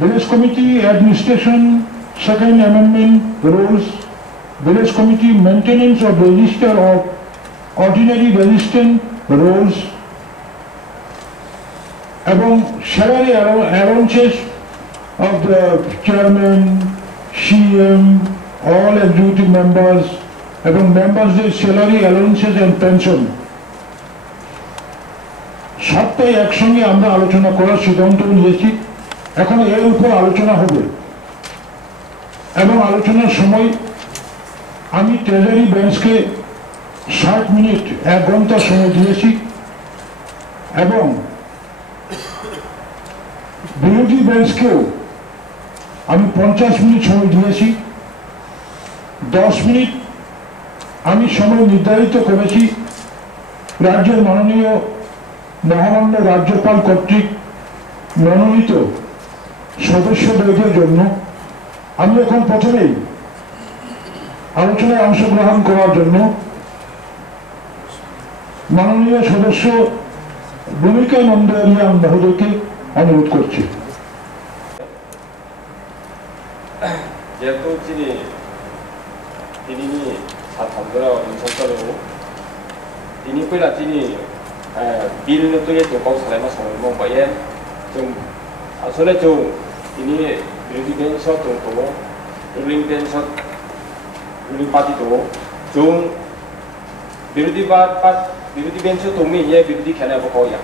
Village Committee Administration Second Amendment rules, Village Committee Maintenance of Register of Ordinary Resistant rules, এবং salary allowances of the chairman, CM, all executive members, এবং members' salary allowances and pension. সবটাই একসঙ্গে আমরা আলোচনা করার সিদ্ধান্ত নিয়েছি। এখন এর উপর আলোচনা হবে এবং আলোচনার সময় আমি ট্রেজারি বেঞ্চকে 60 মিনিট 1 ঘন্টা সময় দিয়েছি এবং বিরোধী বেঞ্চকেও আমি 50 মিনিট সময় দিয়েছি। 10 মিনিট আমি সময় নির্ধারিত করেছি রাজ্যের মাননীয় মহামান্য রাজ্যপাল কর্তৃক মনোনীত সদস্যদের জন্য। আমি এখন প্রথমেই আলোচনায় অংশগ্রহণ করার জন্য মাননীয় সদস্য ভূমিকা নন্দরিয়া মহোদয়কে অনুরোধ করছি। যেহেতু তিনি 사람들아 인천서로 ini pula sini bil itu ya tu kau selama selama mau bayar tu asal tu ini beli bensin tu ruling bensin ruling party tu beli bensin tu mi ya beli kena apa kau ya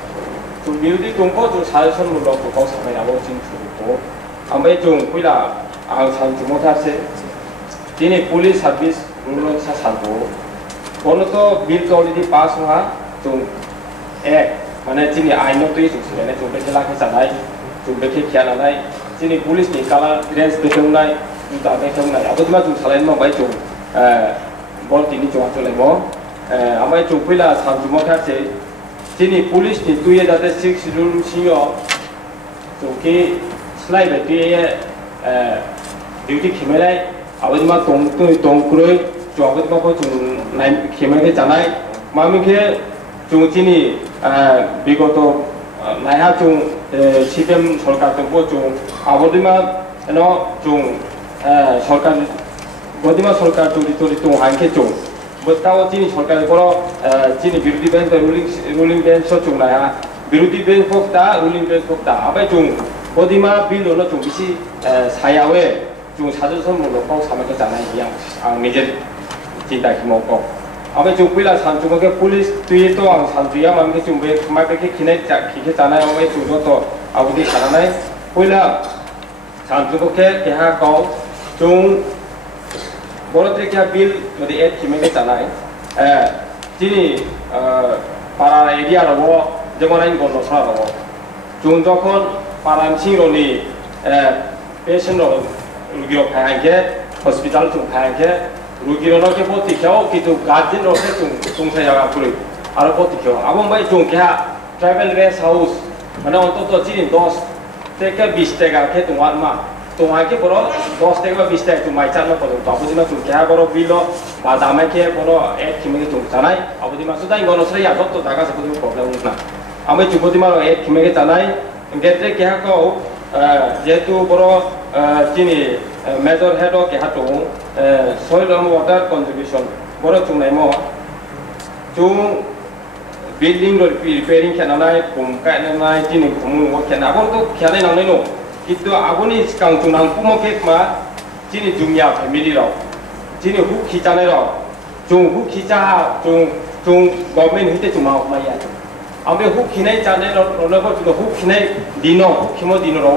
tu beli tu kau salson mula tu kau selama apa cinta tu ambil tu pula angsan tu mau thase ini police service ruling sasabu kalau tu bill tu already pass huआ तो एक माने जिनी आइनो तो ये सुसुले ने तो बेचे लाके चलाई तो बेचे क्या ना लाई जिनी पुलिस ने काला ड्रेस बेचे उन्नाई जुता बेचे उन्नाई अब तो मैं तुम चलाइन में भाई तो बॉल तीनी जो आते ले मो हमारे तो पहला सांजुमो था से जिनी पुलिस ने तो ये जाते 6 रूल सियो तो कि स्लाइड बेचे ये ड्यूटी खिमेलाई अब तो मैं तुम क्रोई जो अब तो मैं को तुम नाइन खिमे के चलाई मामी के जोंचिनी बिगत नाया जों सिस्टेम सरकार तो जों आबदिमा न जों सरकार बदिमा सरकार तो हांके जों बताओ जिनी सरकार को जिनी विरोधी बेंच रूलिंग बेंच जों नाया विरोधी बेंच फोकता रूलिंग बेंच फोकता अब जों बदिमा बिल न जों बिसी सायावे जों साजसन मुलुगाव सामके जानाय गैया आं निजे चिन्ता खिमौको अब जो पहला सांजुमो के पुलिस तो ये तो आं सांजुया मामके जो बे माके के खिने जाना है वो जो तो अब दी खाना है पहला सांजुमो के क्या कहो जो बहुत क्या बिल जो दी एड खिमे के जाना है जिनी पारा एरिया रहो जब ना इनको नौसा रहो जो कौन पारा एमसी रोनी पेशेंट रो रुगियो खाएंगे हॉस्पिटल तुम खाएंगे रुगिरोनो के बहुत दिखाओ कि तो गार्जियन रोके तुम से जगह पूरी आरो बहुत दिखाओ अब हम भाई तुम क्या ट्रैवल रेस्ट हाउस मने तो चीनी 10 टका 20 टका के तुम आत्मा तुम आके बरो 10 टका 20 टका तुम माइचा न पड़ो तो अब जिमा तुम क्या बरो बिलो बादाम के बरो एक किमे तुम जानाई अब जिमा सुधा इंगोनो से या तो दागा से कुछ प्रॉब्लम ना हमें चुप जिमा एक किमे के जानाई गेटे क्या को जेतु बरो चीनी मेजर हेड के हाथों soil and water conservation बरो चुनाई मो चुं building repairing क्या नानाई कुम क्या नानाई चीनी कुमु वो क्या नाबों तो क्या नहीं नाने नो किंतु आगोनी काउंट चुनांग कुमो के मा चीनी जुमिया family रो चीनी हुक खींचाने रो चुं हुक खींचा चुं गवर्नमेंट हिते चुमाओ माया अबे हुक खिनाई जाने रो नो को हुक खिनाई दिनो हुक खिमो दिनो रो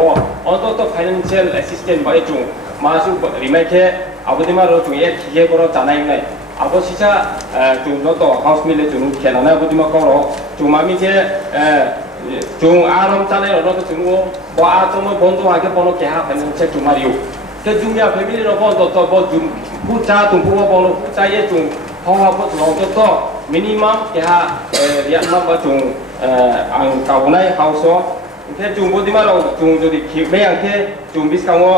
अंतो तो फाइनेंशियल असिस्टेंट बाय चुं मासु रिमाइके अब दिमा रो चुं ये खिये बरो जानाय नै अब सिसा चुं तो हाउस मिले चुं खेलाना अब दिमा करो चुं मामी के चुं आराम जानाय रो तो चुं बो आ तो म बंद आके बनो के हा फाइनेंशियल चुं मारियो के जुमिया फैमिली रो बंद तो बो जुम पुचा तुम बो बनो पुचा ये चुं हावा बो तो मिनिमम के हा रिया नम्बर चुं आं कावनाय हाउस के जों बदिमा रो जों जदि खिबे आंखे जों बिसकाङो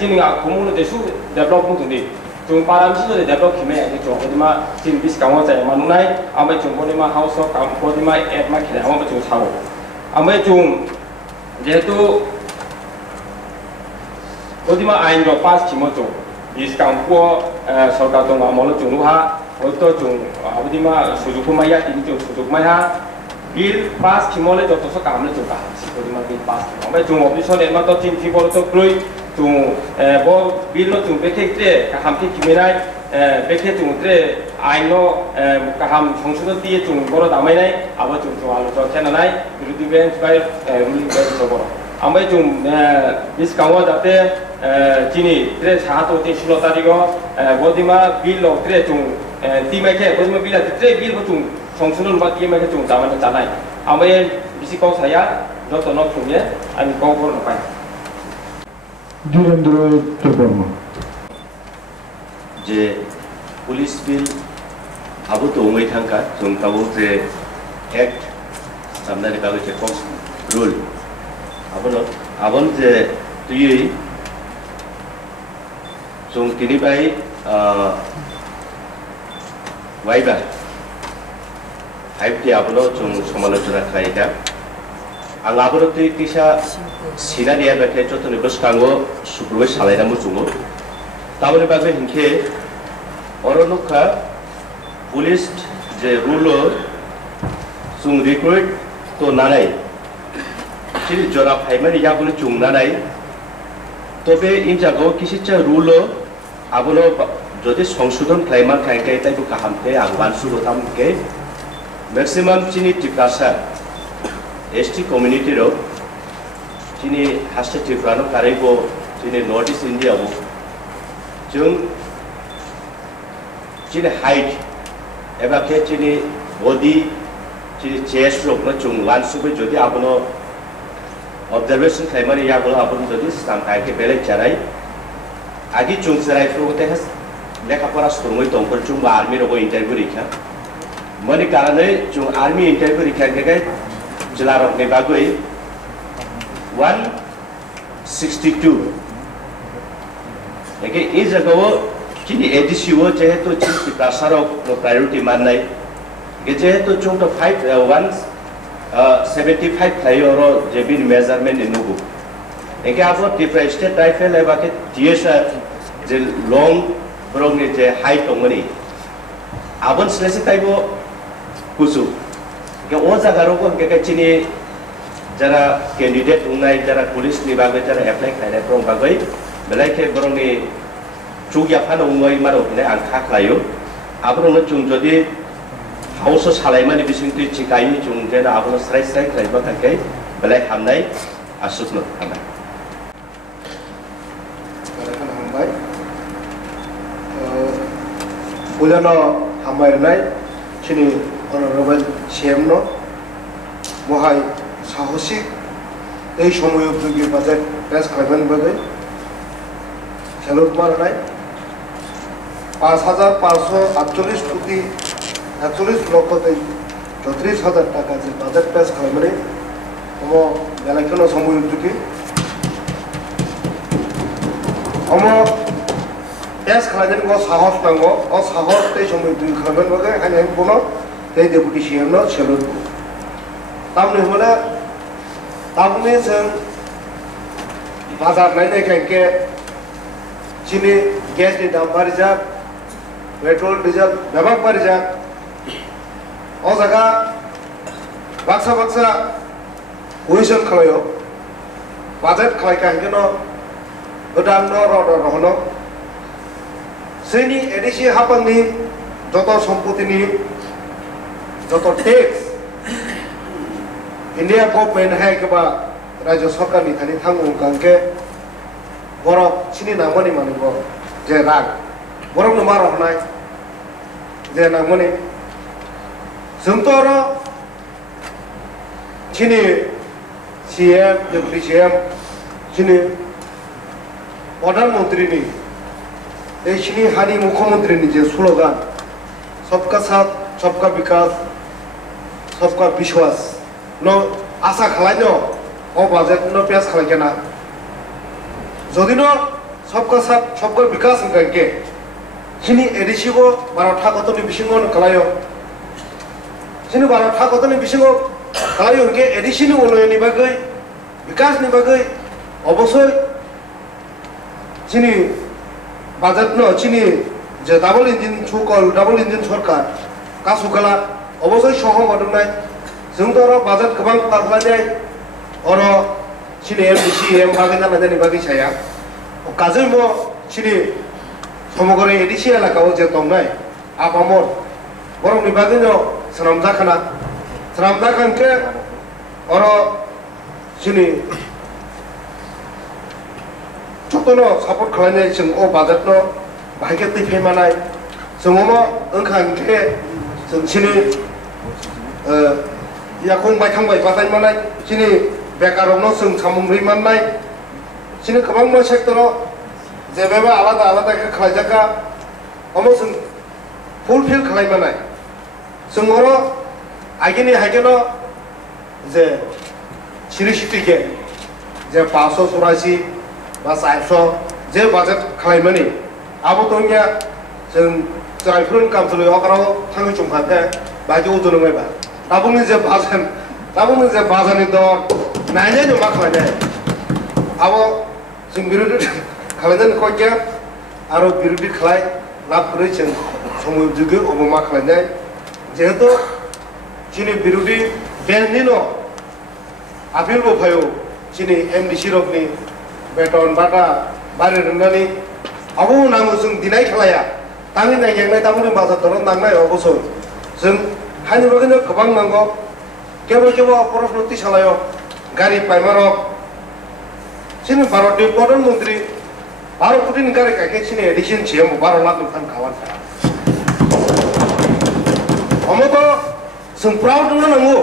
जिनि आखुमुनो देसु डेभलप मुतुनि जों पारामसि जदि डेभलप खिमे आंखे जों बदिमा जिनि बिसकाङो जाय मानुनाय आमे जों बदिमा हाउस अफ काम बदिमा एड मा खेलाङो जों सावो आमे जों जेहेतु 어디마 아인로 파스 키모죠 이스강포 सरकार दं आमल जुनुहा हयतो जुं अबदिमा सुजुखमाया दिन जुं सुजुखमाया बिल पास खिमले जतसो कामले जुं का सिखदिमा बिल पास ओमफ्राय जुं अफिसर एमा तो टिम फिबर तो ग्रुइ जुं ब बिल नो जुं बेखेत्रे काहामथि खिमिनाय बेखे जुं त्रे आइनो काहाम संशोधन दिए जुं बर दामायनाय आबो जुं जुं आलो खेनानाय बिरुदि बेंच बाय रुलिं बेंच बर ओमफ्राय जुं बिसकाङाव जाते जिनि त्रे साहातो तिनसिल तारिखआव बदिमा बिल त्रे जुं टिमाइखे बदिमा बिला त्रे बिल जुं संशोधन बा टिमाइखे जुं दामायना जानाय ओमफ्राय बिसिकाव साया जतन खुमिए आंनि गावफोर नपाय धीरेन्द्र देबबर्मा जे पुलिस बिल आबो दङै थांका जों गावो जे एक्ट सामनानै गावो जे रुल आबन जे तुयै जों तिनिबाय वाइबा हाइपति आबनो जों समालोचना खालायदा आं आबनो तुय किसा सिना दिया बाथे जतनि बसकांगो सुब्रुय सालायनामु जुङो ताबनि बागै हिंखे अरनुखा पुलिस जे रुल जों रिक्रुट तो नानाय चिरि जरा फाइमानि याबुल जुं नानाय तबे इन जागाव किसिचा रुल आबनो जदि संशोधन खालायमा खायखाय ताइबो काहामते आगबान सुरतामके मैक्सिमाम चिनि टिकासा एसटी कम्युनिटी रो चिनि हास्ते टिफ्रानो कारेबो चिनि नॉर्थ ईस्ट इंडिया बो जों चिनि हाइट एबा के चिनि बॉडी चिनि चेस्ट रो जों वानसुबे जदि आबनो ऑब्जर्वेशन खालामनानै याबो आबो जदि स्टाम खायके बेलेग जानाय आगि जों सराय फ्रोते हस लेखाफोरा सुरमै दंफोर जों आर्मी रो इंटरव्यू रिखा मनि कारणे जों आर्मी इंटरव्यू रिखा के जिला रखने बागै 162 एके इ जगह चिनि एडीसीओ जेहेतु चिनि प्रासारो प्रायोरिटी माननाय के जेहेतु जों तो 175 थायो जे बिन मेजरमेंट इनुगु एके आबो डिफरेंट स्टेट राइफल एबा के डीएसआर जे लंग ब्रोंनि जे हाइट दंमोनि आबन स्लेसे टाइपो कुसु के ओ जागारोगो के चिनि जरा कैंडिडेट उनाय जरा पुलिस नि बागै जरा एप्लाई खायनाय ब्रों बागै बेलायके ब्रोंनि चुगिया फानो उंगै मारो ने आं खाख्लायो आब्रोंनो जों जदि हाउस सालायमानि बिसिंति चिकायनि जों जेना आबनो स्राय स्राय खायबा थाखाय बेलाय हामनाय आसुखनो हामनाय हामबाय बुलानो हामबायनाय चिनि अनरेबल सीएम नो महाय साहसिक এই সময় উপযোগী বাজেট পেশ করবেন বলে খেলোট মারানায় ৫৫৪৮ কোটি ৪১ লক্ষ ৩৪,০০০ টাকা যে বাজেট পেশ করবেন তম বেলাকেন সময় উপযোগী অম পেশ খালাইন সাহস নাঙ্গো ও সাহস এই সময় উপযোগী করবেন বলে এখানে কোনো এই ডেপুটি সিএম নো খেলোট তামনি হলে तामने जों बाजार नायनाय खायके चिनि गेसनि दाम बारिजाक पेट्रोल डिजेल बेबाक बारिजाक ओ जागा बाक्सा कुइसन खालायो बाजेट खालायखायके न गोदान न रड रहनो जोंनि एडिसि हापांनि जत सम्पतिनि जत टेक्स इंडिया गवर्नमेंट है के बा राज्य सरकार नि थानि थांगुं कांके बरफ चिनि नामनि मानिबो जे राग बरफ न मारो हनाय जे नामनि जोंतर चिनि सीएम डेपुटी सीएम चिनि प्रधानमंत्री नि ए चिनि हानि मुख्यमंत्री नि जे स्लोगान सबका साथ सबका विकास सबका विश्वास नो आशा खालायनो ओ बाजेट नो पेश खालायकेना जदिनो सबका साथ सबका विकास होनके चिनि एडिसिबो भारत गतनि बिसिङाव खालायो चिनि भारत गतनि बिसिङाव खालायो होनके एडिसिनि उन्नयननि बागै विकासनि बागै अबसय চিনি বাজেট ন চিনি যে ডাবল ইঞ্জিন সুকল ডাবল ইঞ্জিন সরকার কাসুকালা অবশ্যই সহমতনাय जों तो बाजेट गोबां तारलायनाय अर चिनि एमडिसि एम बागै जानायनि बागै साया काजै मो चिनि समग्र एडिसि एलाकायाव जे दंनाय आबामर बरंनि बागै न स्रामजाखानके अर चिनि जतनो सापर्ट खालायनाय जों अ बाजेट न बाहायके दैफैमानाय जों मो ओंखांके जों चिनि याखं बायखांबाय बादाय मानाय चिनि बेकारावनो जों सामुंरि माननाय चिनि गोबां सेक्टराव जेबेबा आलादा आलादा खालायजाका अमो जों फुलफिल खालायमानाय जों अर आइगेनि हाइगेनो जे सिरिसिटिके जे 584 बा 400 जे बाजेट खालायमानि आबो दंया जों जायफोर कामसुलि अकराव थाङै चुमखाते बाजि उदुनङैबा दाबुंनि जे बाजारनि दर नायनाय न मा खालायनाय आबो जों बिरोधि खालायनाय कयके आरो बिरोधि खालाय लाभ करै जों समय जुगे अब मा खालायनाय जेहेतु चिनि बिरोधि बेननि न आपिल बफायो चिनि एमडिसि रकनि बेतन बाटा बारि रंगानि आबो नांगौ जों दिनाय खालाया तांनि नायनाय दाबुंनि बाजार दर नांनाय अबसो जों हानि बागैनो गोबां नांगौ केवल प्रश्नति सालायो गारि पाइमारक चिनि भारतनि प्रधानमन्त्री 12 कोटिनि गारि गायखे चिनि एडिसन सिएम 12 लाख फान खावान अमतो जों प्राउड नांगौ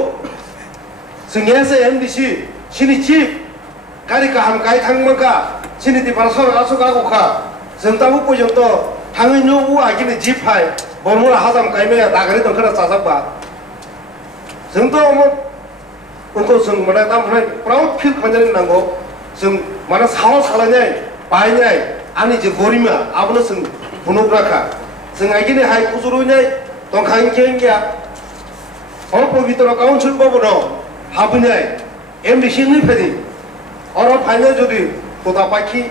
जों एसे एमडिसि चिनि चिफ गारि गाहाम गाय थांमोका चिनि दिपारसर आसुगागोखा जों दाबो पर्यन्त थाङैनो आगिनि जिप फाय बरमुला हाजाम गायमाया दागारि दंखोना चाजाबा जों तो उनको जों माने दा माने प्राउड फिल खालामनानै नांगौ जों माने साहस खालायनाय बाहायनाय आंनि जे गरिमा आबोनो जों बुनुग्राखा जों आइगिनि हाय खुजुरुनाय दंखांखेंगिया अ पवित्र काउन्सिल बाबन हाबनाय एमडिसि नि फेदि अर फाइनाल जदि कोता पाखि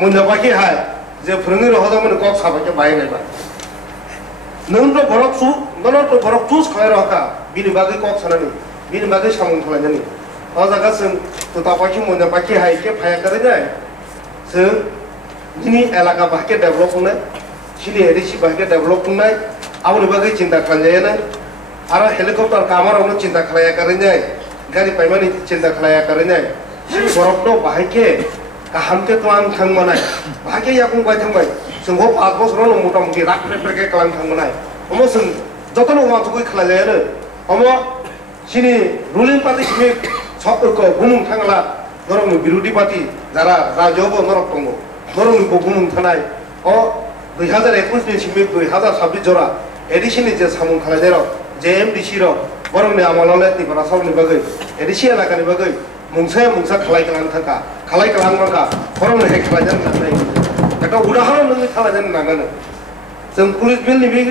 मुन्ना पाखि हाय जे फोरोंगिरि हजामोन कक साबाके बाहायनायबा नोंथ' बरफ चुज खालायरखा बिनि बागै कक सानानै बिनि बागै सामुं खालायनानै अ जागा जों तुतापाखि मोनापाखि हायके फायाखै जों दिनै एलाका बाहायके डेभलप खालामनाय चिनि एडिसि बाहायके डेभलप खालामनाय आबोनि बागै चिन्ता खालायनायानो आरो हेलिकप्टार कामारावनो चिन्ता खालायाखै गारि पाइमानि चिन्ता खालायाखै बरफनो बाहायके गाहामके क्लाम थांमानाय बाहायके याकुंबाय थांबाय जों 5 बोसोरावनो मथा-मथि राखरेफ्रेके क्लाम थांमानाय अमो जों जतनो वाजगै खालायलायानो अमो चिनि रुलिं पार्टी सिमे सबको बुमुं थांला नरमनि बिरोधी पार्टी जारा राज्यबो नरक दङ नरमनि बुमुं थानाय अ 2021 नि सिमे 2026 जरा एडिसि नि जे सामुं खालायनाय जे एमडिसि र बरंनि आमालाले तिबरा सावनि बागै एडिसि एलाकानि बागै मुंसा खालायगलां थाका खालायगलां माका बरंनि हे खालायजान नाय eta udaharon नोंनि खालायजान नांगोन जों पुलिस बिलनि बि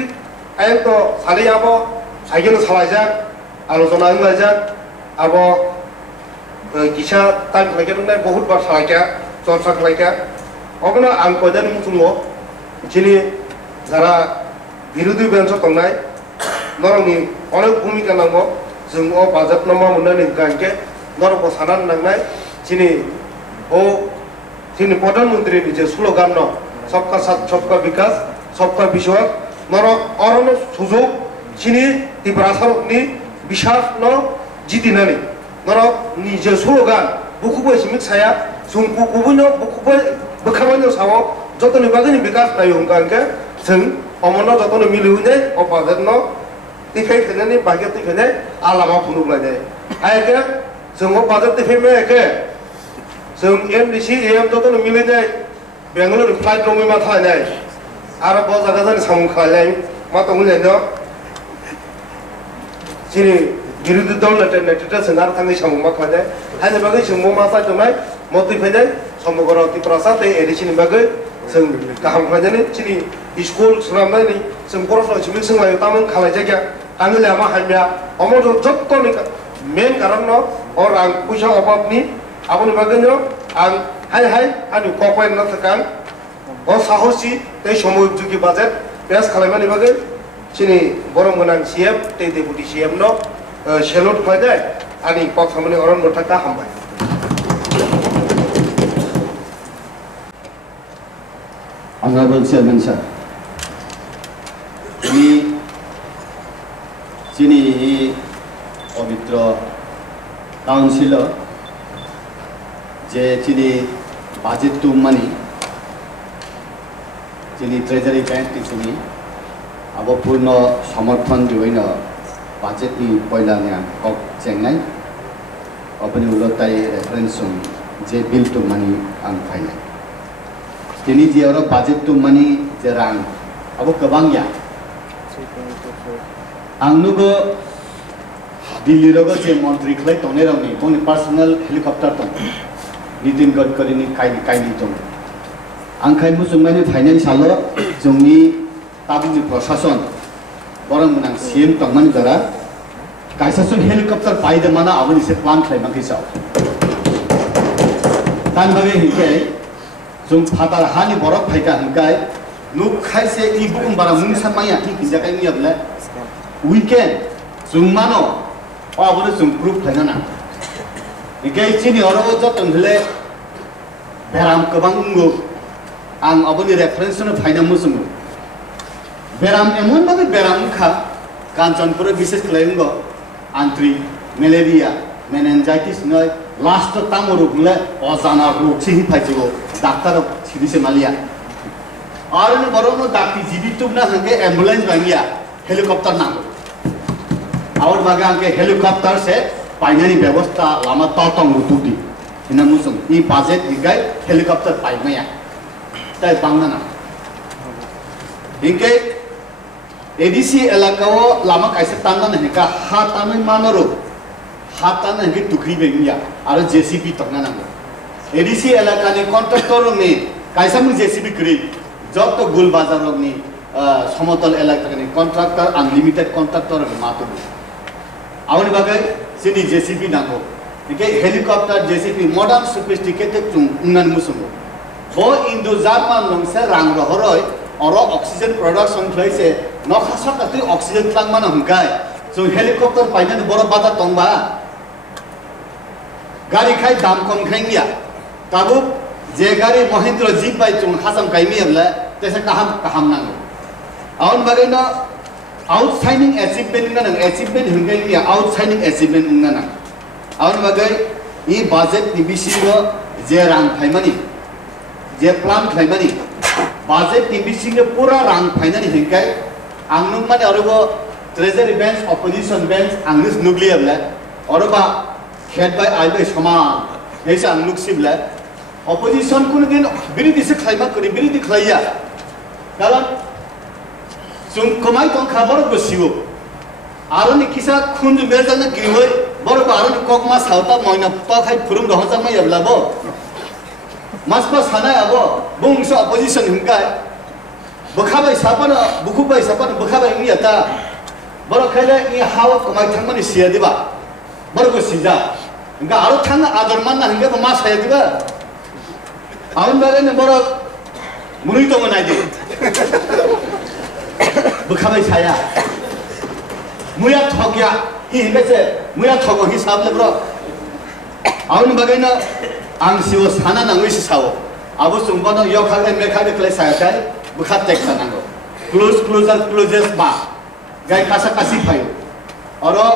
आयन तो सालियाबो साइकेल सालायजाक आलोचना होलायजाक आबो किसा टाइम खालायगोननाय बहुत बार सालायका चर्चा खालायका अबनो आं कयदानि मुथुमो जिनि जारा बिरोधी बेन्च दंनाय नरंनि अनेक भूमिका नांगौ जों अ बाजेट नमा मोननानै गायके नरबो सानान नांनाय जिनि ओ जिनि प्रधानमन्त्रीनि जे स्लोगान न सबका साथ सबका विकास सबका विश्वास नरक अरन सुजुग जिनि तिब्रासारनि विश्वास न जिदिनानै नरक नि जे स्लोगान बुखुबो सिमिक साया जोंखौ गुबुनो बुखुबो बोखाबानो सावो जतनि बागैनि विकास नायो गांके जों अमनो जतनो मिलुने अ बाजेट न तिफाय फैनानै बागे तिफायनाय आलामा फुनुब्लाय आयके जों बाजेट तिफायमे एके जों एमडिसि एम जतनो मिलुने बेंगलुरु फ्लाइट दङै मा थानाय आरो ब जागा जानि सामुं खालाय मा दङै न जिनि बिरोधी दल नेतृत्व सोनार थाङै सामुं मा खालाय हायनि बागै जों मा जादोंनाय मति फैनाय समग्र तिप्रासा ते एडिसिनि बागै जों गाहाम खालायनानै जिनि स्कुल सोरामनानै जों फरायसालि सिमिक सोंलायो तामोन खालाय जायगा आंनि लामा हायमिया अमर जत्तनि मेन कारण न और आं पैसा अभाबनि आबोनि बागैनो आं हाय आंनि कपाइन न थाकां o sahosi tei somoy jugi budget pass kalaimani bagai sini borong menang CM tei deputy CM no selot khaidai ani kok samani oron bertaka hambai Honorable Chairman sir, ini sini pavitra councilor je sini budget tu money sini treasury bank ti sini abo purno samarthan joina budget ni poilanya kok chengai apni ulotai reference je bill tu money ang finance ini dia orang budget tu money jarang, aku kebangga. Angnu ko Delhi rogo je menteri kelai tone ramai, kau personal helikopter tu, Nitin Gadkari ni kai ni tu. Angkai musuh mana finance halo, jongi tabi ni prosesan, orang menang CM tu mana cara, kaisa sun helikopter pai de mana awal isi plan kelai makai sah. Tan bagi hinggai. Jung fatar hani borok phaika hingkai nuk khaise i bukum bara mungsan maya ki jakai ni abla weekend jung mano abure jung proof thaina ikai chini oro joton hile beram kobang ungu ang abuni reference no phaina musum beram emon babe beram kha kanchanpur বিশেষ khlaingo antri malaria meningitis noi last tamoro hule ozana rog chi phaichigo doctor chidi se malia aur ne borono dakti jibi tubna hange ambulance bangiya helicopter na aur baga hange helicopter se painani ব্যবস্থা lama totong ututi ina musum I budget digai helicopter paimaya tai bangna na inke ADC elakao lama kaise tanna ne ka hatame manoro hatana hange tukri bengiya aur JCB tokna na ADC এলাকা নি contractor নি কাইসামু JCB করি যত গোল বাজার নি সমতল এলাকা নি কন্ট্রাক্টর আনলিমিটেড কন্ট্রাক্টর মাতো আউনি বাগাই সিনি জেসিবি নাকো একে হেলিকপ্টার জেসিবি মডার্ন সফিস্টিকেটেড চুং উনান মুসুম ব ইন্দো জার্মান লংসে রাং রহরয় অর অক্সিজেন প্রোডাকশন খাইছে নখাসাকাতে অক্সিজেন ক্লাংমান হংকাই जों हेलिकप्टर पाइनानै बड़ बाजार दंबा गाड़ी खाय दाम कम खाइया ताबो जे गाड़ी महिंद्र जीप बाय जों हासाम गायमियाब्ला तेसे काहाम नांगौ आउन बागैनो आउटसाइडिंग अचिभमेंट नों अचिभमेंट हंगाइया आउटसाइडिंग अचिभमेंट नों आउन बागै इ बजेट नि बिसिङो जे रां फाइमानि जे प्लान फाइमानि बजेट नि बिसिङो पूरा रां फाइनानि हंगाइ आं नों माने अरबो ट्रेजरी बेंच अपोजिशन बेंच आंनिस नुग्लियाब्ला अरबा खेत बाय आइबाय समान एसे आं नुक्सिब्ला अपोजिशन कुन दिन बिरोधी से खाइमा करि बिरोधी खाइया कारण जों कमाइ दं खबर गसिगो आरनि किसा खुन मेरजान गिरवै बर आरनि ककमा सावता मयना पखाय फुरुम रहजा मायब्लाबो मासपा सानाय आबो बुंस अपोजिशन हिंकाय बखाबाय सापाना बुखुबाय सापाना बखाबाय मियाता बर खायले इ हाव कमाइ थांमानि सिया दिबा बर गसिजा इंगा आरो थांग आदर मानना हिंगा मा साया दिबा आउन बागैनो बर मुनि दङ नायदि बखाबाय साया मुया ठगिया हि हिंगासे मुया ठगो हिसाबले बर आउन बागैनो आं सिव साना नांगैसि साव आबो सुंबनो यो खाले मेखाले क्ले सायाखाय बखा टेक नांगौ क्लोजेस बा गाय कासा कासी फायो अरो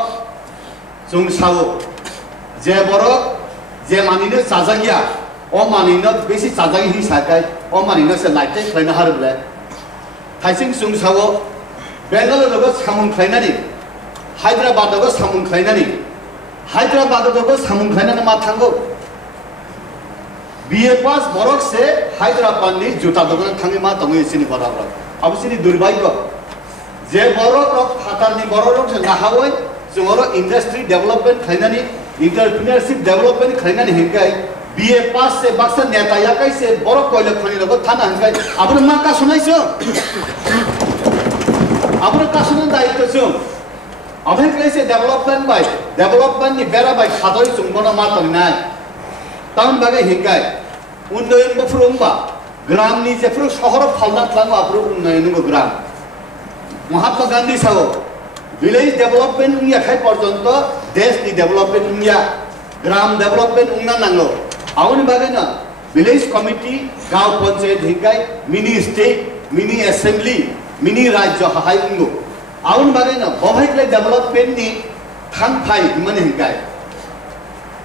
जों सावो जे बरो जे मानिनो साजागिया ओ मानिनो बेसि साजागि हिसाखाय ओ मानिनो से लाइटे खायनो हारब्ला थाइसिं जों सावो बेंगालुरुबो सामुं खायनानि हायद्राबादबो सामुं खायनानि हायद्राबादबो सामुं खायनानि मा थांगौ बीए पास बरक से हायद्राबादनि जुता दगन थाङै मा दङ एसिनि बराबर अबसिनि दुर्भाग्य जे बरक फाटारनि बरक से नाहावै जोंरो इंडस्ट्री डेवलपमेंट खायनानि एंटरप्रेन्योरशिप डेवलपमेंट खायनानि हिंगाय बीए पास से बाक्सा नेता याकाय से बरक कइले खनि रग थाना हिंगाय आबुन मा का सुनाइसो आबुन का सुनान दायित्व जों अबे क्लेसे डेवलपमेंट नि बेरा बाय खादय जों बना मा तनाय टाउन बागै हिंगाय उन्नयन बफुरुंबा ग्राम नि जेफोर शहर फालना खालामो आफोर उन्नयन ग्राम महात्मा गांधी सावो विलेज डेवलपमेंट उनिया खाय पर्यंत देश नि डेवलपमेंट उनिया ग्राम डेवलपमेंट उन्ना नांगो आउन बागे ना विलेज कमिटी गांव पंचायत हिंगाय mini state mini assembly mini राज्य हाय उंगो आउन बागे ना बहायले डेवलपमेंट नि थान फाय माने हिंगाय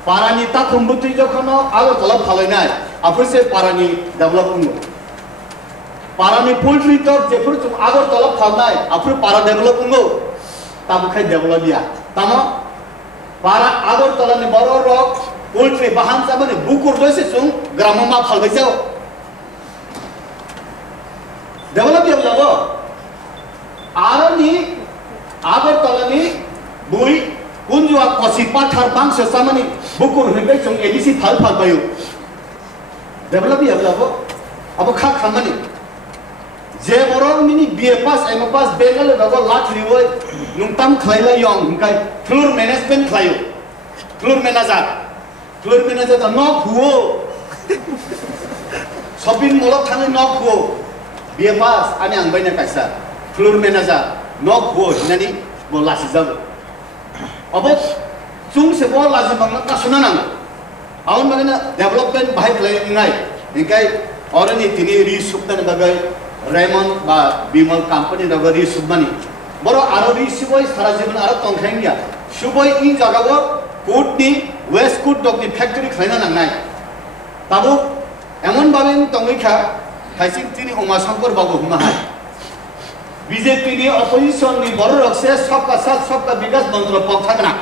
पारानी ता खुंबुति जखनो आलो तलब फालायनाय आफोरसे पारानी डेवलप उंगो पारानी पोल्ट्री तो जेफोर तुम आगर तलब फालनाय आफोर पारा डेवलप उंगो ताबखाय डेवलप या तामा पारा आगर तलानि बरो रक पोल्ट्री बाहान साबने बुकुर दोसे सुं ग्राममा फालबायजाव डेवलप या लगो आरनि आगर तलानि बुई कुंजुआ कसी पाथर बांस सामने बुकुर हिंदै सुं एबिसि फाल फालबायो डेवलप या लगो अब खा खामानि जे बरं मिनि बीए पास एम पास बेंगल लगो लाख रिवय नुंताम खलायला यं हिंखाय फ्लोर मैनेजमेंट खलायो फ्लोर मैनेजर ता नक हुओ शॉपिंग मॉल थांनो नक हुओ बीए पास आनि आं बायना कायसा फ्लोर मैनेजर नक हुओ हिनानि बो लासि जाबो अब जों से बो लाजि बांना कासुना नांगो आउन बागेना डेवलपमेंट बाहाय खलायनाय हिंखाय अरनि तिनि रि सुबदान बागै रेमन बा बिमल कंपनी नगरी सुबमानी बरो आरोरी सुबय सारा जीवन आरो तंखायनिया सुबय इन जगावो कोटनि वेस्ट कोट डकनि फैक्ट्री खायना नांनाय ताबो एमन बाबे तंगैखा खायसिं तिनि उमा शंकर बाबू हुमाहाय बीजेपी नि अपोजिशन नि बरो रक्षे सबका साथ सबका विकास मंत्र पक्षगना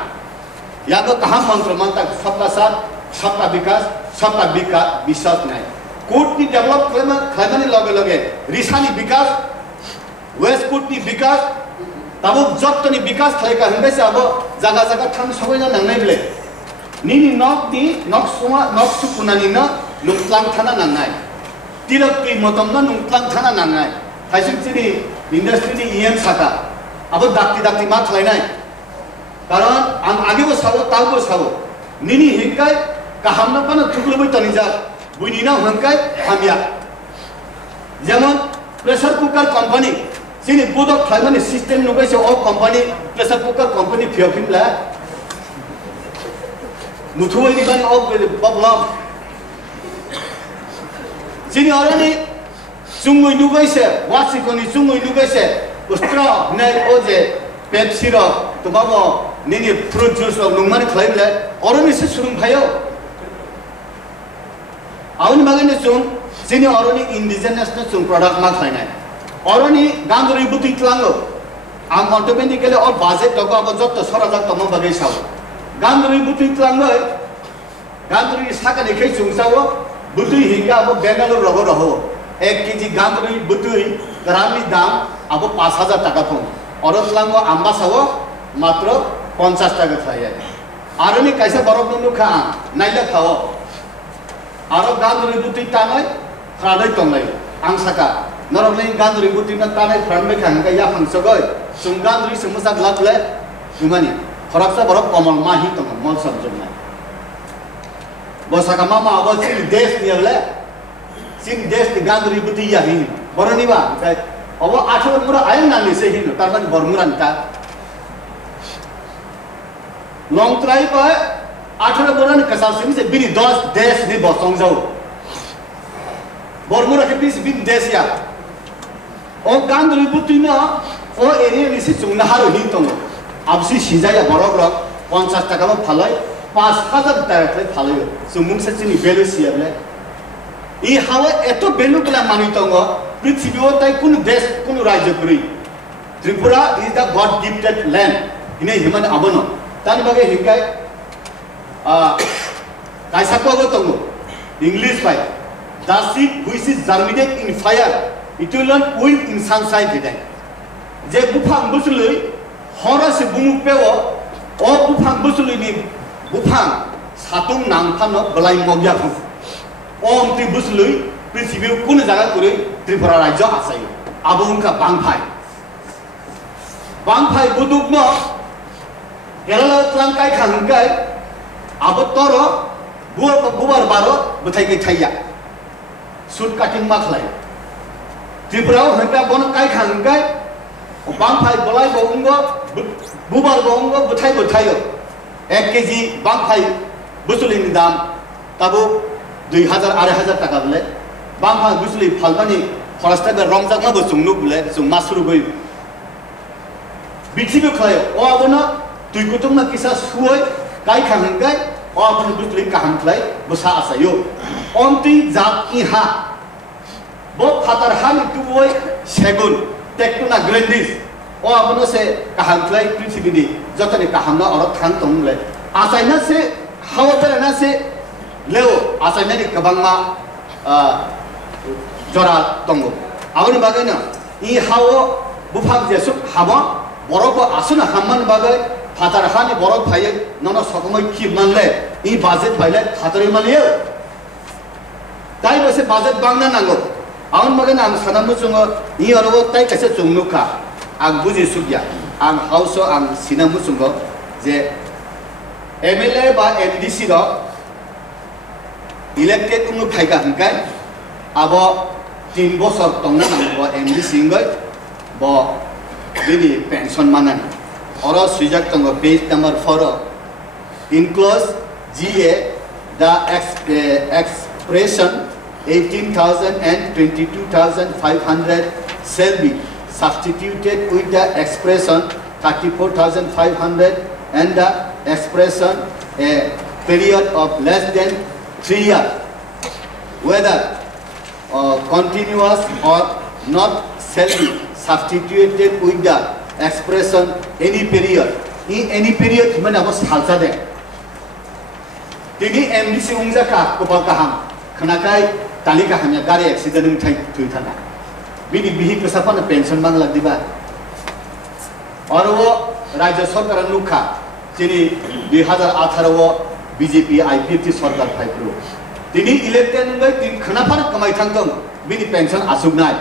याको कहा मंत्र मानता सबका साथ सबका विकास विश्वास नहीं कोट नि डेभलप खायमानि लगे लगे रिसानि विकास वेस्ट कोट नि विकास ताबो जत्तनि विकास खायका हंगायसा अब जागा जागा थां सबायना नांनाय बेले निनि नक सुकुनानि न नुक्लां थाना नांनाय तिरकनि मतम न नुक्लां थाना नांनाय खायसिनि इंडस्ट्री नि इएम साका अब दाक्ति मा खालायनाय कारण आं आगेबो साबो ताबो साबो निनि हिंकाय काहामना पाना थुकलबै तनिजा बुनिना हंकाय हामिया जेमन प्रेशर कुकर कंपनी सिनि बुदक खायमानि सिस्टम नुगायसे ओ कंपनी प्रेशर कुकर कंपनी फियकिनला मुथुवैनि बान ओ प्रॉब्लम सिनि अरनि सुंगै नुगायसे वासिकोनि सुंगै नुगायसे उस्ट्रा नै ओजे पेप्सी रो तबाबो निनि फ्रुट जुस रो नुमानि खायले अरनि से सुरुं फायो आउन बागैनो जों जोंनि अरनि इंडिजिनस जों प्रडाक्ट मा खायनाय अरनि गांगरि बुति तलांगो आं ऑटोमेटिकली और बाजेट दगो अब जत सराजा तम बागै साव गांगरि बुति तलांगो गांगरि साका देखे जोंसावो बुति हिंगा अब बेंगालुरु रहो रहो 1 केजी गांगरि बुति ग्रामनि दाम अब 5000 টাকা थों और तलांगो आंबा सावो मात्र 50 টাকা थाय आरनि कैसे बरफ नु खा नाइला खाओ आरो गांगरि बुति तानाय फ्रादै तंलाय आं साका नरमलै गांगरि बुति न तानाय फ्रानबे खांगा या फांसगय सुं गांगरि समसा ग्लाबले जुमानि फरकसा बरफ कमल माहि तंग मल सबजनाय बसाका मामा अब सिन देश नियले सिन देश नि गांगरि बुति या हि बरनिबा अब 8 मुरा आयन नानि से हिन तारमान बरमुरान ता लॉन्ग ट्राई पर 18 बुरान कसाल से बिनी 10 देश नि बसंग जाओ बरमुरा के बीच बिन देश या ओ गांगरि बुति न ओ एरिया नि से चुंगना हारो हि तंग आबसि सिजाया बरक रक 50 টাকা मा फालाय 5000 टाका फालाय सुमुं से नि बेलु सियाबले इ हावा एतो बेलु कला मानि तंग पृथ्वीओ ताई कुन देश कुन राज्य पुरी Tripura is the god gifted land इने हिमन अबनो तानि बगे हिकाय कैसा को तंगो English by the seed which is germinate in fire it will not will in sunshine today जे बुफां बुसुलै हरा से बुमु पेओ ओ बुफां बुसुलै नि बुफां सातुं नांफानो बलाय मग्या फु ओम त्रि बुसुलै पृथ्वी कुन जागा कुरै त्रिपुरा राज्य आसाय आबुंका बांफाय बुदुक न केरला त्रंकाय खांकाय अब तोरो बुवार बारो बथाय के थाया सुट काटिंग मा खालाय त्रिपुराव हंका बन काय खांगाय बांफाय बलाय बंगो बुबार बंगो बुथाय बुथायो 1 केजी बांफाय बुसुलिनि दाम ताबो 2000 2500 टाका बले बांफाय बुसुलि फालबानि खरसटा बे रंजाक मा बुसुंनु बले जों मासुरु गय बिथिबो खालाय ओ आबनो तुइ कुटुमना किसा सुय काय खांगाय ओ आबनो बुसुलि काहां खालाय बुसा आसायो अन्ति जात इहा बो फातार हानि तुवय सेगुन टेक्टोना ग्रेंडिस ओ आबनो से काहां खालाय पृथ्वीनि जतने काहांना अर थां तंगले आसायना से हावबेरना से लेओ आसायनानि कबांमा जरा तंगो आबनि बागैना इ हावो बुफाग जेसु हामा बरफ आसुना हामान बागै फातार हानि बरफ फायो ननो सकमै खिबनानले इ बाजेट फायले फातरि मालियो ताइ बसे बाजेट बांना नांगौ आउन बागैना आं सानामु जोङो इ अरबो ताइ कैसे जोंनुखा आं बुजि सुगिया आं हाउसो आं सिनामु जोङो जे एमएलए बा एमडीसी रो इलेक्टेड उनु फायगा हंकाय आबो 3 बছর तंगना नांगौ एमडीसी गय ब बिनि पेंशन मानानि और सुजाक तंग page number 4 enclose GA the expression 18,000 and 22,500 shall be substituted with the expression 34,500 and the expression a period of less than 3 years whether continuous or not shall be substituted with the expression any period in any period mana bos halsa de tini MDC ungja ka kopal kaham khanakai talika hanya gari accident ung thai thui thana bini bihi kesapana pension mang lagdiba और वो राज्य सरकार नुखा जिनी 2018 वो BJP IPT सरकार फाइप्रो तिनी elected गई तीन खनाफार कमाई थांगतों बिनी पेंशन आसुगनाय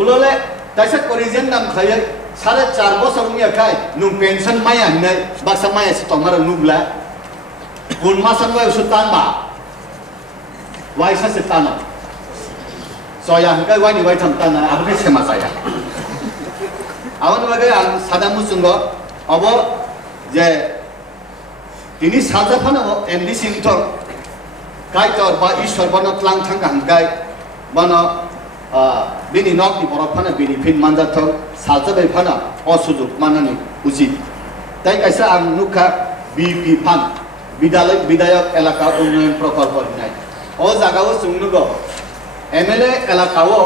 उलोले तैसे कोरिजन नाम खाये 4.5 बছর नुया खाय नु पेंशन माया हिनै बाक्सा माया से तंगार नुब्ला गुन मासन वाय सुतान बा वायसा से ताना सोया हंकाय वायनि वाय थामताना आबके सेमा जाया आवन बागे आं सादामु जोंगो अब जे तिनी साजाफानो एमडीसी थर कायतर बा ईश्वर बन क्लां थांगा हंकाय बन बिनि नकनि बरफाना बेनिफिट मानजाथ साजाबे फाना असुजुग माननानि उचित ताइ कायसा आं नुखा बीपी फान विधायक एलाका उन्नयन प्रकल्प हिनाय ओ जागाव सुंगनुगो एमएलए एलाकाओ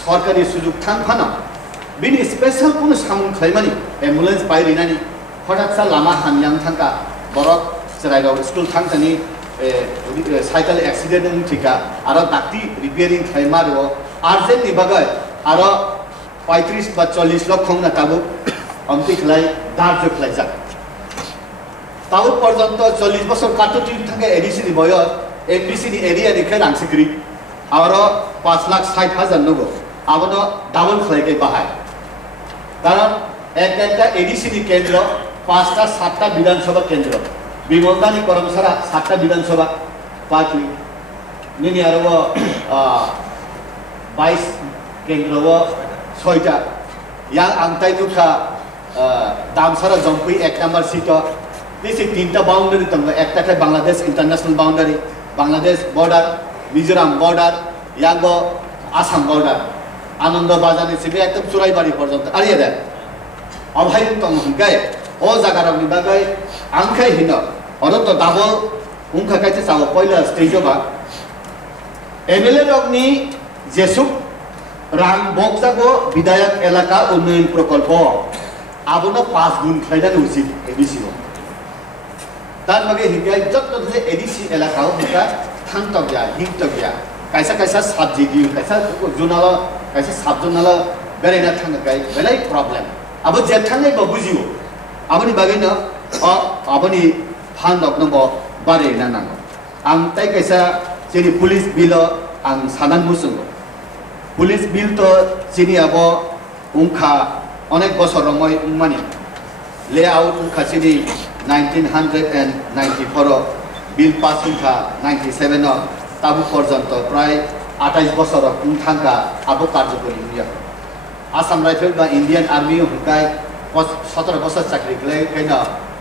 सरकारि सुजुग थां फाना बिनि स्पेशल कुनु सामुन खायमानि एम्बुलेंस बायरिनानि हठातसा लामा हानयां थांगा बरक सेराइगाव स्कुल थांजानि साइकेल एक्सीडेंट उठिका आरो दाक्ति रिपेयरिंग खायमारो अर्जेंट नि बागै आरो 35 बा 40 लाख खंना ताबु अमति खलाय दार्ज खलाय जा ताबु पर्यन्त 40 बছর काटुति थांगे एडीसी नि बय एमडीसी नि एरिया नि खै रांसिग्री आरो 5,60,000 नगो आबनो डाबल खलाय के बाहाय कारण एक एडीसी नि केंद्र 5टा 7टा विधानसभा केंद्र विमलदानी कर्मचारा 7टा विधानसभा पार्टी निनि आरो 22 केंद्र व 6टा या आंताय दुखा दामसारा जंपी 1 नंबर सीट दिस 3टा बाउंड्री तंग एकटा के Bangladesh international boundary Bangladesh border Mizoram border यागो आसाम बॉर्डर आनंद बाजारनि सिबे एकदम चुराइबारी पर्यन्त आरिया दे अभाय तंग हंगाय ओ जागारनि बागै आंखाय हिन अरो तो डाबल उनखा कायसे साव पहिला स्टेजबा एमएलए रगनि जेसुक रां बक्सागो विधायक एलाका उन्नयन प्रकल्प आबनो 5 गुण खायदान उचित एडीसी तार मगे हिगाय जत्तले एडीसी एलाका हुका थांतगया हिंतगया कायसा कायसा साबजिगि कायसा जुनाल कायसा साबजुनाल बेरायना थांगाय बेलाय प्रॉब्लेम अब जे थांनाय बा बुजियो आबनि बागैनो आबनि फानदक नंगो बारेना नांगौ आं ताइ कायसा जेनि पुलिस बिल आं सानान मुसुंगो पुलिस बिल तो जेनि आबो उंखा अनेक बছর रमय उमानि लेआउट उंखा जेनि 1994 बिल पास उंखा 97 ताबु पर्यन्त प्राय 28 বছর থাকা আবো কার্যকরী নিয়া আসাম রাইফেল বা ইন্ডিয়ান আর্মি হুকাই 17 বছর চাকরি গলে কেন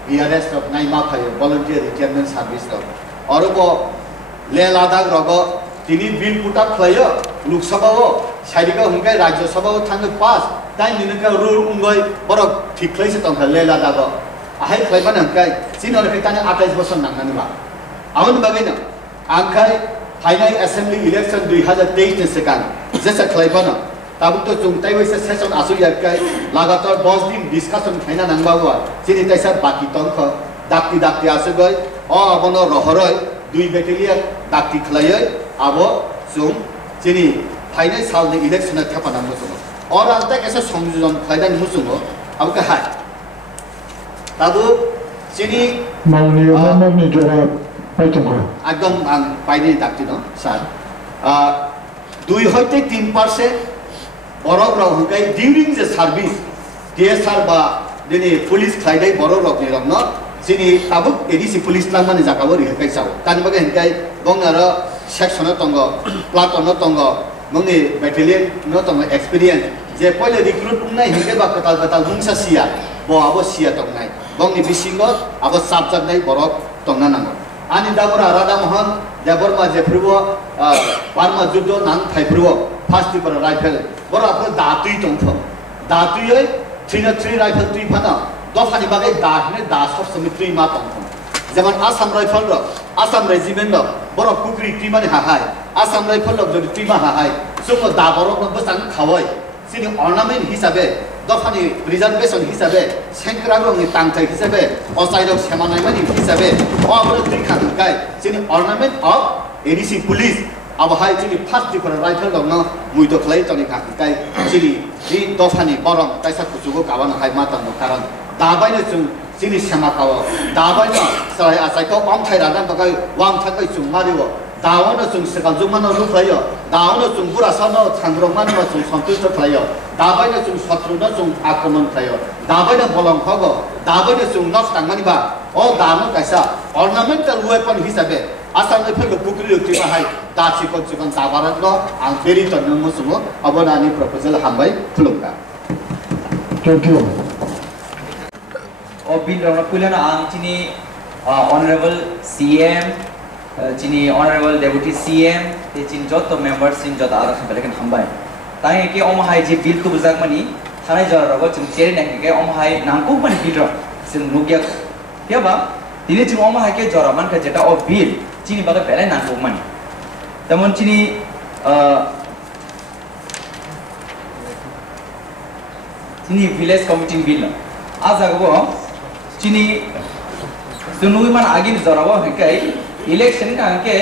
বিআরএস রক নাই মা ফাই ভলান্টিয়ার রিটায়ারমেন্ট সার্ভিস রক অরব লে লাদাখ রগ তিনি বিল পুটা ফ্লাইও লোকসভাও সাইডিকা হুকাই রাজ্যসভাও থাঙ্গে পাস তাই নিনকা রুল উঙ্গই বরক ঠিক খাইছে তং লে লাদাখ আহাই ফ্লাইবান হুকাই সিনর কেতানে 28 বছর নাংনানি বা আমন বাগাইনা आंखाय फाइनाल असेंबली इलेक्शन 2023 ने सेकान जैसा खलाइबाना ताबुक तो चुंगताई वैसे सेशन आसु यारकाय लगातार 10 दिन डिस्कशन खाइना नांगबावा सिनि तैसा बाकी तंख दाक्ति आसु गय अबनो रहरय 2 बेटेलियन दाक्ति खलाय आबो जुम सिनि फाइनाल सालनि इलेक्शन थापाना मुसुम और आलता कैसे संयोजन खाइदान मुसुम अब का हाय ताबु सिनि माननीय मेंबर ने जवाब একদম পাইনি ডাক্তি ন স্যার 2 হইতে 3% বড় রক হুকাই ডিউরিং যে সার্ভিস ডিএসআর বা দিনে পুলিশ খাইদাই বড় রক নি রক ন সিনি তাবুক এডিসি পুলিশ লামানি জাকাবো রিহাই চাও কানি বাগে হিকাই বংনার সেকশন তঙ্গ প্লাটন তঙ্গ মংনি ব্যাটালিয়ন ন তঙ্গ এক্সপেরিয়েন্স যে পয়লে রিক্রুট উনাই হিকাই বা কতাল মুংসা সিয়া ব আবো সিয়া তংনাই বংনি বিসিঙ্গ আবো সাবজাক নাই বড় তংনা নাঙ্গ आनी दाबरा राधा मोहन देबरमा जेफ्रुबो पारमा जुद्ध नां थाइफ्रुबो फास्ट पर राइफल बरा आपन दातुई तंफ दातुई 3 राइफल तुई फना दफानि बागे दाहने दासर समित्रि मा तंफ जेमन आसाम राइफल र आसाम रेजिमेंट र बरा कुकरी टी माने हाहाय आसाम राइफल र जदि टी मा हाहाय सुको दाबरो न बसां खावय सिनि अर्नामेंट हिसाबे दफानि रिजर्वेशन हिसाबे सेंक्रागनि तांथाय हिसाबे असाइरक सेमानायमानि हिसाबे अबरो दुई खानकाय सिनि अर्नामेंट अफ एडिसी पुलिस अब हाय सिनि फास्ट पर राइफल दंग मुइतो खलाय तनि खानकाय सिनि रि दफानि बरम ताइसा कुजुगो गाबान हाय मातांग कारण दाबायनो जों सिनि सेमाकाव दाबायनो सय आसाइको अमथाय रादान बगाय वाम थाकै जों मारिवो दावनो जों सिगां जुमानो रुफ्लायो दावनो जों बुरासानो थांग्रमानो जों सन्तुष्ट खालायो दाबायनो जों शत्रुनो जों आक्रमण खालायो दाबायनो बलम हगो दाबायनो जों नक थांमानिबा अ दानो कायसा अर्नामेंटल वेपन हिसाबे आसाम राइफल कुकरी रुक्तिमा हाय दासिको चिकन दाबारन आं फेरि तन्नो मुसुमो अबनानि प्रपोजल हामबाय खुलुमगा थैंक यू ओ बिल रंग पुलन आं चिनि ऑनरेबल सीएम चिनी ऑनरेबल डेप्यूटी सीएम ते चिन जत मेंबर्स चिन जत आरक्षण बेलेकन हामबाय ताई के ओम हाय जे बिल को बुजाक मानी थानाय जररगो चिन चेरि नाकि के ओम हाय नांगको मानी बिल चिन नुगिया केबा दिने चिन ओम हाय के जरमान के जेटा ओ बिल चिनी बागे बेले नांगको मानी तमन चिनी चिनी विलेज कमिटी बिल आजागो चिनी सुनुई मान आगिन जरगो हकै इलेक्शन का के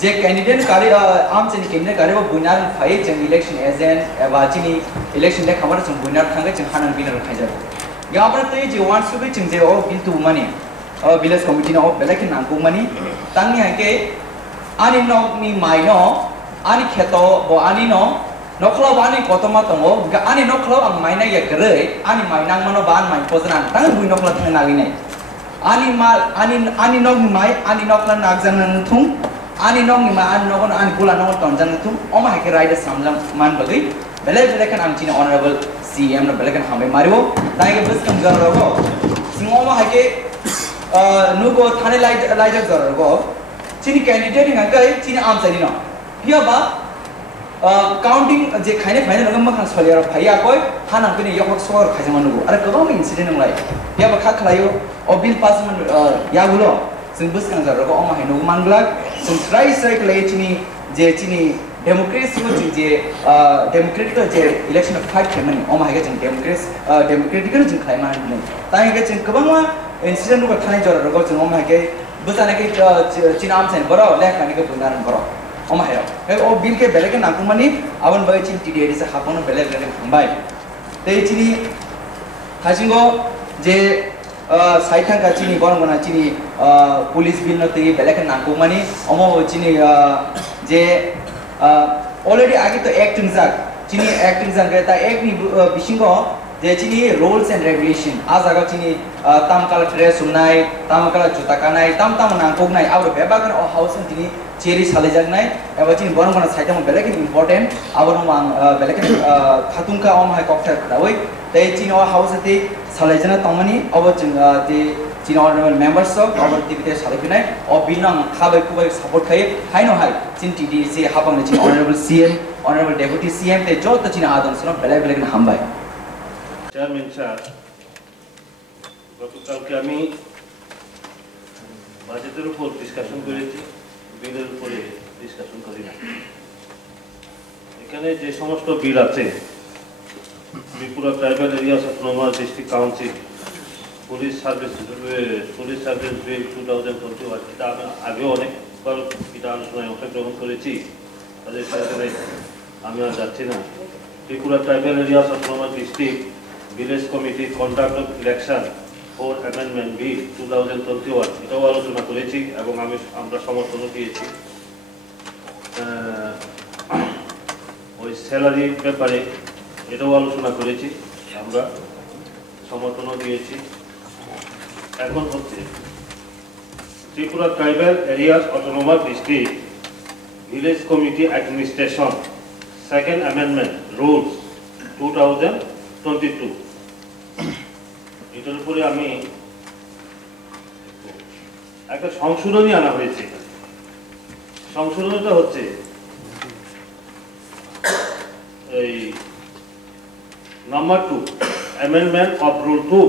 जे कैंडिडेट कारी आम चिन कैंडिडेट कारी वो बुनार फाइ जन इलेक्शन एजेंट एबाचिनी इलेक्शन ले खबर जन बुनार थांगे जन हानन बिनर खाइजा या पर ते जे वान सुबे चिन जे ओ बिल तु माने विलेज कमिटी न ओ बेलेक नांगु माने तांनि हाके आनि नकनि माइनो आनि खेतो बो आनि न नखला बानि गतमा तंगो आनि नखला आं माइना या गरे आनि माइनां मनो बान माइ पोजना तां बुइ नखला थांग नागिनाय ani nog mai ani nog lan nagjan thung ani nog ni ma ani nog ani kula nog tonjan thung oma hake rider samjam man bagai bele kan am chini honorable cm no bele kan hamai maribo dai ke bus kam jar rogo singoma hake nugo thane light jar rogo chini candidate nga kai chini am sari no pia ba counting जे खाइने फाइने नगम मखान सलियार फाइया कोइ हाना पनि यखक sir खाइजमा नुगो अरे गोबां इन्सिडेन्ट नंलाय या बखा खलायो अ बिल पास मन यागुलो जों बुसखां जारगो अमा हाय नुगो मानग्ला जों स्ट्राइक लाय चिनि डेमोक्रेसी जे डेमोक्रेटिक जे इलेक्शन फाइट खाइमानि अमा हाय जों डेमोक्रेटिक जों खाइमा नै ताय के जों गोबां इन्सिडेन्ट नुगो थानाय जारगो जों अमा हाय बुजाने के चिनाम छैन बरो लेखानि के बुनारन बरो ओमा हेरो ओ बिल के बेलेके नाकुमानी आवन बाय चिन टीडीआरडी से हापोनो बेलेक बेलेक हमबाय ते चिनि खासिंगो जे साइथां का चिनि गनगना चिनि पुलिस बिल न ते बेलेके नाकुमानी ओमो चिनि जे ऑलरेडी आगे तो एक्टिंग जाक चिनि एक्टिंग जाक ता एक नि बिसिंगो जे चिनी rules and regulation आज आगा चिनी ताम काला ड्रेस सुनाई ताम काला जूता कानाई ताम नांगकोग नाई आउट बेबागन ओ हाउस चिनी चेरी साले जागनाई एबा चिनी बरं बना साइटम बेलेक इम्पोर्टेंट आवर हम बेलेक खातुंका ओम हाय कॉकटेल दावै ते चिनी ओ हाउस ते साले जना तमनी अब ते चिनी ऑनरेबल मेंबर्स ऑफ आवर टिबिटे साले बिनाय ओ बिनां खाबै कुबै सपोर्ट खाय हाय नो हाय चिन टीडीसी हाबंग चिनी honourable CM honourable deputy CM ते जो त चिनी आदन सुनो बेलेक हामबाय চেয়ারম্যান স্যার গতকালকে আমি বাজেটের উপর ডিসকাশন করেছি, বিলের উপরে ডিসকাশন করি না। এখানে যে সমস্ত বিল আছে Tripura tribal areas autonomous district council police service bill 2021 এটা আমি আগেও অনেকবার এটা আলোচনায় অংশগ্রহণ করেছি, তাদের সাথে আমি আর যাচ্ছি না। Tripura tribal areas autonomous district Village Committee Conduct of Election for Amendment Bill 2021 এটাও আলোচনা করেছি এবং আমরা সমর্থনও দিয়েছি। ওই স্যালারি ব্যাপারে এটাও আলোচনা করেছি, আমরা সমর্থনও দিয়েছি। এখন হচ্ছে Tripura tribal areas autonomous district village committee administration second amendment rules 2022 এটার উপরে আমি একটা সংশোধনী আনা হয়েছে। সংশোধনীটা হচ্ছে এই number 2 amendment of rule 2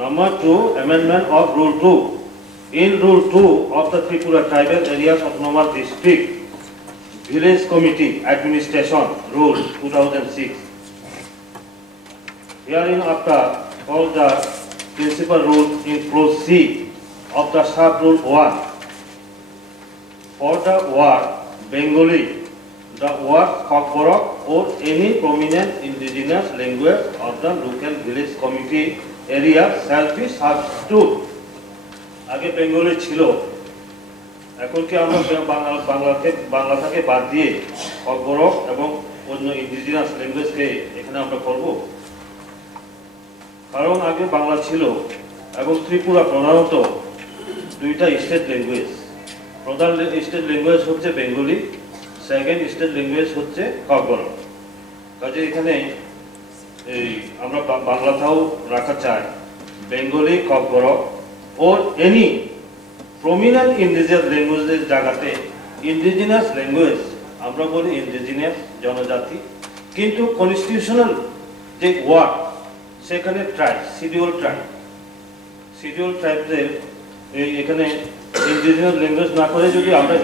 number 2 amendment of rule 2 in rule 2 of the Tripura tribal areas autonomous district village committee administration rule 2006 herein after all the principal rules in clause C of the sub rule 1 for the word Bengali, the word Kokborok or any prominent indigenous language of the local village committee area shall be substituted. আগে Bengali ছিল, এখন কি আমরা বাংলা থেকে বাদ দিয়ে ককবরক এবং অন্য ইন্ডিজিনাস ল্যাঙ্গুয়েজকে এখানে আমরা করব? কারণ আগে বাংলা ছিল এবং ত্রিপুরা প্রধানত দুইটা স্টেট ল্যাঙ্গুয়েজ। প্রধান স্টেট ল্যাঙ্গুয়েজ হচ্ছে বেঙ্গলি, সেকেন্ড স্টেট ল্যাঙ্গুয়েজ হচ্ছে ককবরক। কাজে এখানে এই আমরা বাংলাটাও রাখা চাই, Bengali, Kokborok or any prominent indigenous ল্যাঙ্গুয়েজের জায়গাতে ইন্ডিজিনাস ল্যাঙ্গুয়েজ আমরা বলি ইন্ডিজিনাস জনজাতি, কিন্তু কনস্টিটিউশনাল যে ওয়ার্ড সেখানে ট্রাইব, শিডিউল ট্রাইবদের এখানে ইন্ডিজিনাস ল্যাঙ্গুয়েজ না করে যদি আমরা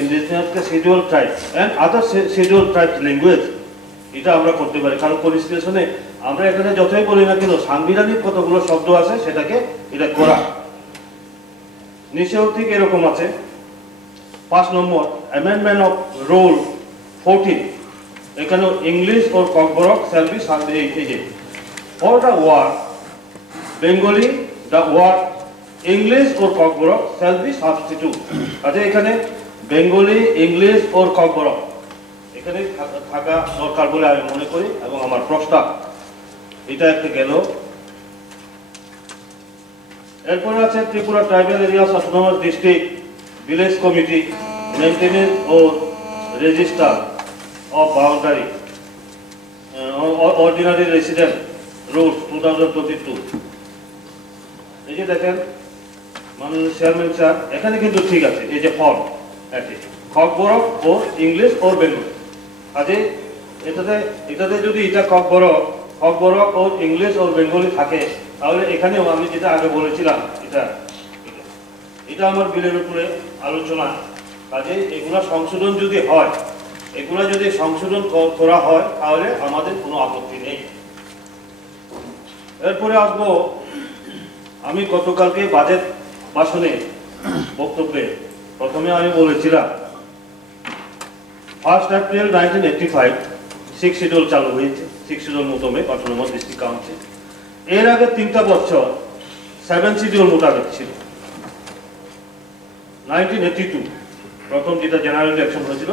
ইন্ডিজিনাসকে schedule tribe and other schedule tribe language এটা আমরা করতে পারি। কারণ কনস্টিটিউশনে আমরা এখানে যতই বলি না কেন সাংবিধানিক কতগুলো শব্দ আছে সেটাকে এটা করা। নিচেও ঠিক এরকম আছে 5 নম্বর অ্যামেন্ডমেন্ট অফ রুল 14 এখানে ইংলিশ ও Kokborok shall be substituted for the word Bengali, the word English or Kokborok shall be substituted. আচ্ছা এখানে বেঙ্গলি, ইংলিশ ও ককবরক এখানে থাকা দরকার বলে আমি মনে করি এবং আমার প্রস্তাব এটা একটা গেল। এরপরে আছে Tripura tribal areas autonomous district village committee maintenance ও register of boundary ordinary resident rules 2022। এই যে দেখেন মাননীয় চেয়ারম্যান স্যার এখানে কিন্তু ঠিক আছে, এই যে ফর্ম একই ককবরক ও ইংলিশ ও বেঙ্গলি। কাজে এটাতে যদি এটা ককবরক ও ইংলিশ ও বেঙ্গলি থাকে তাহলে এখানেও আমি যেটা আগে বলেছিলাম এটা আমার বিলের উপরে আলোচনা। কাজে এগুলা সংশোধন যদি হয়, এগুলা যদি সংশোধন করা হয় তাহলে আমাদের কোনো আপত্তি নেই। এরপরে আসবো আমি গতকালকে বাজেট ভাষণে বক্তব্যে প্রথমে আমি বলেছিলাম 1 এপ্রিল 1985 6 শিডিউল চালু হয়েছে, 6 শিডিউল মোতাবেক অটোনমাস ডিস্ট্রিক্ট কাউন্সিল। এর আগে 3টা বছর 7 শিডিউল মোতাবেক ছিল। 1982 প্রথম যেটা জেনারেল ইলেকশন হয়েছিল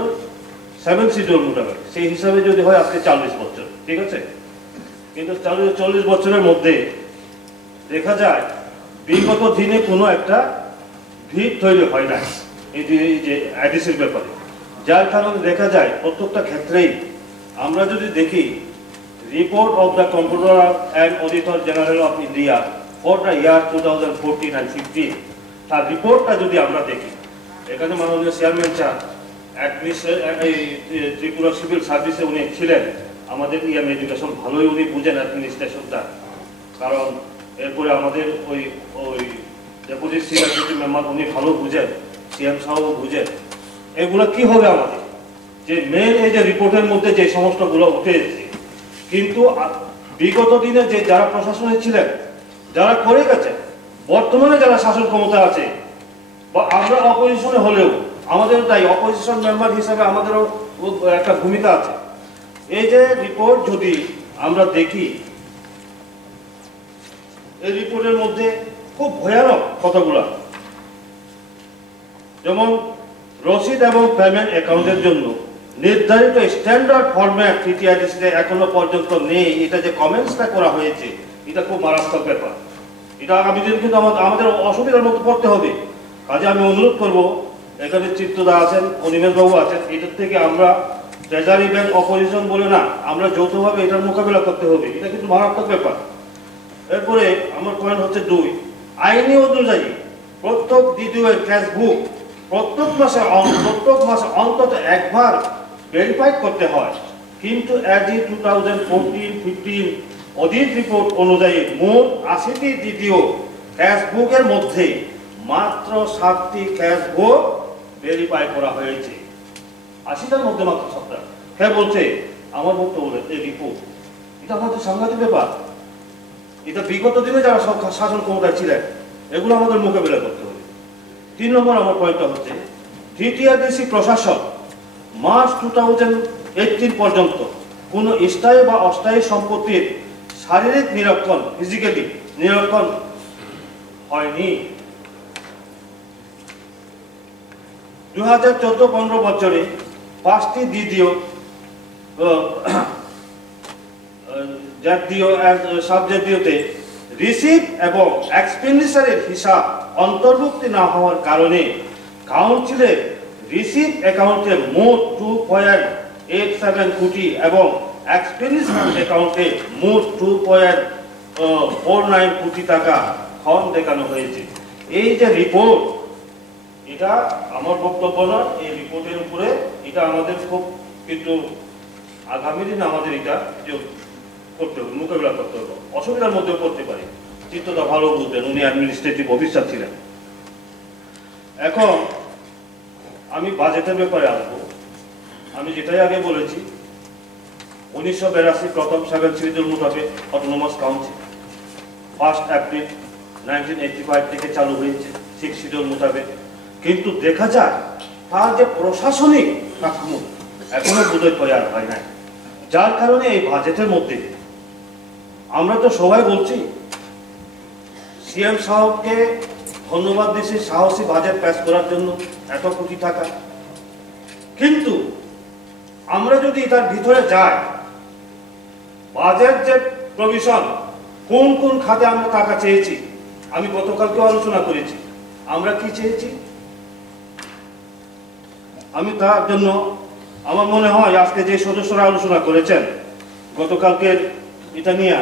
7 শিডিউল মোতাবেক, সেই হিসাবে যদি হয় আজকে 40 বছর, ঠিক আছে। কিন্তু 40 বছরের মধ্যে দেখা যায় বিগত দিনে কোনো একটা ভিড় তৈরি হয় না এই যে আইডিসির ব্যাপারে, যার কারণে দেখা যায় প্রত্যেকটা ক্ষেত্রেই আমরা যদি দেখি report of the computer and auditor general of India for the year 2014 and 15 তার রিপোর্টটা যদি আমরা দেখি, এখানে মাননীয় চেয়ারম্যান স্যার ত্রিপুরা সিভিল সার্ভিসে উনি ছিলেন, আমাদের ইএম এডুকেশন ভালোই উনি বুঝেন অ্যাডমিনিস্ট্রেশনটা, কারণ এরপরে আমাদের ওই ডেপুটি সিকিউরিটি মেম্বার উনি ভালো বুঝেন, সিএম সাহেবও বুঝেন। এগুলো কি হবে আমাদের যে মেন এই যে রিপোর্টের মধ্যে যে সমস্তগুলো উঠে এসেছে, কিন্তু বিগত দিনে যে যারা প্রশাসনে ছিলেন, যারা করে গেছে, বর্তমানে যারা শাসন ক্ষমতা আছে বা আমরা অপোজিশনে হলেও আমাদের তাই অপোজিশন মেম্বার হিসাবে আমাদেরও একটা ভূমিকা আছে। এই যে রিপোর্ট যদি আমরা দেখি, এই রিপোর্টের মধ্যে খুব ভয়ানক কথাগুলো, যেমন রসিদ এবং পেমেন্ট অ্যাকাউন্টের জন্য নির্ধারিত স্ট্যান্ডার্ড ফরম্যাট টিটিআইডিসিতে এখনো পর্যন্ত নেই। এটা যে কমেন্টসটা করা হয়েছে এটা খুব মারাত্মক ব্যাপার। এটা আগামী দিন কিন্তু আমাদের অসুবিধার মধ্যে পড়তে হবে। কাজে আমি অনুরোধ করব, এখানে চিত্তদা আছেন, অনিমেষবাবু আছেন, এটার থেকে আমরা ট্রেজারি ব্যাংক অপোজিশন বলে না, আমরা যৌথভাবে এটার মোকাবিলা করতে হবে। এটা কিন্তু মারাত্মক ব্যাপার। এরপরে আমার পয়েন্ট হচ্ছে 2, আইনি অনুযায়ী প্রত্যেক দ্বিতীয় ক্যাশ বুক প্রত্যেক মাসে অন্তত একবার ভেরিফাই করতে হয়, কিন্তু এজি 2014-15 অডিট রিপোর্ট অনুযায়ী মোট 80টি দ্বিতীয় ক্যাশ বুকের মধ্যে মাত্র 7টি ক্যাশ বুক ভেরিফাই করা হয়েছে। 80টার মধ্যে মাত্র 7টা। হ্যাঁ বলছে আমার বক্তব্য এই রিপোর্ট, এটা আমাদের সাংঘাতিক ব্যাপার। এটা বিগত দিনে যারা শাসন ক্ষমতায় ছিলেন এগুলো আমাদের মোকাবিলা করতে হবে। 3 নম্বর আমার পয়েন্টটা হচ্ছে টিটিআইডিসি প্রশাসন মার্চ 2018 পর্যন্ত কোনো স্থায়ী বা অস্থায়ী সম্পত্তির শারীরিক নিরীক্ষণ, ফিজিক্যালি নিরীক্ষণ হয়নি। 2014-15 বছরে 5টি দ্বিতীয় জাতীয় সাবজাতীয়তে রিসিভ এবং এক্সপেন্ডিচারের হিসাব অন্তর্ভুক্তি না হওয়ার কারণে কাউন্সিলের রিসিভ অ্যাকাউন্টে মোট 2.87 কোটি এবং এক্সপেন্ডিচার অ্যাকাউন্টে মোট 2.49 কোটি টাকা খন দেখানো হয়েছে। এই যে রিপোর্ট, এটা আমার বক্তব্য না, এই রিপোর্টের উপরে এটা আমাদের খুব কিন্তু আগামী দিনে আমাদের এটা করতে হবে, মোকাবিলা করতে হবে। অসুবিধার মধ্যেও করতে পারি। চিত্তদা ভালো বুঝবেন, উনি অ্যাডমিনিস্ট্রেটিভ অফিসার ছিলেন। এখন আমি বাজেটের ব্যাপারে আসবো। আমি যেটাই আগে বলেছি 1982 প্রথম 7 শিডিউল মোতাবেক অটোনোমাস কাউন্সিল 1 এপ্রিল 1985 থেকে চালু হয়েছে 6 শিডিউল মোতাবেক, কিন্তু দেখা যায় তার যে প্রশাসনিক কাঠামো এখনো বোধহয় তৈরি হয় নাই, যার কারণে এই বাজেটের মধ্যে আমরা তো সবাই বলছি সিএম সাহেবকে ধন্যবাদ দিচ্ছি সাহসী বাজেট পেশ করার জন্য, এত কোটি টাকা, কিন্তু আমরা যদি তার ভিতরে যাই বাজেট যে প্রভিশন কোন কোন খাতে আমরা টাকা চেয়েছি, আমি গতকালকে আলোচনা করেছি আমরা কি চেয়েছি। আমি তার জন্য আমার মনে হয় আজকে যে সদস্যরা আলোচনা করেছেন গতকালকের এটা নিয়ে,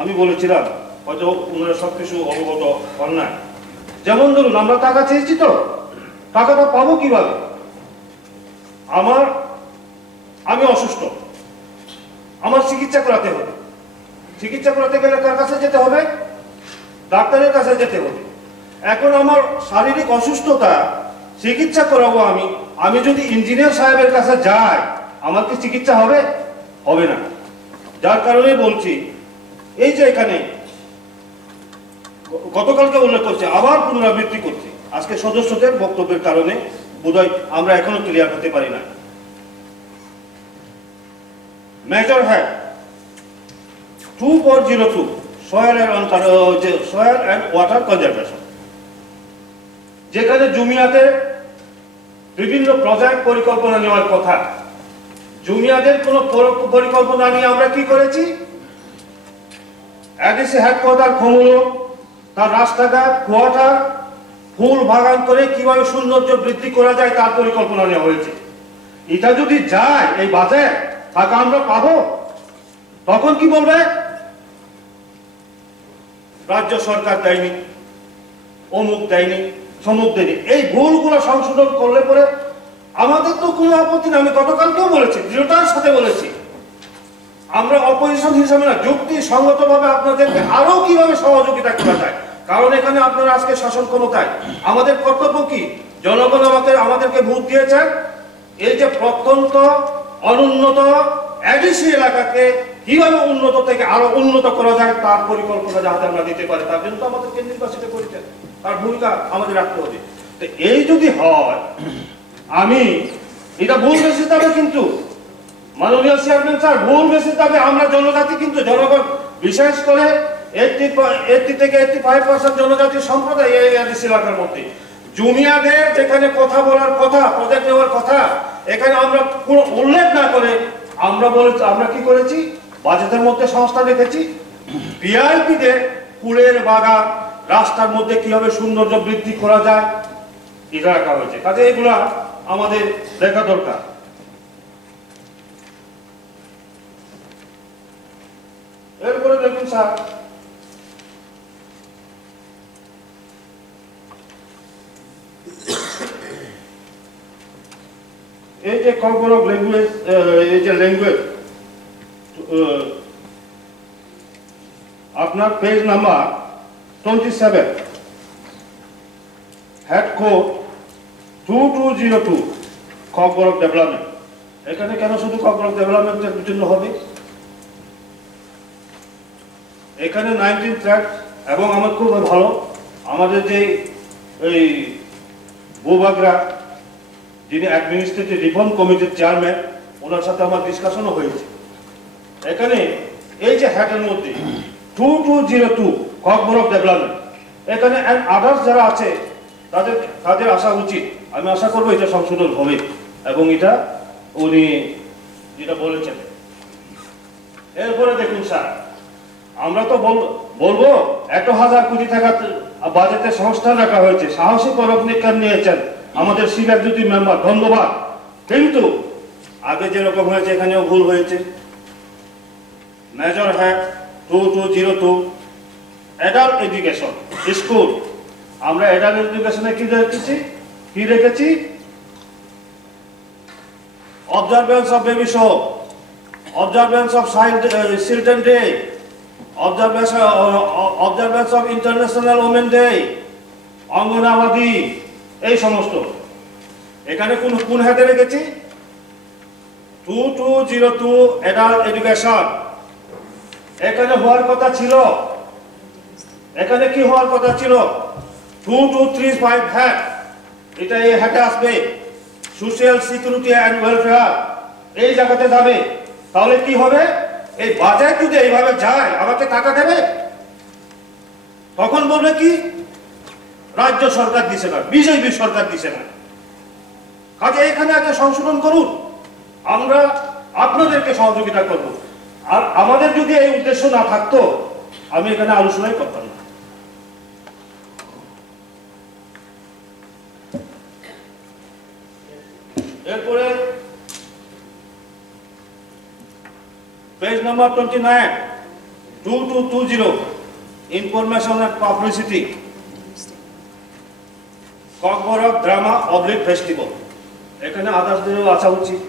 আমি বলেছিলাম হয়তো ওনারা সবকিছু অবগত হন না। যেমন ধরুন আমরা টাকা চেয়েছি, তো টাকাটা পাবো কিভাবে? আমি অসুস্থ, আমার চিকিৎসা করাতে হবে, চিকিৎসা করাতে গেলে কার কাছে যেতে হবে? ডাক্তারের কাছে যেতে হবে। এখন আমার শারীরিক অসুস্থতা চিকিৎসা করাবো আমি যদি ইঞ্জিনিয়ার সাহেবের কাছে যাই আমার কি চিকিৎসা হবে? হবে না। যার কারণে বলছি এই যে এখানে গতকালকে উল্লেখ করছে, আবার পুনরাবৃত্তি করছে, আজকে সদস্যদের বক্তব্যের কারণে বোধহয় আমরা এখনো ক্লিয়ার হতে পারি না। Major head 2402 soil and water conservation, যেখানে জুমিয়াতে বিভিন্ন প্রজেক্ট পরিকল্পনা নেওয়ার কথা, জুমিয়াদের কোনো পরিকল্পনা নিয়ে আমরা কি করেছি? এডিসি হেডকোয়ার্টার খমুলো তার রাস্তাঘাট কোয়ার্টার ফুল বাগান করে কিভাবে সৌন্দর্য বৃদ্ধি করা যায় তার পরিকল্পনা নেওয়া হয়েছে। এটা যদি যায় এই বাজেট টাকা আমরা পাবো, তখন কি বলবে রাজ্য সরকার দেয়নি, অমুক দেয়নি, সমুক দেয়নি। এই ভুলগুলো সংশোধন করলে পরে আমাদের তো কোনো আপত্তি নেই। আমি গতকালকেও বলেছি, দৃঢ়তার সাথে বলেছি, আমরা অপোজিশন হিসাবে না, যুক্তিসঙ্গতভাবে আপনাদেরকে আরো কিভাবে সহযোগিতা করা যায়। কারণ এখানে আপনারা আজকে শাসন ক্ষমতায়, আমাদের কর্তব্য কি, জনগণ আমাদেরকে ভোট দিয়েছেন, এই যে প্রত্যন্ত অনুন্নত এডিসি এলাকাকে কিভাবে উন্নত থেকে আরো উন্নত করা যায় তার পরিকল্পনা যাতে আমরা দিতে পারি, তার জন্য তো আমাদেরকে নির্বাচিত করেছেন, তার ভূমিকা আমাদের রাখতে হবে। তো এই যদি হয়, আমি এটা ভুল বেশি তবে কিন্তু মাননীয় চেয়ারম্যান স্যার, ভুল বেশি তবে আমরা জনজাতি কিন্তু জনগণ, বিশেষ করে 80 থেকে 85% জনজাতি সম্প্রদায় এই এডিসি এলাকার মধ্যে জুনিয়াদের যেখানে কথা বলার কথা, প্রজেক্ট নেওয়ার কথা, এখানে আমরা কোনো উল্লেখ না করে আমরা কি করেছি, বাজেটের মধ্যে সংস্থা রেখেছি ভিআইপিদের ফুলের বাগান, রাস্তার মধ্যে কিভাবে সৌন্দর্য বৃদ্ধি করা যায় এটা রাখা হয়েছে। কাজে এগুলা আমাদের দেখা দরকার। এরপরে দেখুন স্যার, এই যে কম্পোর ল্যাঙ্গুয়েজ, এই যে ল্যাঙ্গুয়েজ আপনার পেজ নাম্বার 27 হেড কোড 2202 কম্পোর ডেভেলপমেন্ট। এখানে কেন শুধু কম্পোর ডেভেলপমেন্টের জন্য হবে? এখানে 19 ট্র্যাক এবং আমার খুব ভালো, আমাদের যে এই বৌবাগরা যিনি অ্যাডমিনিস্ট্রেটিভ রিফর্ম কমিটির চেয়ারম্যান, ওনার সাথে আমার ডিসকাশনও হয়েছে। এখানে এই যে হ্যাটের মধ্যে 2202 ককবরক ডেভেলপমেন্ট, এখানে আদার্স যারা আছে তাদের আসা উচিত। আমি আশা করবো এটা সংশোধন হবে এবং এটা উনি যেটা বলেছেন। এরপরে দেখুন স্যার, আমরা তো বলবো 1,000 কোটি টাকা বাজেটে সংস্থান রাখা হয়েছে, সাহসী পদক্ষেপ নিয়েছেন আমাদের সিনিয়র মেম্বার, ধন্যবাদ। কিন্তু আগে যেরকম হয়েছে এখানেও ভুল হয়েছে। Major had 2202 adult education school, আমরা অ্যাডাল্ট এডুকেশনে কি রেখেছি observance of baby show, observance of children day, observance of international women day, anganwadi, এই সমস্ত। এখানে কোন হাতে রেখেছি 2202 অ্যাডাল্ট এডুকেশন। এখানে হওয়ার কথা ছিল, এখানে কি হওয়ার কথা ছিল 2235 হ্যাট, এটা এই হ্যাটে আসবে সোশ্যাল সিকিউরিটি অ্যান্ড ওয়েলফেয়ার, এই জায়গাতে যাবে। তাহলে কি হবে, এই বাজেট যদি এইভাবে যায় আমাকে টাকা দেবে, তখন বলবে কি রাজ্য সরকার দিছে না, বিজেপি সরকার দিছে না। কাজে এখানে আগে সংশোধন করুন, আমরা আপনাদেরকে সহযোগিতা করব। আর আমাদের যদি এই উদ্দেশ্য না থাকতো আমি এখানে আলোচনাই করতাম না। এরপরে page number 29 2220 information and publicity Kokborok drama oblique festival. এখানে আদার্সদেরও আসা উচিত,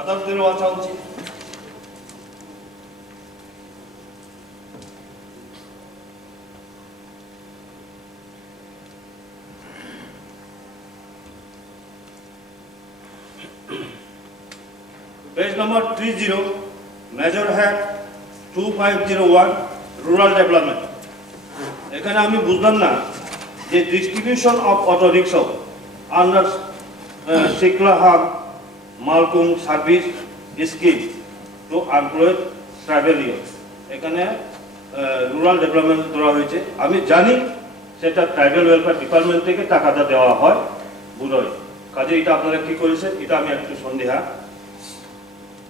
আদার্সদেরও আসা উচিত। Page number 30 major head 2501 rural development. এখানে আমি বুঝলাম না যে distribution of auto rickshaw under সিকলাহাম মালকুম service scheme to unemployed traveller, এখানে রুরাল ডেভেলপমেন্ট ধরা হয়েছে। আমি জানি সেটা ট্রাইবাল ওয়েলফেয়ার ডিপার্টমেন্ট থেকে টাকাটা দেওয়া হয় বুড়োয়। কাজে এটা আপনারা কি করেছে এটা আমি একটু সন্দেহা,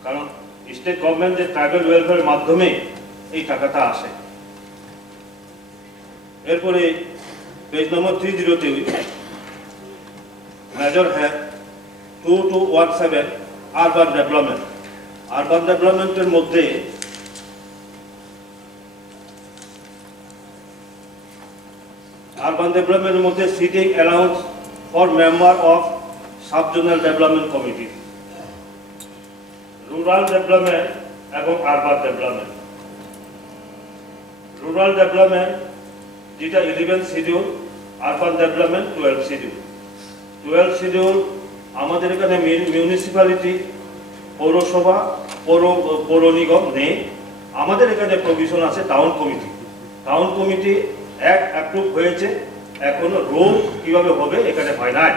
কারণ স্টেট গভর্নমেন্টের ট্রাইবাল ওয়েলফেয়ারের মাধ্যমে এই টাকাটা আসে। এরপরে পেজ নম্বর 30-তে মেজর হ্যাঁ 2217 আরবান ডেভেলপমেন্ট। আরবান ডেভেলপমেন্টের মধ্যে sitting allowance for member of subzonal development committee, rural development এবং আরবান ডেভেলপমেন্ট। রুরাল ডেভেলপমেন্ট যেটা 11 schedule, urban development 12 schedule. 12 schedule আমাদের এখানে মিউনিসিপ্যালিটি, পৌরসভা, পৌর নিগম নেই। আমাদের এখানে প্রভিশন আছে town committee. Town committee approve হয়েছে, এখনো রোড কিভাবে হবে এখানে ফাইনাইট।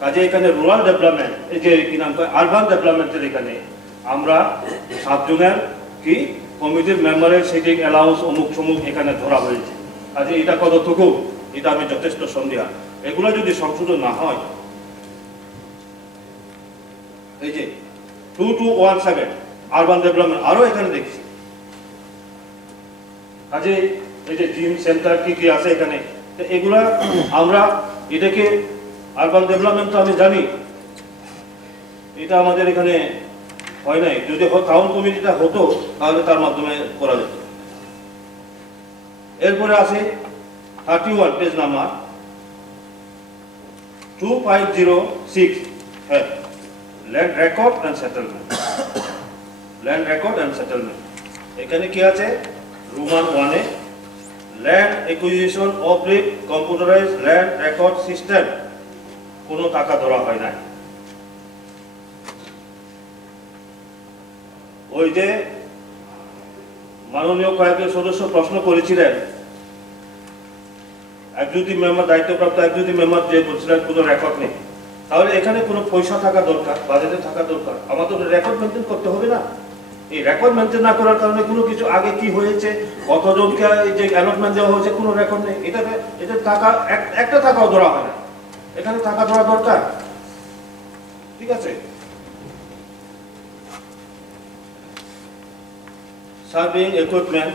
কাজে এখানে রুরাল ডেভেলপমেন্ট, এই যে কি নাম কয় আরবান ডেভেলপমেন্টের এখানে আমরা সাবজোনাল কি কমিটির মেম্বারের সিটিং অ্যালাউন্স অমুক সমুক এখানে ধরা হয়েছে। কাজে এটা কতটুকু, এটা আমি যথেষ্ট সন্দেহ। এগুলো যদি সংশোধন না হয়, এই যে 2217 আরবান ডেভেলপমেন্ট আরো এখানে দেখছি। কাজে এই যে জিম সেন্টার কি কি আছে এখানে, এগুলা আমরা এটাকে আরবান ডেভেলপমেন্ট তো আমি জানি, এটা আমাদের এখানে হয় নাই। যদি টাউন কমিটিটা হতো তাহলে তার মাধ্যমে করা যেত। এরপরে আছে 31 page number 2506 no land record and settlement. Land record and settlement এখানে কি আছে, রোমান 1-এ land acquisition oblique computerized land record system, কোনো টাকা ধরা হয় না। ওই যে মাননীয় কয়েকজন সদস্য প্রশ্ন করেছিলেন, এক্সিকিউটিভ মেম্বার, দায়িত্বপ্রাপ্ত এক্সিকিউটিভ মেম্বার যে বলছিলেন কোনো রেকর্ড নেই, তাহলে এখানে কোনো পয়সা থাকা দরকার, বাজেটে থাকা দরকার, আমাদের রেকর্ড মেনটেন করতে হবে না? এই রেকর্ড মেনটেন না করার কারণে কোনো কিছু আগে কি হয়েছে, কতজনকে যে অ্যালটমেন্ট দেওয়া হয়েছে, কোনো রেকর্ড নেই। এটা টাকা একটা টাকাও ধরা হয় না, এখানে টাকা ধরা দরকার। ঠিক আছে, serving equipment,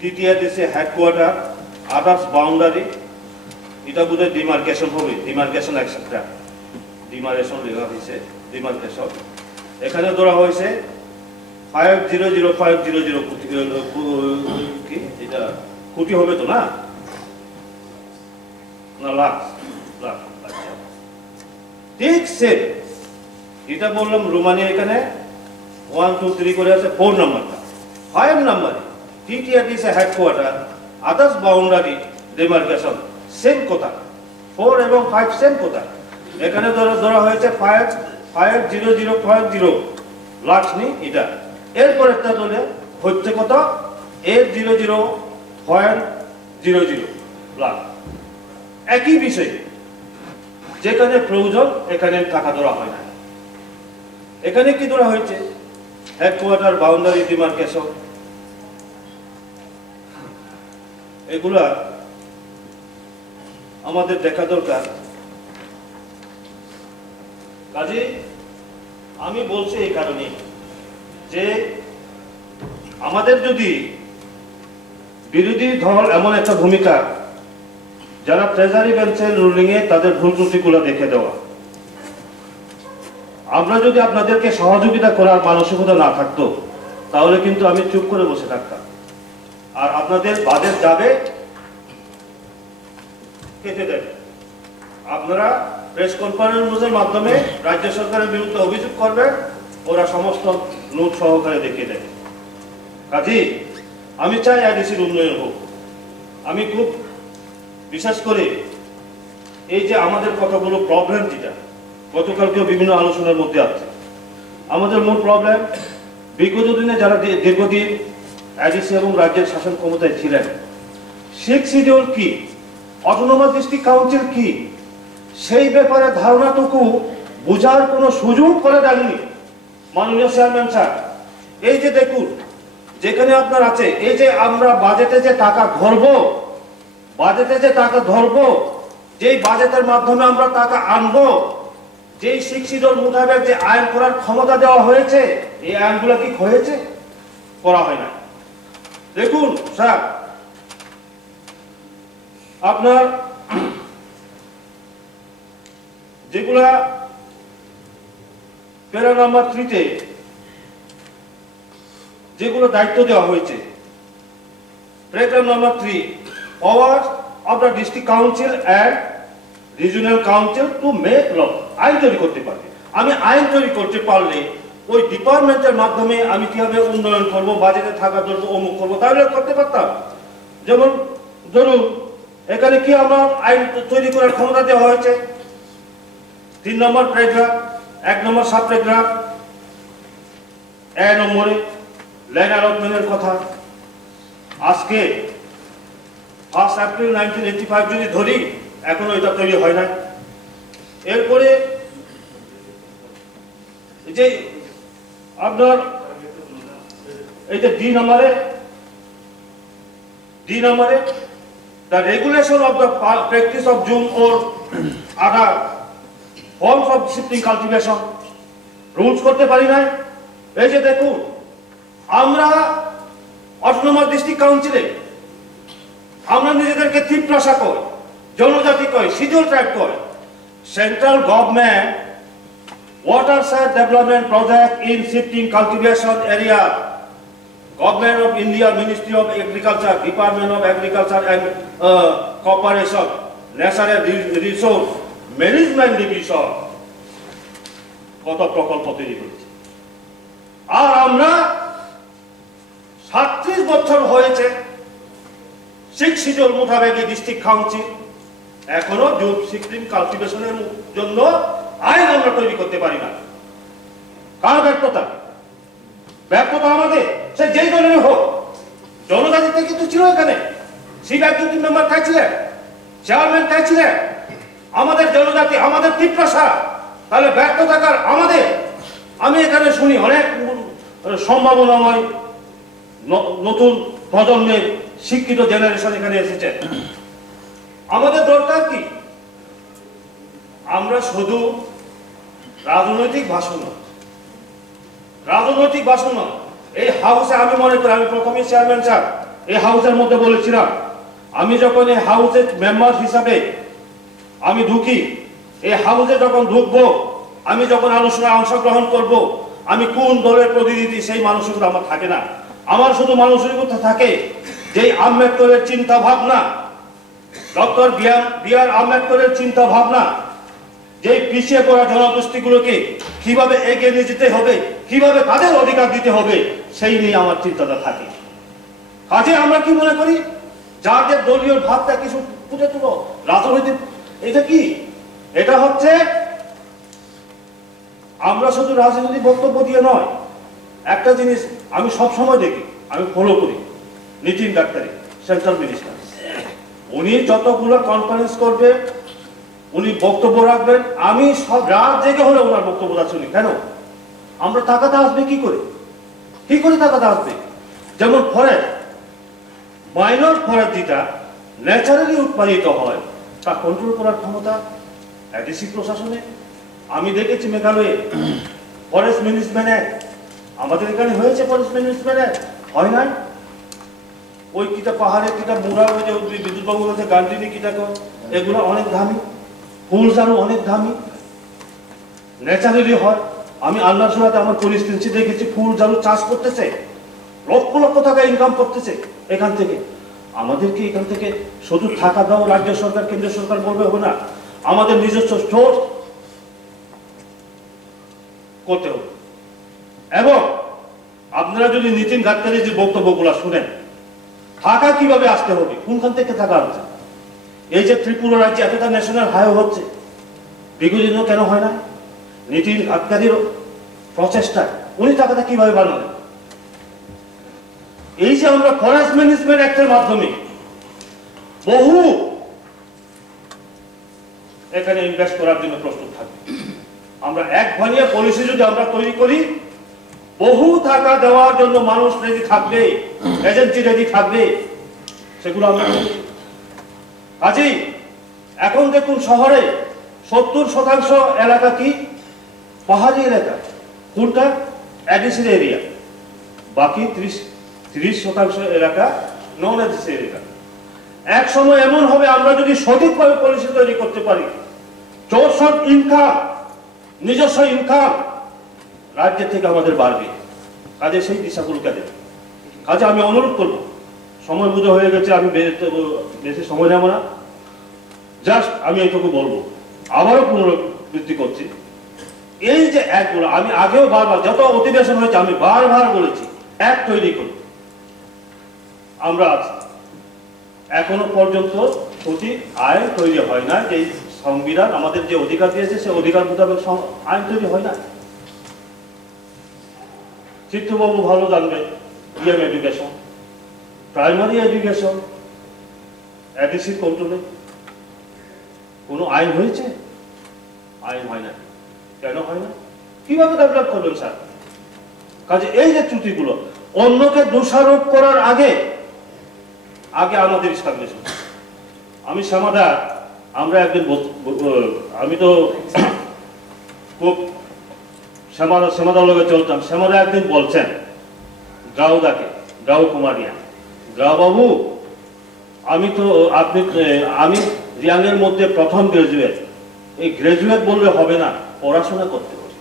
TTRDC headquarter, others boundary, এটা বোধহয় ডিমার্কেশন হবে, ডিমার্কেশন এক্সেট্রা, ডিমার্কেশন লেখা হয়েছে, ডিমার্কেশন। এখানে ধরা হয়েছে 500500 কি এটা কোটি হবে তো না, না লাখ লাখ। আচ্ছা ঠিক সেম এটা বললাম রোমানিয়া এখানে 1 2 3 করে আছে 4 নাম্বারটা। 5 নাম্বারে TTRDC headquarter, others boundary, demarcation, same কথা। 4 এবং 5 সেম কথা। এখানে ধরা হয়েছে 50050 লাখ নি এটা। এরপর একটা ধরে হচ্ছে কত 800.00 লাখ। একই বিষয়, যেখানে প্রয়োজন এখানে টাকা ধরা হয় না। এখানে কি ধরা হয়েছে, হেডকোয়ার্টার, বাউন্ডারি, ডিমার্কেশন, এগুলা আমাদের দেখা দরকার। কাজে আমি বলছি এই কারণে যে আমাদের যদি বিরোধী দল এমন একটা ভূমিকা, যারা ট্রেজারি বেঞ্চের রুলিংয়ে তাদের ভুল ত্রুটিগুলো দেখে দেওয়া, আমরা যদি আপনাদেরকে সহযোগিতা করার মানসিকতা না থাকতো তাহলে কিন্তু আমি চুপ করে বসে থাকতাম। আর আপনাদের বাজেট যাবে কেটে দেবে, আপনারা প্রেস কনফারেন্সের মাধ্যমে রাজ্য সরকারের বিরুদ্ধে অভিযোগ করবে, ওরা সমস্ত নোট সহকারে দেখিয়ে দেবে। কাজেই আমি চাই আইডিসির উন্নয়ন হোক। আমি খুব বিশেষ করে এই যে আমাদের কতগুলো প্রবলেম, যেটা গতকালকেও বিভিন্ন আলোচনার মধ্যে আছে, আমাদের মূল প্রবলেম বিগত দিনে যারা দীর্ঘদিন আইডিসি এবং রাজ্যের শাসন ক্ষমতায় ছিলেন, 6 শিডিউল কি, অটোনমাস ডিস্ট্রিক্ট কাউন্সিল কি, সেই ব্যাপারে ধারণাটুকু বোঝার কোনো সুযোগ করে দেননি মাননীয় চেয়ারম্যান স্যার। এই যে দেখুন, যেখানে আপনার আছে এই যে আমরা বাজেটে যে টাকা ধরবো, যেই বাজেটের মাধ্যমে আমরা টাকা আনবো, যে শিক্ষিতর মোতাবেক যে আইন করার ক্ষমতা দেওয়া হয়েছে এই আইনগুলো কি হয়েছে? করা হয় না। দেখুন স্যার, আপনার যেগুলা প্যারা নাম্বার 3-তে যেগুলো দায়িত্ব দেওয়া হয়েছে, paragraph number 3, power of the district council and regional council to make law, আইন তৈরি করতে পারবে। আমি আইন তৈরি করতে পারলে ওই ডিপার্টমেন্টের মাধ্যমে আমি কিভাবে উন্নয়ন করব, বাজেটে থাকা ধরবো, অমুক করবো, তাহলে করতে পারতাম। যেমন ধরুন এখানে কি আমার আইন তৈরি করার ক্ষমতা দেওয়া হয়েছে? 3 নম্বর প্যারাগ্রাফ, 1 নম্বর সাব প্যারাগ্রাফ, 1 নম্বরে ল্যান্ড অ্যালটমেন্টের কথা। আজকে 1 এপ্রিল 1985 যদি ধরি, এখনো এটা তৈরি হয় না। এরপরে যে আপনার এই যে ডি নম্বরে the regulation of the practice of June or other forms of shifting cultivation rules করতে পারি না। এই যে দেখুন, আমরা অটোনমাস ডিস্ট্রিক্ট কাউন্সিলে আমরা নিজেদেরকে ত্রিপ্রাসা কই, জনজাতি কই, শিডিউল ট্রাইব কই। Central government watershed development project in shifting cultivation area, Government of India, Ministry of Agriculture, Department of Agriculture and Cooperation, Natural Resource Management Division কত প্রকল্প তৈরি করেছে। আর আমরা 37 বছর হয়েছে শিডিউল মোতাবেক ডিস্ট্রিক্ট কাউন্সিল এখনো জুট শিফটিং কালটিভেশনের জন্য আইন আমরা তৈরি করতে পারি না। কার ব্যর্থতা? ব্যর্থতা আমাদের, সে যেই দলের হোক। জনজাতিতে কিন্তু ছিল এখানে, চিফ এক্সিকিউটিভ মেম্বার কে ছিলেন, চেয়ারম্যান কে ছিলেন, আমাদের জনজাতি, আমাদের ত্রিপ্রাসা। তাহলে ব্যর্থতা কার? আমাদের। আমি এখানে শুনি অনেক সম্ভাবনাময় নতুন প্রজন্মের শিক্ষিত জেনারেশন এখানে এসেছে। আমাদের দরকার কি? আমরা শুধু রাজনৈতিক ভাষণ এই হাউসে, আমি মনে করি, আমি প্রথমে চেয়ারম্যান স্যার এই হাউসের মধ্যে বলেছিলাম, আমি যখন এই হাউসের মেম্বার হিসাবে আমি ঢুকি, এই হাউসে যখন ঢুকবো, আমি যখন আলোচনায় অংশগ্রহণ করব, আমি কোন দলের প্রতিনিধি সেই মানসিকতা আমার থাকে না। আমার শুধু মানসিকতা থাকে যে আম্বেদকরের চিন্তা ভাবনা, ডক্টর বি.আর. আম্বেদকরের চিন্তা ভাবনা, যে পিছিয়ে পড়া জনগোষ্ঠীগুলোকে কিভাবে এগিয়ে নিয়ে যেতে হবে, কিভাবে তাদের অধিকার দিতে হবে, সেই নিয়ে আমার চিন্তাটা থাকে। কাজে আমরা কি মনে করি, যাদের দলীয় ভাবটা কিছু ফুটে তুলো, রাজনৈতিক, এটা কি? এটা হচ্ছে আমরা শুধু রাজনৈতিক বক্তব্য দিয়ে নয়, একটা জিনিস আমি সব সময় দেখি, আমি ফলো করি, নীতিন গাডকারি সেন্ট্রাল মিনিস্টার, উনি যতগুলো কনফারেন্স করবে, উনি বক্তব্য রাখবেন, আমি সব রাত জেগে হলে ওনার বক্তব্যটা শুনি। কেন? আমরা টাকাটা আসবে কি করে? টাকাটা আসবে? যেমন ফরেস্ট, মাইনর ফরেস্ট যেটা ন্যাচারালি উৎপাদিত হয়, তা কন্ট্রোল করার ক্ষমতা এডিসি প্রশাসনে। আমি দেখেছি মেঘালয়ে ফরেস্ট ম্যানেজমেন্ট অ্যাক্ট, আমাদের এখানে হয়েছে ফরেস্ট ম্যানেজমেন্ট অ্যাক্ট, হয় নাই? ওই কিটা পাহাড়ে কিটা মোড়া, ওই যে বিদ্যুৎবাবু বলছে গান্ডিনি কিটা, এগুলো অনেক দামি, ফুল আরো অনেক দামি, ন্যাচারালি হয়। আমি আল্লাহর সুরাতে আমার পরিস্থিতি দেখেছি, ফুল জারু চাষ করতেছে, লক্ষ লক্ষ টাকা ইনকাম করতেছে এখান থেকে। আমাদেরকে এখান থেকে শুধু টাকা দাও, রাজ্য সরকার কেন্দ্র সরকার বলবে হবে না, আমাদের নিজস্ব স্টোর করতে হবে। এবং আপনারা যদি নীতিন গাডকারির যে বক্তব্যগুলো শুনেন, টাকা কিভাবে আসতে হবে, কোনখান থেকে টাকা আসছে? এই যে ত্রিপুরা রাজ্যে এতটা ন্যাশনাল হাইওয়ে হচ্ছে, বিগত দিনও কেন হয় না? নীতিন গাডকারির প্রচেষ্টা, উনি টাকাটা কিভাবে বানালেন? এই যে আমরা ফরেস্ট ম্যানেজমেন্ট অ্যাক্টের মাধ্যমে বহু এখানে ইনভেস্ট করার জন্য প্রস্তুত থাকবে। আমরা এক ভানিয়া পলিসি যদি আমরা তৈরি করি, বহু টাকা দেওয়ার জন্য মানুষ রেডি থাকবে, এজেন্সি রেডি থাকবে, সেগুলো আমরা কাজেই এখন দেখুন শহরে 70% এলাকা কি পাহাড়ি এলাকা, কোনটা অ্যাডিসিড এরিয়া, বাকি 30% এলাকা নন অ্যাডিসিড এরিয়া। এক সময় এমন হবে আমরা যদি সঠিকভাবে পলিসি তৈরি করতে পারি, সোর্স ইনকাম, নিজস্ব ইনকাম রাজ্যের থেকে আমাদের বাড়বে। কাজে সেই দিশাগুলোকে দেবে। কাজে আমি অনুরোধ করব, সময় বুঝে হয়ে গেছে, আমি বেশি সময় নেব না, জাস্ট আমি এইটুকু বলবো, আবারও পুনরাবৃত্তি করছি, এই যে অ্যাক্টগুলো আমি আগেও বারবার যত অধিবেশন হয়েছে আমি বারবার বলেছি, অ্যাক্ট তৈরি করি। আমরা এখনো পর্যন্ত সঠিক আইন তৈরি হয় না, যে সংবিধান আমাদের যে অধিকার দিয়েছে সে অধিকার মোতাবেক আইন তৈরি হয় না। চিত্তবাবু ভালো জানবে, ইএম এডুকেশন, প্রাইমারি এডুকেশন, অ্যাডিসিড কন্ট্রোলে কোনো আইন হয়েছে? আইন হয় না। কেন হয় না? কিভাবে ডেভেলপ করবেন স্যার? কাজে এই যে ত্রুটিগুলো, অন্যকে দোষারোপ করার আগে আমাদের এস্টাবলিশ। আমি শ্যামাদা, আমরা একদিন আমি তো খুব শ্যামাদার লোকে চলতাম, শ্যামাদা একদিন বলছেন গাউদাকে, গাউ কুমারিয়া, গাউ বাবু আমি রিয়াংয়ের মধ্যে প্রথম গ্রাজুয়েট, এই গ্রাজুয়েট বললে হবে না, পড়াশোনা করতে হবে।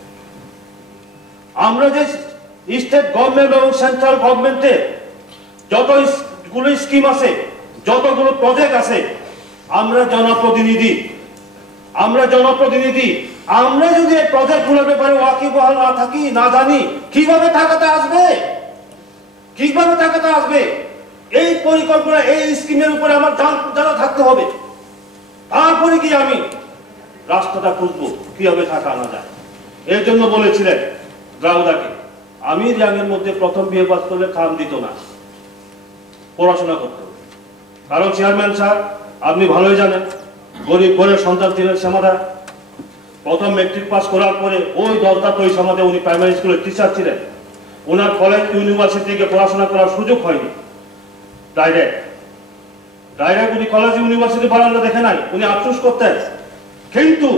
আমরা যে স্টেট গভর্নমেন্ট এবং সেন্ট্রাল গভর্নমেন্টে যতগুলো স্কিম আছে, যতগুলো প্রজেক্ট আছে, আমরা জনপ্রতিনিধি, আমরা যদি এই প্রজেক্টগুলোর ব্যাপারে ওয়াকিবহাল না থাকি, না জানি, কিভাবে টাকাটা আসবে? এই পরিকল্পনা, এই স্কিমের উপরে আমার জানা থাকতে হবে। তারপরে কি আমি রাস্তাটা খুঁজবো কিভাবে টাকা আনা যায়। এর জন্য বলেছিলেন রাউদাকে, আমি রিয়াংয়ের মধ্যে প্রথম বিয়ে পাস করলে কাম দিত না, পড়াশোনা করতে হবে। কারণ চেয়ারম্যান স্যার, আপনি ভালোই জানেন, গরিব ঘরের সন্তান ছিলেন শ্যামাদা। প্রথম মেট্রিক পাস করার পরে ওই দলটা তো ওই সমাজে উনি প্রাইমারি স্কুলের টিচার ছিলেন। ওনার কলেজ ইউনিভার্সিটিকে পড়াশোনা করার সুযোগ হয়নি। ডাইরেক্ট উনি কলেজ ইউনিভার্সিটি বারান্দা দেখে নাই, উনি আফসোস করতেন। কিন্তু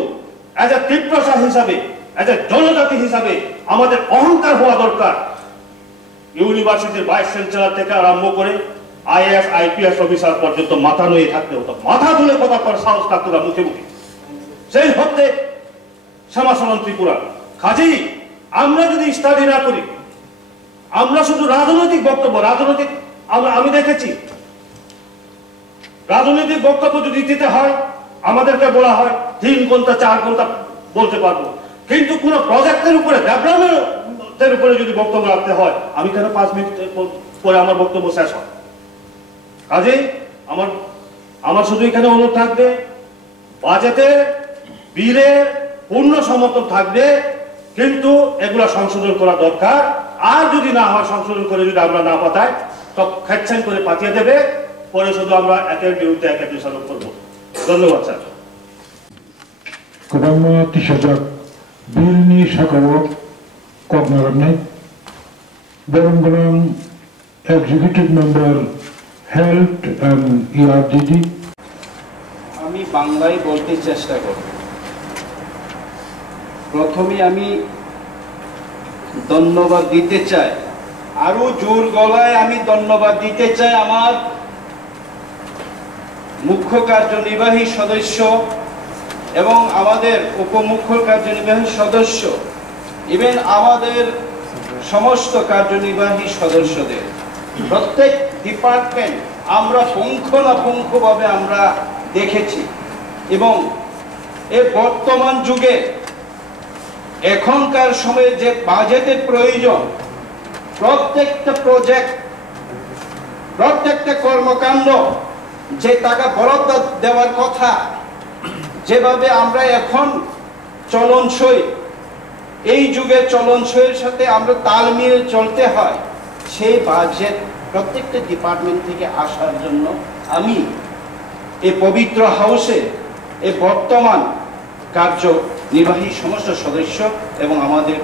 অ্যাজ এ তীব্রতা হিসাবে, অ্যাজ এ জনজাতি হিসাবে আমাদের অহংকার হওয়া দরকার। ইউনিভার্সিটির ভাইস চ্যান্সেলর থেকে আরম্ভ করে আইএএস আইপিএস অফিসার পর্যন্ত মাথা নুয়ে থাকতে হতো, মাথা তুলে কথা করার সাহস থাকতো না মুখে মুখে। সেই হতে শ্যামাচরণ ত্রিপুরা। কাজেই আমরা যদি স্টাডি না করি, আমরা শুধু রাজনৈতিক বক্তব্য, আমি দেখেছি রাজনৈতিক বক্তব্য যদি দিতে হয় আমাদেরকে বলা হয় 3 ঘন্টা 4 ঘন্টা বলতে পারবো, কিন্তু কোন প্রজেক্টের উপরে, ডেভেলপমেন্টের উপরে যদি বক্তব্য রাখতে হয়, আমি কেন 5 মিনিট পরে আমার বক্তব্য শেষ হয়। কাজেই আমার শুধু এখানে অনুরোধ থাকবে, বাজেটের বিলের পূর্ণ সমর্থন থাকবে, কিন্তু এগুলা সংশোধন করা দরকার। আর যদি না হয়, সংশোধন করে যদি আমরা না পাঠাই, তো খেচ্ছান করে পাঠিয়ে দেবে, পরে শুধু আমরা একের বিরুদ্ধে একের দোষারোপ করবো। ধন্যবাদ sir. Kadang tisajak bil ni sakawak kok naramnai. Barang-barang executive member health and ERDD. আমি বাংলায় বলতে চেষ্টা করব। প্রথমে আমি ধন্যবাদ দিতে চাই, আরো জোর গলায় আমি ধন্যবাদ দিতে চাই আমার মুখ্য কার্যনির্বাহী সদস্য এবং আমাদের উপমুখ্য কার্যনির্বাহী সদস্য, ইভেন আমাদের সমস্ত কার্যনির্বাহী সদস্যদের। প্রত্যেক ডিপার্টমেন্ট আমরা পুঙ্খানুপুঙ্খভাবে আমরা দেখেছি, এবং এই বর্তমান যুগে এখনকার সময়ে যে বাজেটের প্রয়োজন, প্রত্যেকটা প্রজেক্ট, প্রত্যেকটা কর্মকাণ্ড যে টাকা বরাদ্দ দেওয়ার কথা, যেভাবে আমরা এখন চলনসই, এই যুগে চলনসইয়ের সাথে আমরা তাল মিলিয়ে চলতে হয়, সেই বাজেট প্রত্যেকটা ডিপার্টমেন্ট থেকে আসার জন্য আমি এই পবিত্র হাউসে এই বর্তমান কার্যনির্বাহী সমস্ত সদস্য এবং আমাদের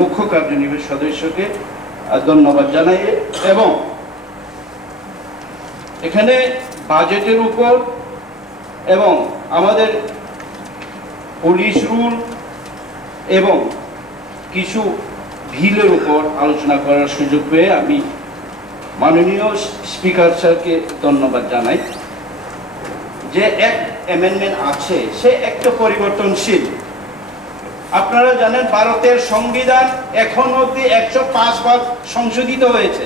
মুখ্য কার্যনির্বাহী সদস্যকে ধন্যবাদ জানাই। এবং এখানে বাজেটের উপর এবং আমাদের পুলিশ রুল এবং কিছু বিলের উপর আলোচনা করার সুযোগ পেয়ে আমি মাননীয় স্পিকার স্যারকে ধন্যবাদ জানাই। যে এক অ্যামেন্ডমেন্ট আছে সে একটা পরিবর্তনশীল। আপনারা জানেন ভারতের সংবিধান এখন অবধি 105 বার সংশোধিত হয়েছে।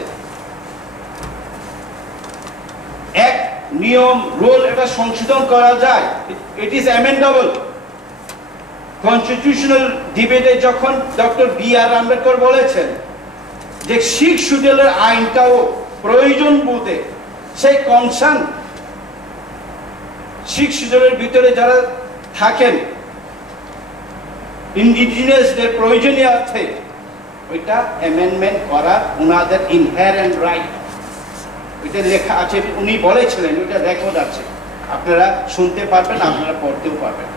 এক নিয়ম রুল এটা সংশোধন করা যায়, ইট ইজ অ্যামেন্ডেবল। কনস্টিটিউশনাল ডিবেটে যখন ডক্টর বি.আর. আম্বেদকর বলেছেন যে শিখ শিডিউলের আইনটাও প্রয়োজন বোধে সেই কনসার্ন শিখ শিডিউলের ভিতরে যারা থাকেন ইন্ডিজিনিয়াসদের প্রয়োজনীয় অর্থে ওইটা অ্যামেন্ডমেন্ট করার ওনাদের ইনহেরেন্ট রাইট, ওইটা লেখা আছে। উনি বলেছিলেন, ওইটা রেকর্ড আছে, আপনারা শুনতে পারবেন, আপনারা পড়তেও পারবেন।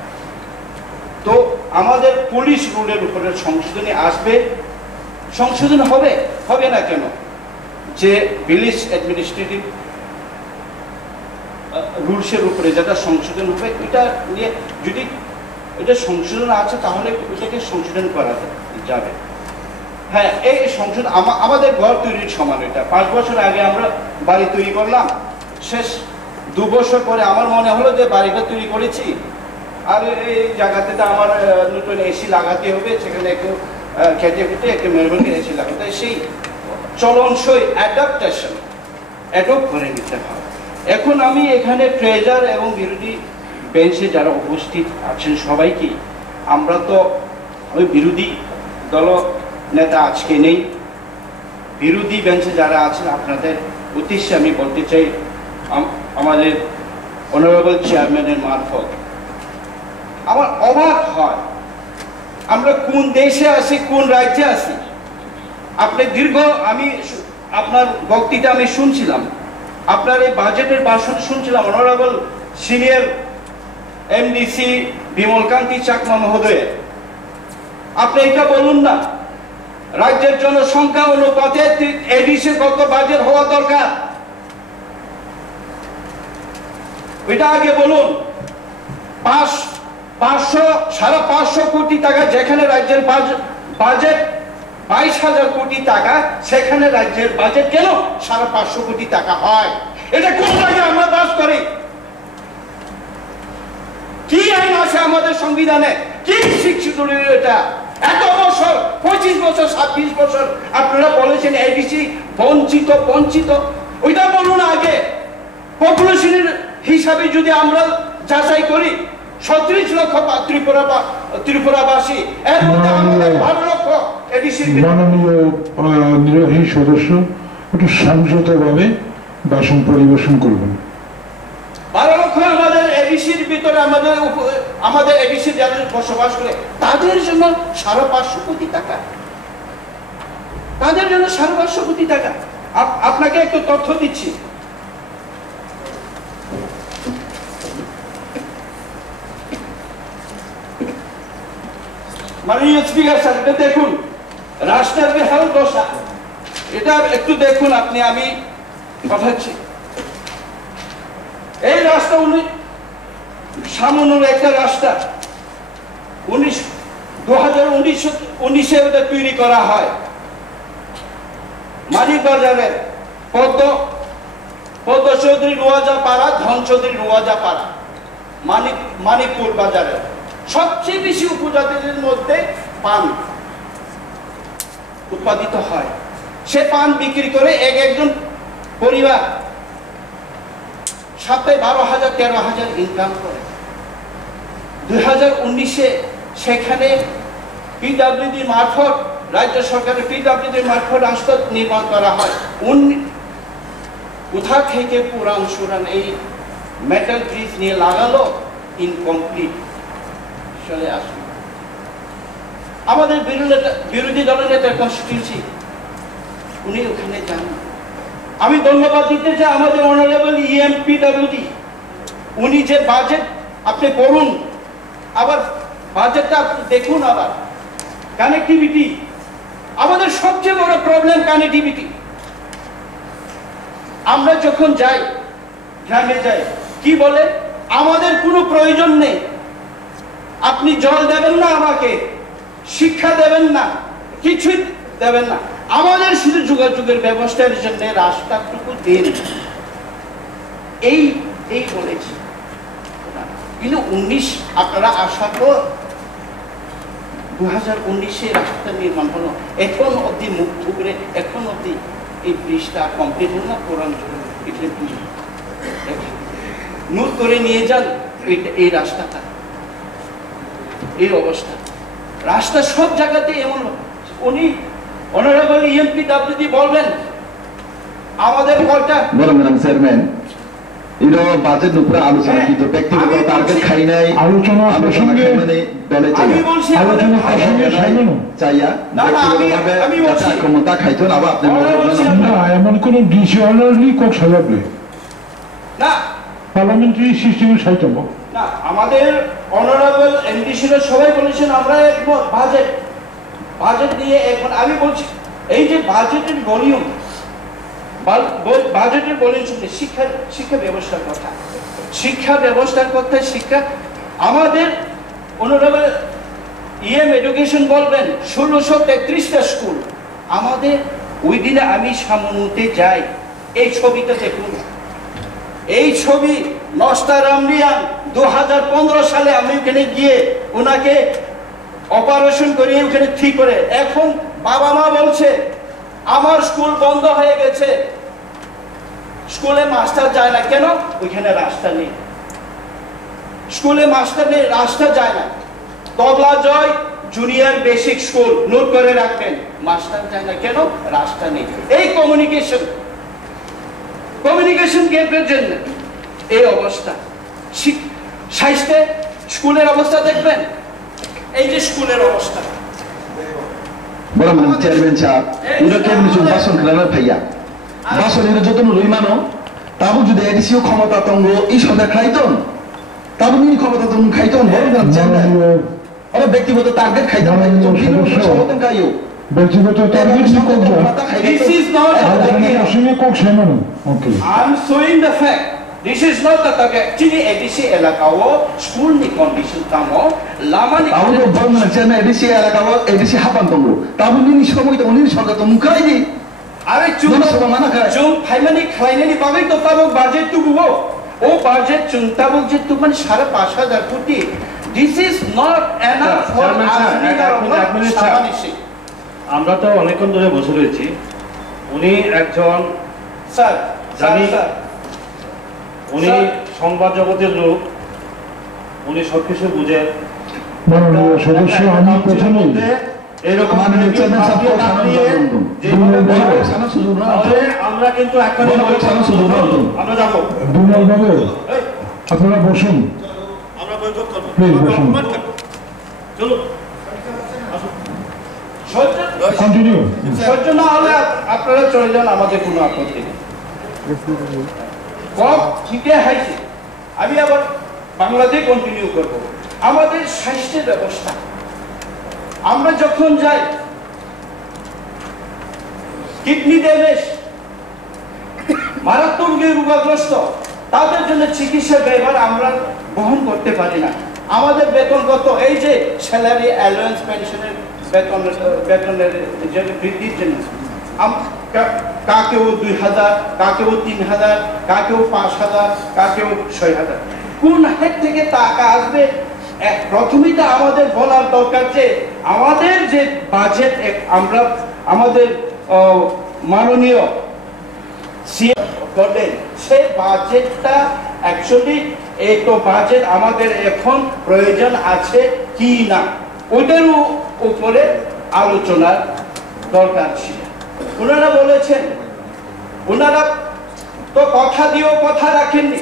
তো আমাদের পুলিশ রুলের উপরে সংশোধনী আসবে, সংশোধন হবে, হবে না কেন? যে পুলিশ অ্যাডমিনিস্ট্রেটিভ রুলসের উপরে যেটা সংশোধন হবে, এটা নিয়ে যদি এটা সংশোধন আছে তাহলে এটাকে সংশোধন করা যাবে। হ্যাঁ, এই সংশোধন আমাদের ঘর তৈরির সমান। এটা 5 বছর আগে আমরা বাড়ি তৈরি করলাম, শেষ 2 বছর পরে আমার মনে হলো যে বাড়িটা তৈরি করেছি আর এই জায়গাতে তো আমার নতুন এসি লাগাতে হবে, সেখানে একটু খেতে খেতে একটু মেরুনকে এসি লাগাতে, সেই চলনসই অ্যাডাপ্টেশন অ্যাডপ্ট করে নিতে হয়। এখন আমি এখানে ট্রেজার এবং বিরোধী বেঞ্চে যারা উপস্থিত আছেন সবাইকে, আমরা তো ওই বিরোধী দল নেতা আজকে নেই, বিরোধী বেঞ্চে যারা আছেন আপনাদের উদ্দেশ্যে আমি বলতে চাই, আমাদের অনারেবল চেয়ারম্যানের মারফত আমার অবাক হয় আমরা কোন দেশে আছি, কোন রাজ্যে আছি। আপনি আমি আপনার বক্তৃতা আমি শুনছিলাম, আপনার এই বাজেটের ভাষণ শুনছিলাম, অনারেবল সিনিয়র এমডিসি বিমলকান্তি চাকমা মহোদয়, আপনি এটা বলুন না রাজ্যের জনসংখ্যা অনুপাতে এডিসির কত বাজেট হওয়া দরকার, এটা আগে বলুন। 500 কোটি টাকা যেখানে রাজ্যের বাজেট 22,000 কোটি টাকা, সেখানে রাজ্যের বাজেট কেন 550 কোটি টাকা হয়? এটা কোন জায়গায় আমরা বাস করি? কি আইন আছে আমাদের সংবিধানে? কি শিক্ষিত এটা? এত বছর 25 বছর 26 বছর আপনারা বলেছেন এডিসি বঞ্চিত, ওইটা বলুন আগে। পপুলেশনের হিসাবে যদি আমরা যাচাই করি 37 লক্ষ ত্রিপুরাবাসী, এর মধ্যে আমাদের 12 লক্ষ এডিসি। মাননীয় নির্বাহী সদস্য একটু সংযতভাবে ভাষণ পরিবেশন করবেন। 12 লক্ষ আমাদের এডিসির ভিতরে, আমাদের এডিসি যারা বসবাস করে তাদের জন্য 550 কোটি টাকা, তাদের জন্য 550 কোটি টাকা। আপনাকে একটু তথ্য দিচ্ছি, মাননীয় স্পিকার স্যার, এটা দেখুন রাষ্ট্রের বেহাল দশা, এটা একটু দেখুন আপনি, আমি পাঠাচ্ছি। এই রাস্তা সামনের একটা রাস্তা 2019 এটা তৈরি করা হয় মানিক বাজারের পদ্ম চৌধুরী রুয়াজা পাড়া, ধন চৌধুরী রুয়াজা পাড়া, মানিকপুর বাজারে সবচেয়ে বেশি উপজাতিদের মধ্যে পান উৎপাদিত হয়। সে পান বিক্রি করে একজন পরিবার সপ্তাহে 12,000-13,000 ইনকাম করে। 2019-এ সেখানে পিডব্লিউডি মারফত, রাজ্য সরকারের পিডব্লিউডি মারফত রাস্তা নির্মাণ করা হয়। কোথা থেকে পুরান সুরান এই মেটাল ব্রিজ নিয়ে লাগালো, ইনকমপ্লিট চলে আসবে। আমাদের বিরোধী দলের নেতা কনস্টিটিউন্সি, উনি ওখানে যান। আমি ধন্যবাদ দিতে চাই আমাদের অনারেবল EMPWD, উনি যে বাজেট আপনি পড়ুন, আবার বাজেটটা আপনি দেখুন, আবার কানেক্টিভিটি, আমাদের সবচেয়ে বড় প্রবলেম কানেক্টিভিটি। আমরা যখন যাই গ্রামে যাই, কি বলে আমাদের কোনো প্রয়োজন নেই, আপনি জল দেবেন না, আমাকে শিক্ষা দেবেন না, কিছুই দেবেন না, আমাদের শুধু যোগাযোগের ব্যবস্থার জন্য রাস্তাটুকু দিন, এই বলেছি। কিন্তু 19 আপনারা আশা কর 2019-এ রাস্তা নির্মাণ হলো, এখন অব্দি মুখ থুবড়ে, এখন অব্দি এই ব্রিজটা কমপ্লিট হল না। কোরআন নোট করে নিয়ে যান এই রাস্তাটা, এই অবস্থা। রাস্তা সব জায়গাতে এমন। উনি অনারেবল EMPWD বলবেন আমাদের কয়টা বড় ম্যাডাম চেয়ারম্যান এটা বাজেট উপরে আলোচনা কিন্তু ব্যক্তিগত টার্গেট খাই নাই, আলোচনা প্রসঙ্গে দলে চাই আলোচনা প্রসঙ্গে চাইয়া ব্যক্তিগতভাবে যাতে আক্রমণটা খাইতো না। আবার আপনি না এমন কোন ডিসঅর্ডারলি কোক সাজাবে না, পার্লামেন্টারি সিস্টেমের সাইতব না। আমাদের অনারেবল এমডিসিরা সবাই বলেছেন আমরা একমত। বাজেট নিয়ে এখন আমি বলছি এই যে বাজেটের ভলিউম, বাজেটের ভলিউম শুনতে শিক্ষা ব্যবস্থার কথা, শিক্ষা ব্যবস্থার কথা, শিক্ষা আমাদের অনারেবল এডুকেশন বলবেন 1633টা স্কুল আমাদের। ওই দিনে আমি সামনুতে যাই, এই ছবিটা দেখুন, এই ছবি নস্তারাম রিয়ান 2015 সালে আমি ওখানে গিয়ে ওনাকে অপারেশন করিয়ে ওখানে ঠিক করে, এখন বাবা মা বলছে আমার স্কুল বন্ধ হয়ে গেছে, স্কুলে মাস্টার যায় না। কেন? ওইখানে রাস্তা নেই, স্কুলে মাস্টার নেই, রাস্তা যায় না। তবলা জয় জুনিয়র বেসিক স্কুল, নোট করে রাখবেন, মাস্টার যায় না। কেন? রাস্তা নেই। এই কমিউনিকেশন গ্যাপের জন্য এই অবস্থা। স্বাস্থ্যে স্কুলের অবস্থা দেখবেন, এই যে স্কুলের অবস্থা। বড় ম্যাডাম চেয়ারম্যান সাহেব এটা কেমন বাসন খেলানোর ভাইয়া বাসন এটা যত রইমানো তাবো যদি এডিসিও ক্ষমতা তঙ্গ এই সরকার খাইতন তাবো নিয়ে ক্ষমতা তঙ্গ খাইতন। বড় ম্যাডাম চেয়ারম্যান ওরা ব্যক্তিগত টার্গেট খাইতাম সমর্থন খাইও ব্যক্তিগত target This is not a okay. I'm showing the fact. This is not the target. Actually, ADC elakao school ni condition tamo lama ni. Tahu tu bang macam ADC elakao ADC hapan tunggu. Tahu ni semua itu ni soal tu muka ini. Are cum primary kelainnya ni bagai tu tamo budget tu buo. Oh budget cum tamo budget tu man 5,500 koটি. This is not enough for us. আমরা তো অনেকক্ষণ ধরে বসে রয়েছি, উনি একজন sir জানি, উনি সংবাদ জগতের লোক, উনি সবকিছু বুঝেন। সদস্য আমি প্রথমে এরকম আমরা কিন্তু আমরা যাবো দুলাল বাবু আপনারা বসুন, আমরা বৈঠক করবো, প্লিজ বসুন, চলুন কন্টিনিউ। সহ্য না হলে আপনারা চলে যান, আমাদের কোনো আপত্তি নেই। ঠিকই হাইছে, আমি আবার বাংলাদেশ কন্টিনিউ করব। আমাদের স্বাস্থ্য ব্যবস্থা, আমরা যখন যাই কিডনি ড্যামেজ, মারাত্মক রোগাগ্রস্ত, তাদের জন্য চিকিৎসা ব্যয়ভার আমরা বহন করতে পারি না। আমাদের বেতন কত? এই যে স্যালারি অ্যালাউন্স পেনশনের বেতনের বৃদ্ধির জন্য কাকেও 2,000, কাকেও 3,000, কাকেও 5,000, কাকেও 6,000। কোন হাত থেকে টাকা আসবে? প্রথমেই তো আমাদের বলার দরকার যে আমাদের যে বাজেট আমরা আমাদের মাননীয় করলেন, সেই বাজেটটা অ্যাকচুয়ালি এই তো বাজেট আমাদের এখন প্রয়োজন আছে কি না, ওইটার উপরে আলোচনার দরকার ছিল। ওনারা বলেছেন, ওনারা তো কথা দিয়েও কথা রাখেননি।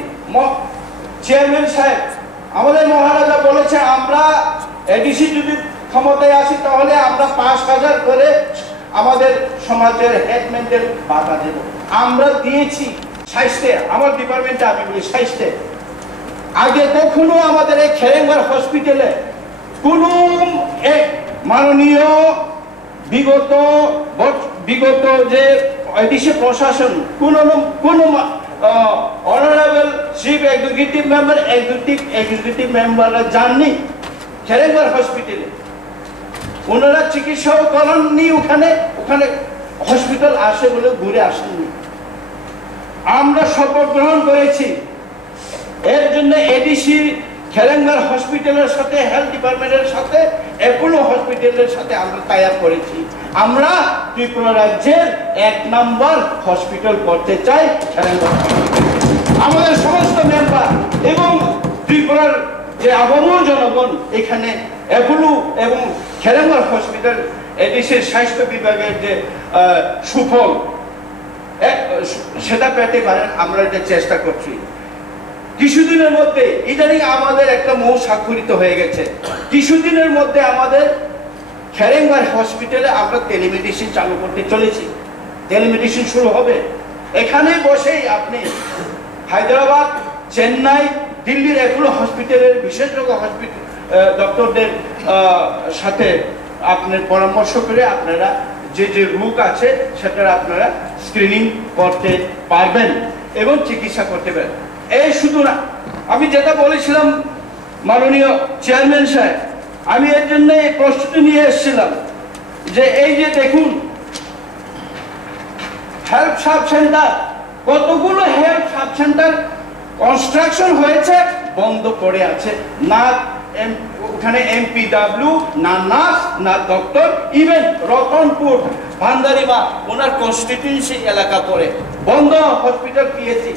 চেয়ারম্যান সাহেব, আমাদের মহারাজা বলেছে আমরা এডিসি যদি ক্ষমতায় আসি তাহলে আমরা 5,000 করে আমাদের সমাজের হেডম্যানদের ভাতা দেব। আমরা দিয়েছি। স্বাস্থ্যে, আমার ডিপার্টমেন্টে আমি বলি স্বাস্থ্যে, আগে কখনো আমাদের এই খেরেঙ্গার হসপিটালে কোনো মাননীয় বিগত যে এডিসি প্রশাসন কোন অনারেবল চিফ এক্সিকিউটিভ মেম্বাররা যাননি। খেরেঙ্গার হসপিটালে ওনারা চিকিৎসাও করাননি ওখানে হসপিটাল আসে বলে ঘুরে আসেননি। আমরা শপথ গ্রহণ করেছি এর জন্য এডিসি খেরেঙ্গার হসপিটালের সাথে হেলথ ডিপার্টমেন্টের সাথে অ্যাপোলো হসপিটালের সাথে আমরা টাই আপ করেছি। আমরা ত্রিপুরা রাজ্যের 1 নম্বর হসপিটাল করতে চাই খেরেঙ্গা। আমাদের সমস্ত মেম্বার এবং ত্রিপুরার যে আবহাওয়া জনগণ এখানে অ্যাপোলো এবং খেরেঙ্গার হসপিটাল এডিসির স্বাস্থ্য বিভাগের যে সুফল সেটা পেতে পারেন, আমরা এটা চেষ্টা করছি। কিছুদিনের মধ্যে ইদানিং আমাদের একটা মৌ স্বাক্ষরিত হয়ে গেছে, কিছুদিনের মধ্যে আমাদের খেরেঙ্গার হসপিটালে আমরা টেলিমেডিসিন চালু করতে চলেছি। টেলিমেডিসিন শুরু হবে এখানে বসেই। আপনি হায়দ্রাবাদ, চেন্নাই, দিল্লির অ্যাপোলো হসপিটালের বিশেষজ্ঞ হসপিটাল ডক্টরদের সাথে আপনার পরামর্শ করে আপনারা যে যে রোগ আছে সেটার আপনারা স্ক্রিনিং করতে পারবেন এবং চিকিৎসা করতে পারবেন। এই শুধু না, আমি যেটা বলেছিলাম মাননীয় চেয়ারম্যান সাহেব, আমি এর জন্য এই প্রস্তুতি নিয়ে এসেছিলাম যে এই যে দেখুন হেলথ সাব সেন্টার, কতগুলো হেলথ সাব সেন্টার কনস্ট্রাকশন হয়েছে, বন্ধ পড়ে আছে। না ওখানে এমপিডব্লিউ, না নার্স, না ডক্টর। ইভেন রতনপুর ভান্ডারিবা ওনার কনস্টিটিউয়েন্সি এলাকা পড়ে বন্ধ হসপিটাল পিএসসি,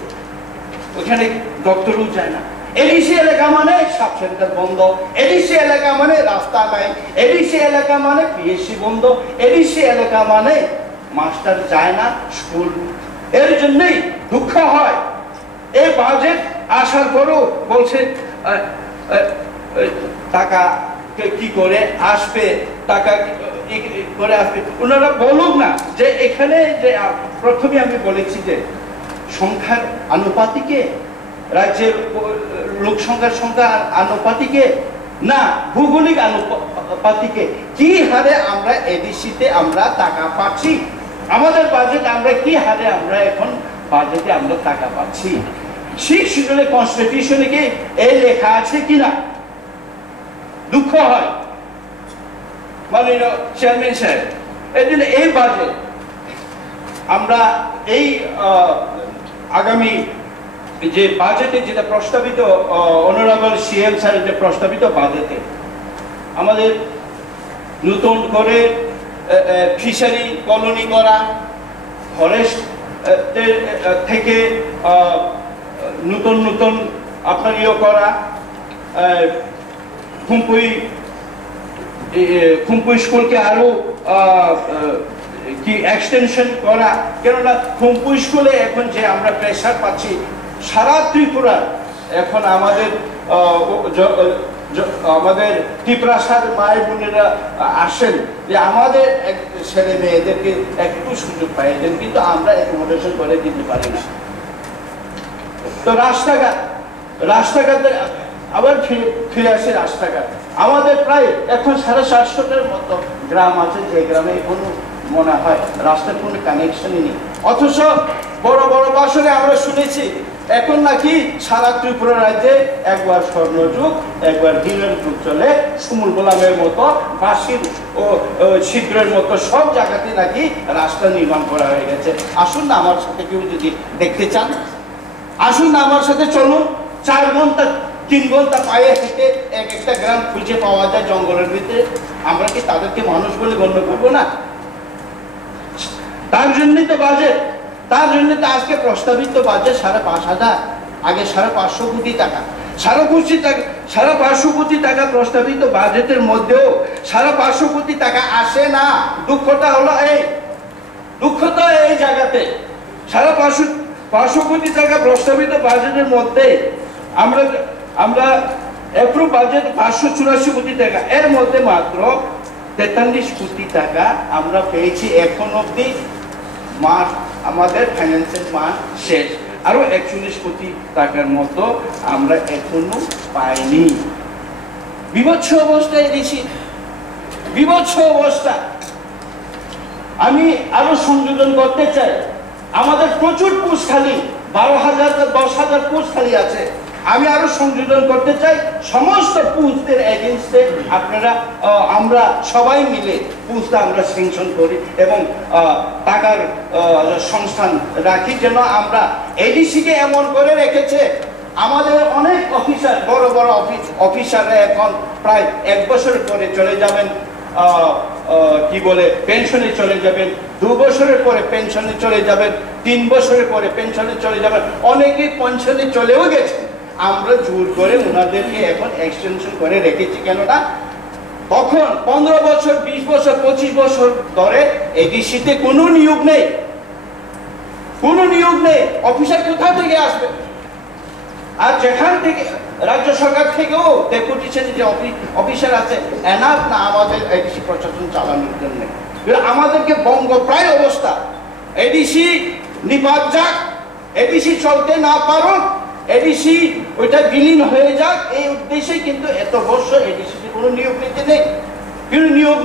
ওখানে ডক্টরও যায় না। এডিসি এলাকা মানে সাব সেন্টার বন্ধ, এডিসি এলাকা মানে রাস্তা নাই, এডিসি এলাকা মানে পিএসসি বন্ধ, এডিসি এলাকা মানে মাস্টার যায় না স্কুল। এর জন্যই দুঃখ হয় এই বাজেট আসার পরও বলছে টাকা কি করে আসবে, টাকা করে আসবে। ওনারা বলুক না যে এখানে যে প্রথমে আমি বলেছি যে সংখ্যার আনুপাতিকে, রাজ্যের লোক সংখ্যার আনুপাতিকে না, ভৌগোলিক আনুপাতিকে কি হারে আমরা এডিসিতে আমরা টাকা পাচ্ছি, আমাদের বাজেট আমরা কি হারে আমরা এখন বাজেটে আমরা টাকা পাচ্ছি। 6 শিডিউলের কনস্টিটিউশনে কি এই লেখা আছে কিনা? দুঃখ হয় মাননীয় চেয়ারম্যান সাহেব। এই জন্য এই বাজেট আমরা এই আগামী যে বাজেটে যেটা প্রস্তাবিত অনারেবল সিএম স্যারের যে প্রস্তাবিত বাজেটে আমাদের নতুন করে ফিশারি কলোনি করা, ফরেস্ট থেকে নতুন আপনার করা, খুম্পুই স্কুলকে আরো কি এক্সটেনশন করা। কেননা খুম্পুই স্কুলে এখন যে আমরা প্রেশার পাচ্ছি সারা ত্রিপুরা, এখন আমাদের ত্রিপুরাসার মায়ের বোনেরা আসেন যে আমাদের ছেলে মেয়েদেরকে একটু সুযোগ পাই দেন, কিন্তু আমরা অ্যাকোমোডেশন করে দিতে পারি না। তো রাস্তাঘাটে আবার ফিরে আসে রাস্তাঘাট। আমাদের প্রায় এখন 750টার মতো গ্রাম আছে যে গ্রামে কোনো মনে হয় রাস্তার কোনো কানেকশনই নেই। অথচ বড় বড় বাসনে আমরা শুনেছি এখন নাকি সারা ত্রিপুরা রাজ্যে একবার স্বর্ণযুগ, একবার হিরের যুগ চলে। সুমুল গোলামের মতো, বাঁশির ও ছিদ্রের মতো সব জায়গাতে নাকি রাস্তা নির্মাণ করা হয়ে গেছে। আসুন না আমার সাথে, কেউ যদি দেখতে চান আসুন না আমার সাথে চলুন। 4 ঘন্টা 3 ঘন্টা পায়ে হেঁটে একটা গ্রাম খুঁজে পাওয়া যায় জঙ্গলের ভিতরে। আমরা কি তাদেরকে মানুষ বলে গণ্য করবো না? তার জন্যই তো বাজেট, তার জন্য তো আজকে প্রস্তাবিত বাজেট 5,500, আগে 550 কোটি টাকা। 550 কোটি টাকা প্রস্তাবিত বাজেটের মধ্যেও 550 কোটি টাকা আসে না। দুঃখটা হলো এই জায়গাতে 550 কোটি টাকা প্রস্তাবিত বাজেটের মধ্যে আমরা এপ্রুভ বাজেট 584 কোটি টাকা, এর মধ্যে মাত্র 43 কোটি টাকা আমরা পেয়েছি এখন অব্দি। আমাদের ফাইন্যান্সিয়াল মাস শেষ, আরো 41 কোটি টাকার মতো আমরা এখনো পাইনি। বিভৎস অবস্থায় দিছি, বিভৎস অবস্থা। আমি আরো সংযোজন করতে চাই, আমাদের প্রচুর পোস্ট খালি, 12,000 10,000 পোস্ট খালি আছে। আমি আরো সংযোজন করতে চাই সমস্ত পুঁজদের এগেইনস্টে আপনারা আমরা সবাই মিলে পুঁজটা আমরা স্যাংশন করি এবং টাকার সংস্থান রাখি যেন আমরা এডিসিকে এমন করে রেখেছে আমাদের অনেক অফিসার বড় বড় অফিসাররা এখন প্রায় 1 বছর পরে চলে যাবেন কি বলে পেনশনে চলে যাবেন 2 বছরের পরে পেনশনে চলে যাবেন 3 বছরের পরে পেনশনে চলে যাবেন অনেকে পেনশনে চলেও গেছে আমরা জোর করে ওনাদেরকে এখন এক্সটেনশন করে রেখেছি কেননা তখন 15 বছর 20 বছর 25 বছর ধরে এডিসিতে কোনো নিয়োগ নেই অফিসার কোথা থেকে আসবে আর যেখান থেকে রাজ্য সরকার থেকেও ডেপুটেশন যে অফিসার আছে এনাফ না আমাদের এডিসি প্রশাসন চালানোর জন্য আমাদেরকে বঙ্গপ্রায় অবস্থা এডিসি নিপাত যাক এডিসি চলতে না পারুক এডিসি ওইটা বিলীন হয়ে যাক এই উদ্দেশ্যে কিন্তু এত বছর এডিসিতে কোনো নিয়োগ নিতে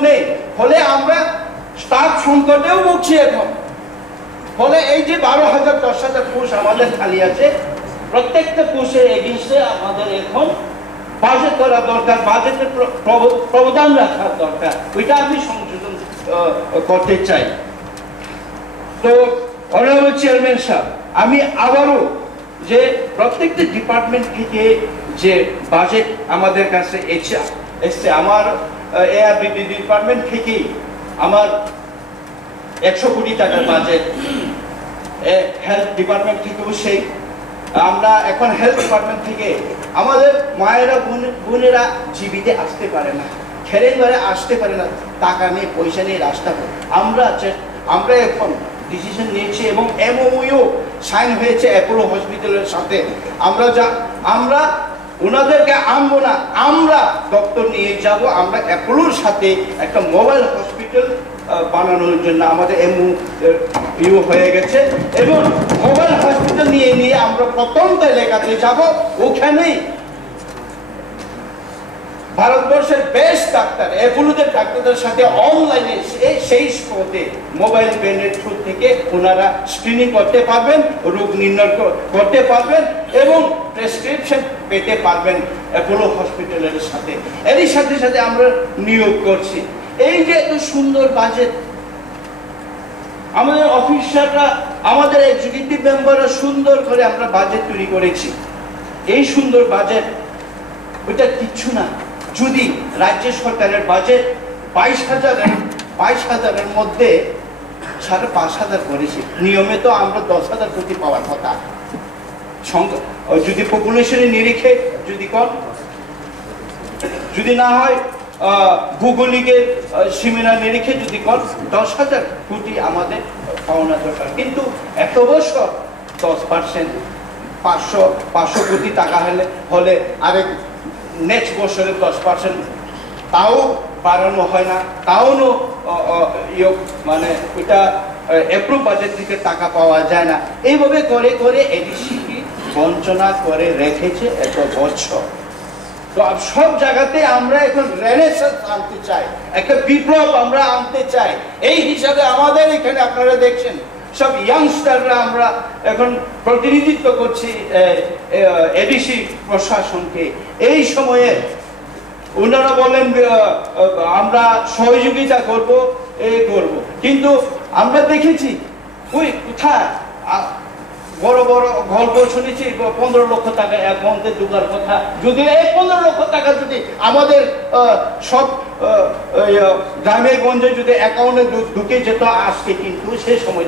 নেই ফলে আমরা স্টাফ সংকটেও ভুগছি এখন ফলে এই যে 12,000 10,000 পোস্ট আমাদের খালি আছে প্রত্যেকটা পোস্টের এগেইনস্টে আমাদের এখন বাজেট করা দরকার বাজেটের প্রবধান রাখার দরকার ওইটা আমি সংযোজন করতে চাই তো অনারেবল চেয়ারম্যান সাহেব আমি আবারও যে প্রত্যেকটা ডিপার্টমেন্ট থেকে যে বাজেট আমাদের কাছে এসছে আমার এআরবিডি ডিপার্টমেন্ট থেকেই আমার 100 কোটি টাকার বাজেট হেলথ ডিপার্টমেন্ট থেকেও সেই আমরা এখন হেলথ ডিপার্টমেন্ট থেকে আমাদের মায়েরা বোনেরা জীবিতে আসতে পারে না খেলে ঘরে আসতে পারে না টাকা নেই পয়সা নেই রাস্তা আমরা এখন ডিসিশন নিয়েছি এবং এমওইউ সাইন হয়েছে অ্যাপোলো হসপিটালের সাথে আমরা ওনাদেরকে আনবো না আমরা দপ্তর নিয়ে যাব আমরা অ্যাপোলোর সাথে একটা মোবাইল হসপিটাল বানানোর জন্য আমাদের এমওইউ হয়ে গেছে এবং মোবাইল হসপিটাল নিয়ে আমরা প্রথম এলাকাতে যাব ওখানেই ভারতবর্ষের বেস্ট ডাক্তার অ্যাপোলোদের ডাক্তারদের সাথে অনলাইনে সেই স্পটে মোবাইল পেনের থ্রু থেকে ওনারা স্ক্রিনিং করতে পারবেন রোগ নির্ণয় করতে পারবেন এবং প্রেসক্রিপশন পেতে পারবেন অ্যাপোলো হসপিটালের সাথে এরই সাথে আমরা নিয়োগ করছি এই যে এত সুন্দর বাজেট আমাদের অফিসাররা আমাদের এক্সিকিউটিভ মেম্বাররা সুন্দর করে আমরা বাজেট তৈরি করেছি এই সুন্দর বাজেট ওইটা কিচ্ছু না যদি রাজ্য সরকারের বাজেট 22,000-এর মধ্যে 5,500 করেছি নিয়মে তো আমরা 10,000 কোটি পাওয়ার কথা যদি পপুলেশনের নিরিখে যদি না হয় ভৌগোলিকের সীমানা নিরিখে যদি 10,000 কোটি আমাদের পাওনা দরকার কিন্তু এত বছর 10% 500 কোটি টাকা হলে আরেক নেক্সট বছরে 10% তাও বাড়ানো হয় না তাও মানে ওইটা এপ্রুভ বাজেট থেকে টাকা পাওয়া যায় না এইভাবে করে এডিসিকে বঞ্চনা করে রেখেছে এত বছর তো সব জায়গাতে আমরা এখন রেনেসান্স আনতে চাই একটা বিপ্লব আমরা আনতে চাই এই হিসাবে আমাদের এখানে আপনারা দেখছেন সব ইয়াংস্টাররা আমরা এখন প্রতিনিধিত্ব করছি এডিসি প্রশাসনকে এই সময়ে ওনারা বলেন আমরা সহযোগিতা করব কিন্তু আমরা দেখেছি ওই কোথায় বড় বড় গল্প শুনেছি 15 লক্ষ টাকা অ্যাকাউন্টে ঢোকার কথা যদি এই 15 লক্ষ টাকা যদি আমাদের সব গ্রামে গঞ্জে যদি অ্যাকাউন্টে ঢুকে যেত আজকে কিন্তু সেই সময়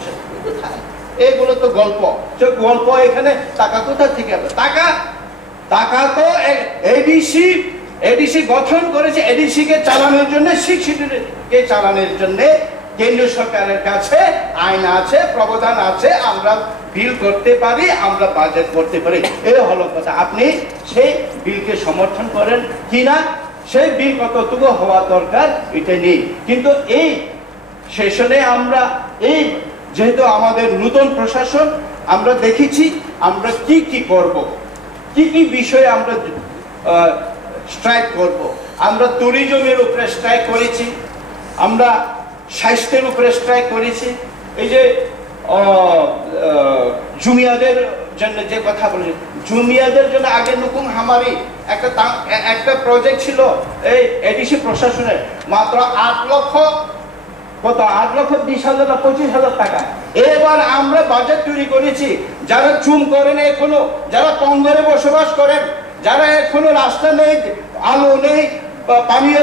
এগুলো তো গল্প এখানে টাকা কোথা থেকে হবে টাকা তো এডিসি গঠন করেছে এডিসিকে চালানোর জন্য শিক্ষিতকে চালানোর জন্য কেন্দ্রীয় সরকারের কাছে আইন আছে প্রবধান আছে আমরা বিল করতে পারি আমরা বাজেট করতে পারি এই হলো কথা আপনি সেই বিলকে সমর্থন করেন কিনা সেই বিল কতটুকু হওয়া দরকার এটা নেই কিন্তু এই সেশনে আমরা এই যেহেতু আমাদের নতুন প্রশাসন আমরা দেখেছি আমরা কি করব কি বিষয়ে আমরা স্ট্রাইক করব আমরা ট্যুরিজমের উপরে স্ট্রাইক করেছি আমরা স্বাস্থ্যের উপরে স্ট্রাইক করেছি এই যে জুমিয়াদের জন্য যে কথা বলি, জুনিয়রদের জন্য আগে নুকুম হামারি একটা প্রজেক্ট ছিল এই এডিসি প্রশাসনের, মাত্র 8,20,000 না 25,000 টাকা। এবার আমরা বাজেট তৈরি করেছি, যারা চুম করেন এখনো, যারা পঙ্গরে বসবাস করেন, যারা এখনো রাস্তা নেই, আলো নেই, পানীয়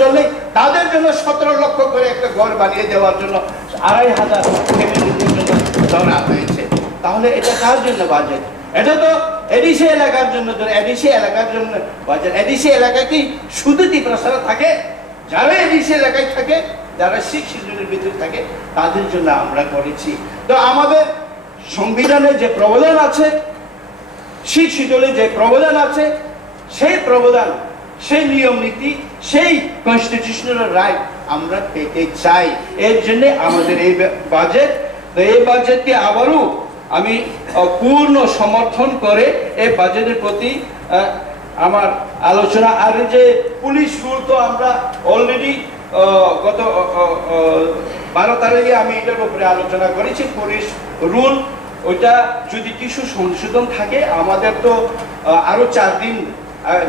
জল নেই, তাদের জন্য 17 লক্ষ করে একটা ঘর বানিয়ে দেওয়ার জন্য 2,500 ফ্যামিলিদের জন্য ধরা হয়েছে। তাহলে এটা কার জন্য বাজেট? এটা তো এডিসি এলাকার জন্য, এডিসি এলাকার জন্য বাজেট। এডিসি এলাকায় কি শুধু ত্রিপুরা থাকে? যারা এডিসি এলাকায় থাকে, যারা 6 শিডিউলের ভিতরে থাকে, তাদের জন্য আমরা করেছি। তো আমাদের সংবিধানে যে প্রবধান আছে, 6 শিডিউলে যে প্রবধান আছে, সেই প্রবধান, সেই নিয়ম নীতি, সেই কনস্টিটিউশনাল রাইট আমরা পেতে চাই। এর জন্য আমাদের এই বাজেট। তো এই বাজেটকে আবারও আমি পূর্ণ সমর্থন করে এই বাজেটের প্রতি আমার আলোচনা। আর যে পুলিশ রুল তো আমরা অলরেডি গত 12 তারিখে আমি এটার উপরে আলোচনা করেছি। পুলিশ রুল ওইটা যদি কিছু সংশোধন থাকে, আমাদের তো আরো 4 দিন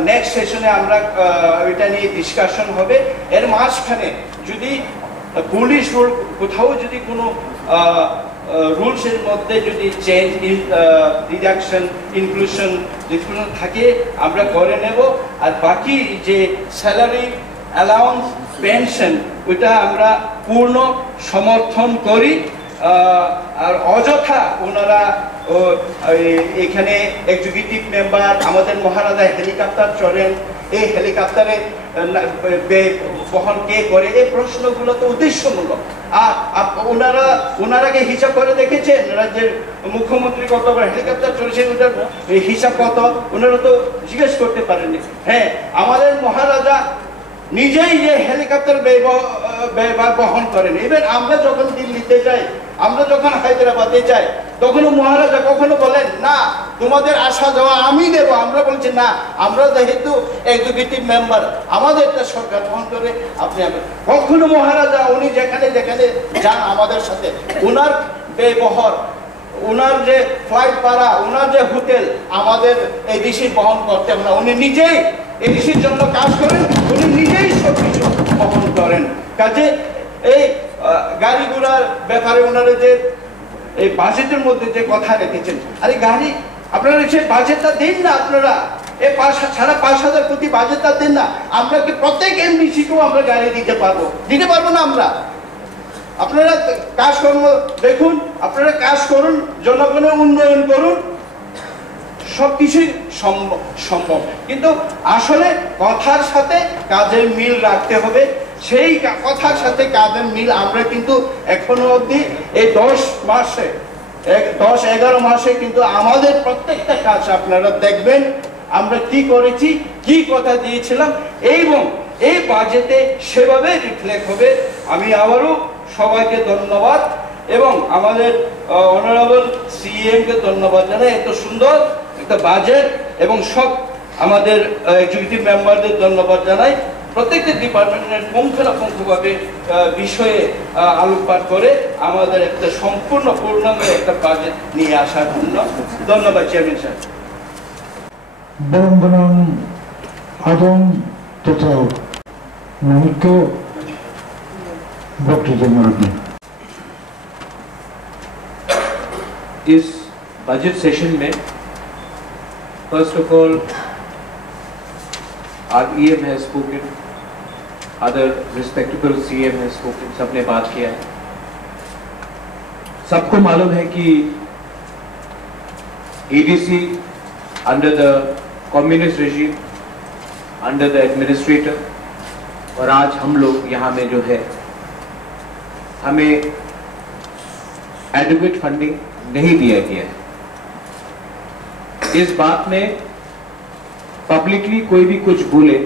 নেক্সট সেশনে আমরা ওইটা নিয়ে ডিসকাশন হবে। এর মাঝখানে যদি পুলিশ রুল কোথাও যদি কোনো রুলসের মধ্যে যদি চেঞ্জ, রিডাকশন, ইনক্লুশন থাকে, আমরা করে নেব। আর বাকি যে স্যালারি, অ্যালাউন্স, পেনশন, ওইটা আমরা পূর্ণ সমর্থন করি। আর অযথা ওনারা এখানে এক্সিকিউটিভ মেম্বার, আমাদের মহারাজা হেলিকপ্টার চড়েন, এই হেলিকপ্টারে বহন কে করে, এই প্রশ্নগুলো তো উদ্দেশ্যমূলক। আর ওনারাকে হিসাব করে দেখেছেন রাজ্যের মুখ্যমন্ত্রী কতবার হেলিকপ্টার চলেছেন, ওটার হিসাব কত ওনারা তো জিজ্ঞেস করতে পারেননি। হ্যাঁ, আমাদের মহারাজা নিজেই যে হেলিকপ্টার ব্যয়ভার বহন করেন। এবার আমরা যখন দিল্লিতে যাই, আমরা যখন হায়দ্রাবাদে যাই, তখনও মহারাজা কখনো বলেন না তোমাদের আসা যাওয়া আমি দেব। আমরা বলছি না, আমরা যেহেতু এক্সিকিউটিভ মেম্বার, আমাদেরটা সরকার বহন করে। আপনি কখনো মহারাজা উনি যেখানে যেখানে যান আমাদের সাথে, ওনার ব্যয়বহর, ওনার যে ফ্লাইট ভাড়া, ওনার যে হোটেল, আমাদের এই ডিসি বহন করতে না। উনি নিজেই এই ডিসির জন্য কাজ করেন, উনি নিজেই সব কিছু বহন করেন। কাজে এই গাড়ি ঘোড়ার ব্যাপারে ওনারা যে এই বাজেটের মধ্যে যে কথা রেখেছেন, আরে গাড়ি আপনারা সে বাজেটটা দিন না, আপনারা এই 5,500 কোটি বাজেটটা দিন না। আমরা কি প্রত্যেক এমডিসিকেও আমরা গাড়ি দিতে পারবো না? আমরা আপনারা কাজকর্ম দেখুন, আপনারা কাজ করুন, জনগণের উন্নয়ন করুন, সবকিছুই সম্ভব। কিন্তু আসলে কথার সাথে কাজের মিল রাখতে হবে। সেই কথার সাথে কাজের মিল আমরা কিন্তু এখনো অবধি এই 10-11 মাসে কিন্তু আমাদের প্রত্যেকটা কাজ আপনারা দেখবেন আমরা কি করেছি, কি কথা দিয়েছিলাম, এবং এই বাজেটে সেভাবে রিফ্লেক্ট হবে। আমি আবারও সবাইকে ধন্যবাদ এবং আমাদের অনারেবল সিএম কে ধন্যবাদ জানাই। এত সুন্দর একটা বাজেট এবং সব আমাদের এক্সিকিউটিভ মেম্বারদের ধন্যবাদ জানাই। প্রত্যেকটা ডিপার্টমেন্টের পুঙ্খানুপুঙ্খভাবে বিষয়ে আলোকপাত করে আমাদের একটা সম্পূর্ণ পূর্ণাঙ্গ একটা বাজেট নিয়ে আসার জন্য ধন্যবাদ চেয়ারম্যান সাহেব। বন্দনাম আদম তথা মহিত বক্তৃতা রাখবেন। इस बजट सेशन में first of all our EM has spoken, other respectable CM has spoken, सबने बात किया है। सबको मालूम है कि ADC under the communist regime, under the administrator, और आज हम लोग यहाँ में जो है हमें एडुकेट फंडिंग नहीं दिया गया है। इस बात में पब्लिकली कोई भी कुछ बोले,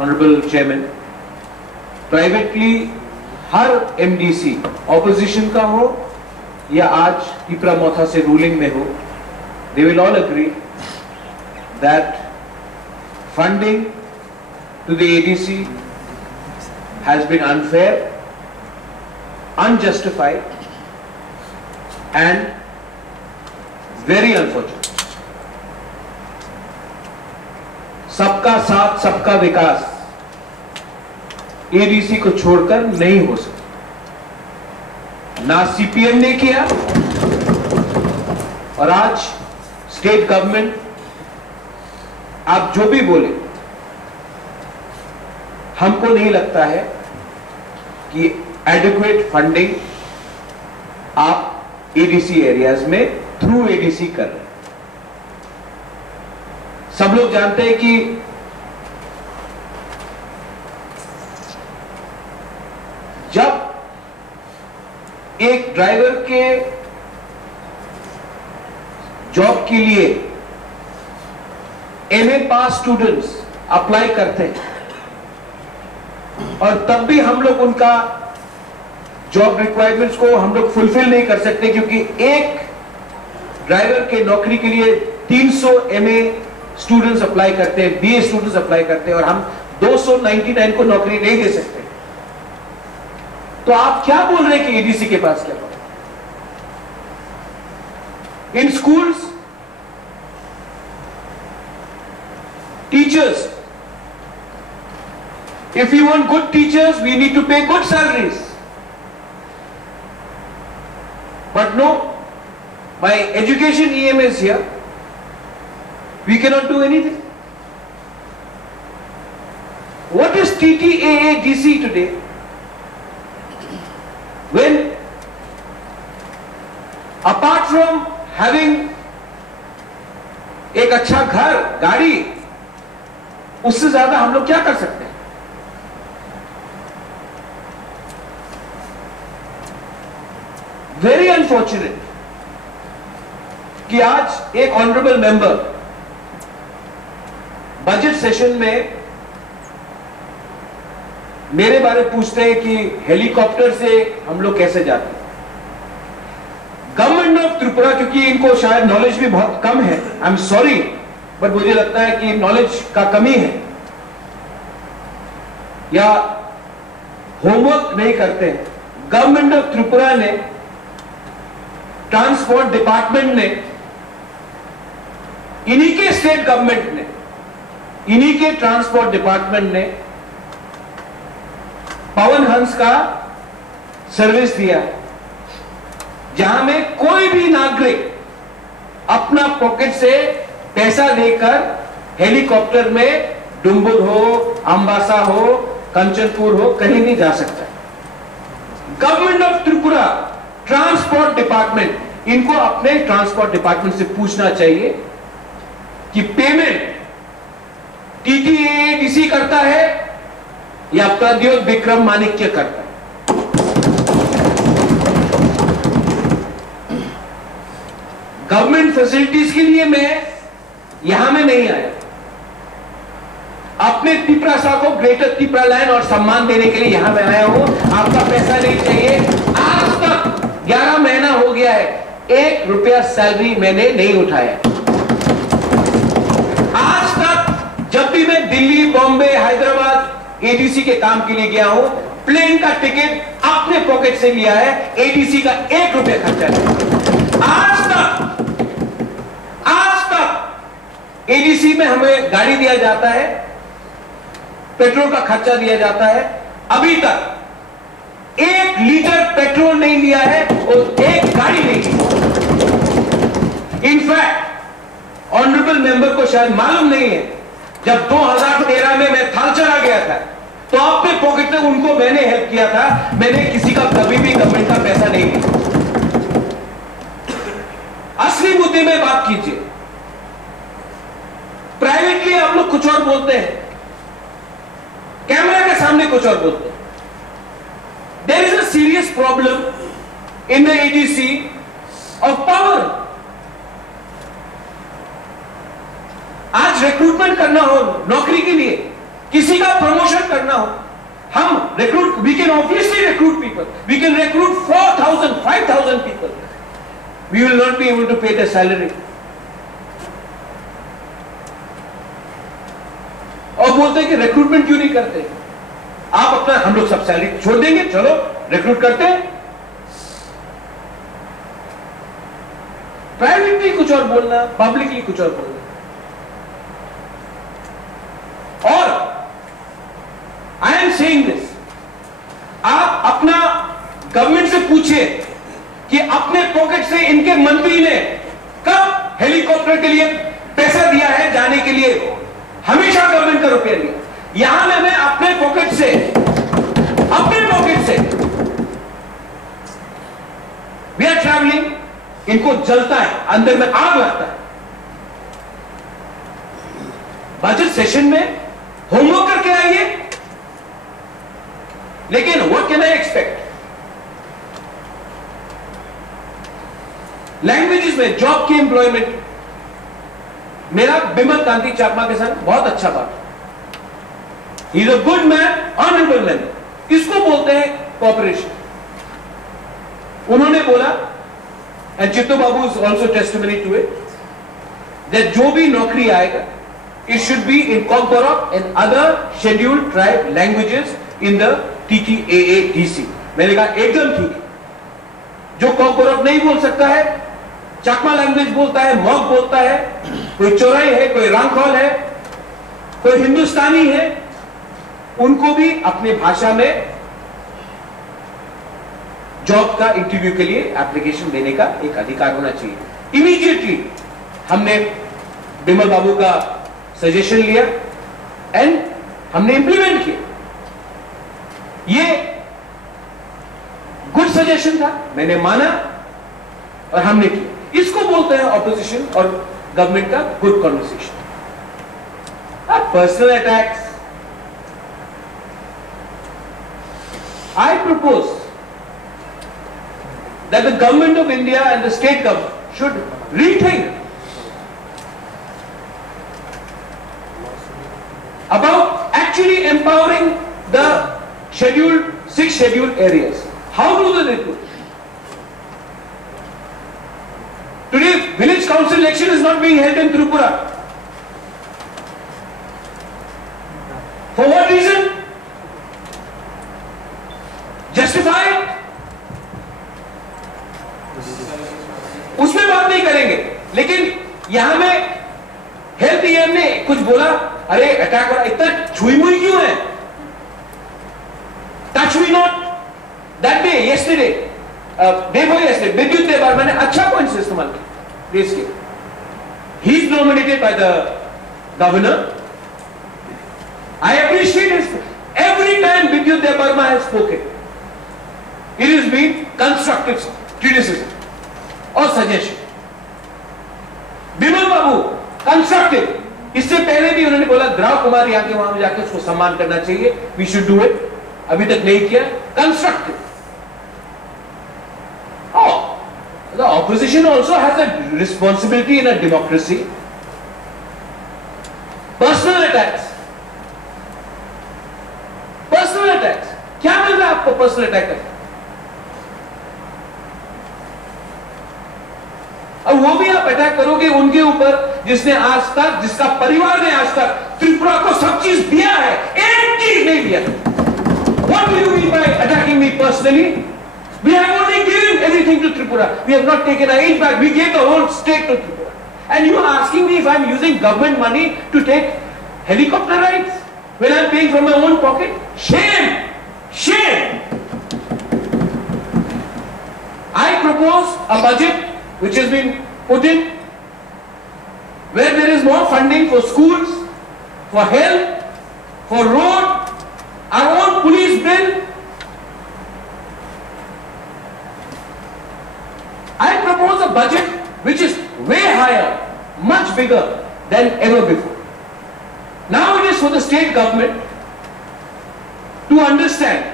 ऑनरेबल चेयरमैन, प्राइवेटली हर एमडीसी ऑपोजिशन का हो या आज पिपरा मोथा से रूलिंग में हो, they will all agree that funding to the ADC has been unfair, unjustified and very unfortunate. सबका साथ सबका विकास एडीसी को छोड़कर नहीं हो सकता। ना सीपीएम ने किया और आज स्टेट गवर्नमेंट आप जो भी बोले, हमको नहीं लगता है कि एडिक्वेट फंडिंग आप एडीसी एरियाज में थ्रू एडीसी कर रहे हैं। सब लोग जानते हैं कि जब एक ड्राइवर के जॉब के लिए एमए पास स्टूडेंट्स अप्लाई करते हैं और तब भी हम लोग उनका जॉब रिक्वायरमेंट्स को हम लोग फुलफिल नहीं कर सकते, क्योंकि एक ड्राइवर के नौकरी के लिए 300 एमए स्टूडेंट्स अप्लाई करते हैं, बीए स्टूडेंट्स अप्लाई करते हैं और हम 299 को नौकरी नहीं दे सकते। तो आप क्या बोल रहे हैं कि एडीसी के पास क्या होगा? इन schools teachers, if you want good teachers, we need to pay good salaries. But no, my education EM is here. We cannot do anything. What is TTAADC today? When apart from having एक अच्छा घर, गाड़ी, उससे ज्यादा हम लोग क्या कर सकते हैं? वेरी अनफॉर्चुनेट कि आज एक ऑनरेबल मेंबर बजट सेशन में मेरे बारे पूछते हैं कि हेलीकॉप्टर से हम लोग कैसे जाते हैं। गवर्नमेंट ऑफ त्रिपुरा, क्योंकि इनको शायद नॉलेज भी बहुत कम है, आई एम सॉरी, बट मुझे लगता है कि नॉलेज का कमी है या होमवर्क नहीं करते हैं। गवर्नमेंट ऑफ त्रिपुरा ने, ट्रांसपोर्ट डिपार्टमेंट ने, इन्हीं के स्टेट गवर्नमेंट ने, इन्हीं के ट्रांसपोर्ट डिपार्टमेंट ने पवन हंस का सर्विस दिया, जहां में कोई भी नागरिक अपना पॉकेट से पैसा लेकर हेलीकॉप्टर में डुम्बुर हो, अंबासा हो, कंचनपुर हो, कहीं नहीं जा सकता। Government of Tripura transport department, इनको अपने ट्रांसपोर्ट डिपार्टमेंट से पूछना चाहिए कि पेमेंट TTAADC करता है या प्रद्योत विक्रम माणिक्य करता है। गवर्नमेंट फैसिलिटीज के लिए मैं यहां में नहीं आया, अपने तिपरासा को ग्रेटर तिपरा लैंड और सम्मान देने के लिए यहां में आया हूं। आपका पैसा नहीं चाहिए। आज तक 11 महीना हो गया है, 1 रुपया सैलरी मैंने नहीं उठाया। आज तक जब भी मैं दिल्ली, बॉम्बे, हैदराबाद एडीसी के काम के लिए गया हूं, प्लेन का टिकट अपने पॉकेट से लिया है, एडीसी का 1 रुपया खर्चा नहीं। आज तक एडीसी में हमें गाड़ी दिया जाता है, पेट्रोल का खर्चा दिया जाता है, अभी तक 1 लीटर पेट्रोल नहीं लिया है और 1 गाड़ी नहीं ली। इनफैक्ट ऑनरेबल मेंबर को शायद मालूम नहीं है, जब 2013 में मैं थालचरा गया था तो अपने पॉकेट में उनको मैंने हेल्प किया था, मैंने किसी का कभी भी गवर्नमेंट का पैसा नहीं लिया। असली मुद्दे में बात कीजिए। प्राइवेटली आप लोग कुछ और बोलते हैं, कैमरा के सामने कुछ और बोलते हैं। There is a serious problem in the ADC of power. आज रिक्रूटमेंट करना हो नौकरी के लिए, किसी का प्रमोशन करना हो, हम recruit, we can obviously recruit people, we can recruit 4,000, 5,000 people, we will not be able to pay the salary. और बोलते हैं कि रिक्रूटमेंट क्यों नहीं करते आप? अपना, हम लोग सब सैलरी छोड़ देंगे, चलो रिक्रूट करते हैं। प्राइवेटली कुछ और बोलना, पब्लिकली कुछ और बोलना। और आई एम सेइंग दिस, आप अपना गवर्नमेंट से पूछिए कि अपने पॉकेट से इनके मंत्री ने कब हेलीकॉप्टर के लिए पैसा दिया है जाने के लिए। हमेशा गवर्नमेंट का रुपया लिया। यहां मैं अपने पॉकेट से वी आर ट्रैवलिंग, इनको जलता है, अंदर में आग लगता है। बजट सेशन में होमवर्क करके आइए, लेकिन what can I expect. Languages में जॉब की एम्प्लॉयमेंट, मेरा बिमल कांति चाकमा के साथ बहुत अच्छा बात, he is a good man, honourable man, इसको बोलते हैं कॉपरेशन। उन्होंने बोला, and Chitto Babu is also testimony to it, that जो भी नौकरी आएगा it should be in Kokborok and other scheduled tribe languages in the TTAADC। मैंने कहा एकदम ठीक है, जो कोकबोरक नहीं बोल सकता है, चकमा लैंग्वेज बोलता है, मॉक बोलता है, कोई चोराई है, कोई रांखौल है, कोई हिंदुस्तानी है, उनको भी अपनी भाषा में जॉब का इंटरव्यू के लिए एप्लीकेशन देने का एक अधिकार होना चाहिए। इमीडिएटली हमने बिमल बाबू का सजेशन लिया एंड हमने इंप्लीमेंट किया। ये गुड सजेशन था, मैंने माना और हमने किया। इसको बोलते हैं ऑपोजिशन और गवर्नमेंट का good conversation. Personal attacks, I propose that the government of India and the state government should rethink about actually empowering the six scheduled areas. How do they recruit? Today, village council election is not being held in Tripura. For what reason? Justified? उसमें बात नहीं करेंगे, लेकिन यहां में health year ने कुछ बोला, अरे अटैक हो रहा, इतना छुई मुई क्यों है? Touch me not. That day yesterday Bidyut Debbarma मैंने अच्छा पॉइंट इस्तेमाल किया। He is nominated by the governor. I appreciate his every time Bidyut Debbarma has spoken, it is been constructive criticism और सजेशन। बिमल बाबू कंस्ट्रक्टिव, इससे पहले भी उन्होंने बोला द्राव कुमार यहाँ के वहां जाकर उसको सम्मान करना चाहिए, वी शुड डू इट, अभी तक नहीं किया। Constructive. The opposition also has a responsibility in a democracy. Personal attacks, क्या मिल रहा है आपको पर्सनल अटैक करके? और वो भी आप अटैक करोगे उनके ऊपर जिसने आज तक, जिसका परिवार ने आज तक त्रिपुरा को सब चीज दिया है, एक चीज नहीं दिया। What do you mean by attacking me personally? We have only given everything to Tripura. We have not taken an inch back. We gave the whole state to Tripura. And you are asking me if I am using government money to take helicopter rides when I am paying from my own pocket? Shame! Shame! I propose a budget which has been put in, where there is more funding for schools, for health, for road, our own police bill. I propose a budget which is way higher, much bigger than ever before. Now it is for the state government to understand,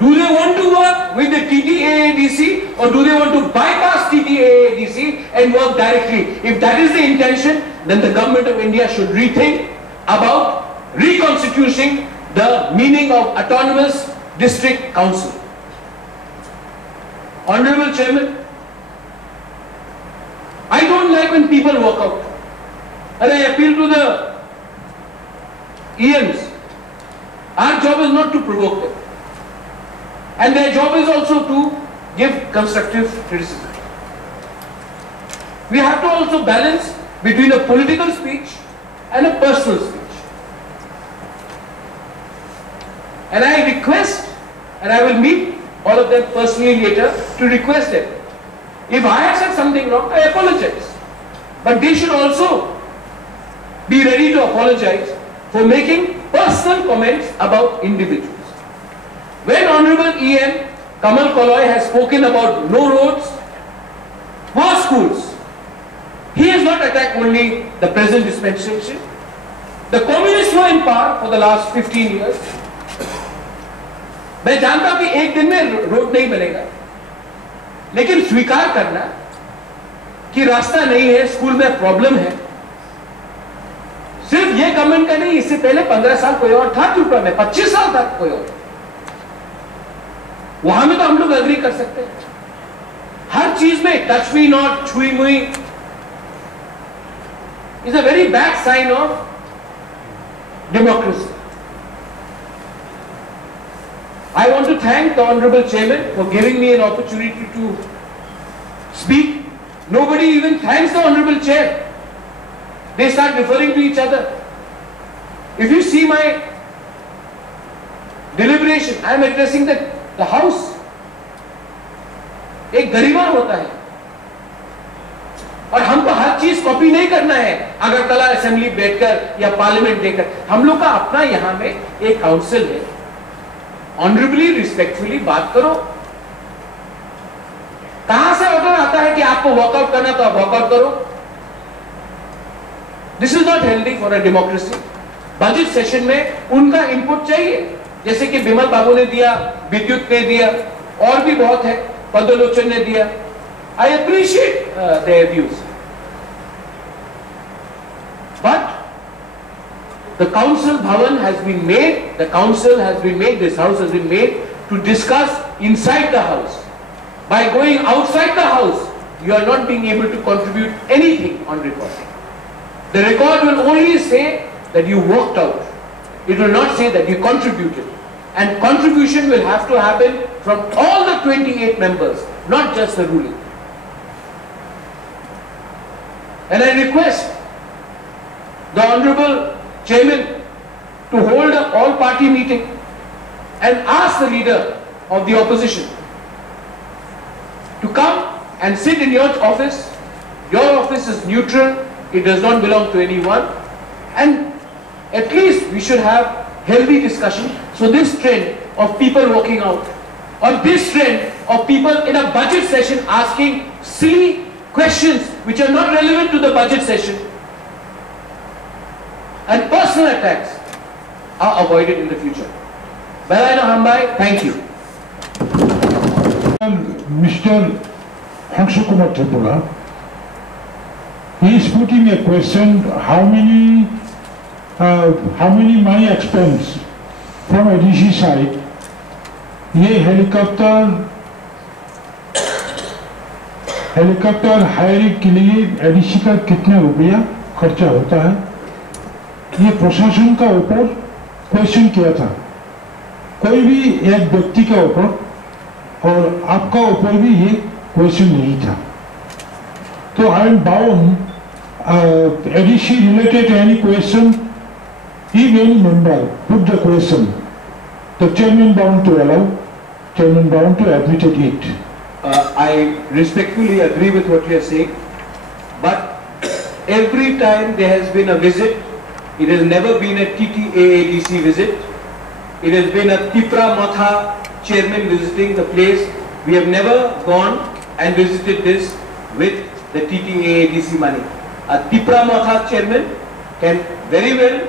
do they want to work with the TTAADC or do they want to bypass TTAADC and work directly? If that is the intention, then the government of India should rethink about reconstituting the meaning of autonomous district council. Honorable Chairman, I don't like when people walk out. And I appeal to the EMs. Our job is not to provoke them. And their job is also to give constructive criticism. we have to also balance between a political speech and a personal speech. And I request, and I will meet all of them personally later to request them. If I have said something wrong, I apologize. But they should also be ready to apologize for making personal comments about individuals. When Honorable E.M. Kamal Koloy has spoken about no roads, poor schools, he has not attacked only the present dispensation. The communists were in power for the last 15 years. मैं जानता हूं कि एक दिन में road नहीं बनेगा, लेकिन स्वीकार करना कि रास्ता नहीं है, स्कूल में प्रॉब्लम है, सिर्फ ये गवर्नमेंट का नहीं, इससे पहले 15 साल कोई और था त्रिपुरा में, 25 साल तक कोई और, वहां में तो हम लोग एग्री कर सकते हैं. हर चीज में टच मी नॉट, छुई मुई is a very bad sign of democracy. I want to thank the Honorable Chairman for giving me an opportunity to speak. Nobody even thanks the Honorable Chair. They start referring to each other. If you see my deliberation, I am addressing the House. एक गरीबा होता है और हमको हर चीज copy नहीं करना है अगरतला असेंबली बैठकर या पार्लियामेंट देकर. हम लोग का अपना यहाँ में एक काउंसिल है. ऑनरेबली रिस्पेक्टफुली बात करो. कहां से ऑर्डर आता है कि आपको वॉकआउट करना तो आप वॉकआउट करो? This is not healthy for a democracy. Budget session में उनका इनपुट चाहिए, जैसे कि बिमल बाबू ने दिया, विद्युत ने दिया, और भी बहुत है, पद्मलोचन ने दिया. I appreciate their views, but the council bhavan has been made, the council has been made, this house has been made to discuss inside the house. By going outside the house, you are not being able to contribute anything on recording. The record will only say that you worked out. It will not say that you contributed. And contribution will have to happen from all the 28 members, not just the ruling. And I request the Honorable Chairman to hold an all-party meeting and ask the leader of the opposition to come and sit in your office. Your office is neutral, it does not belong to anyone, and at least we should have healthy discussion. So this trend of people walking out, or this trend of people in a budget session asking silly questions which are not relevant to the budget session, and personal attacks are avoided in the future. Balaino Hambai, thank you. Mr. Hanshu Kumar Tripura, he is putting a question: how many money expense from ADC side? ये helicopter hiring के लिए ADC का कितना रुपया खर्चा होता है? ये प्रशासन का ऊपर क्वेश्चन किया था, कोई भी एक व्यक्ति का ऊपर, और आपका ऊपर भी ये क्वेश्चन नहीं था. तो I am bound, ADC related to any question, if any member put the question, the chairman bound to allow, chairman bound to admit it. I respectfully agree with what you are saying, but every time there has been a visit, it has never been a TTAADC visit. It has been a Tipra Matha chairman visiting the place. We have never gone and visited this with the TTAADC money. A Tipra Matha chairman can very well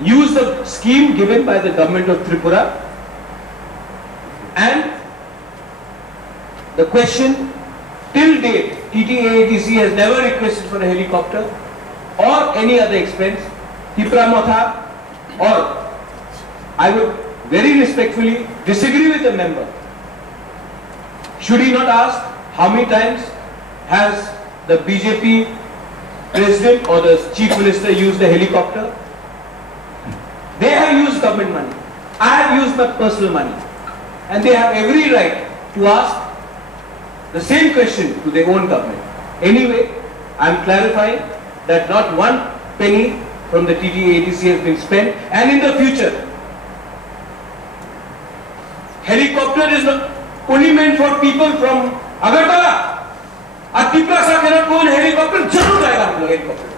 use the scheme given by the government of Tripura. And the question, till date, TTAADC has never requested for a helicopter or any other expense. Tipra Matha, or I would very respectfully disagree with the member. Should he not ask how many times has the BJP president or the chief minister used the helicopter? They have used government money. I have used my personal money, and they have every right to ask the same question to their own government. Anyway, I'm clarifying that not one penny from the TTATC has been spent, and in the future, helicopter is not only meant for people from Agartala. Tiprasa cannot go in helicopter. जरूर जाएगा हम लोग helicopter,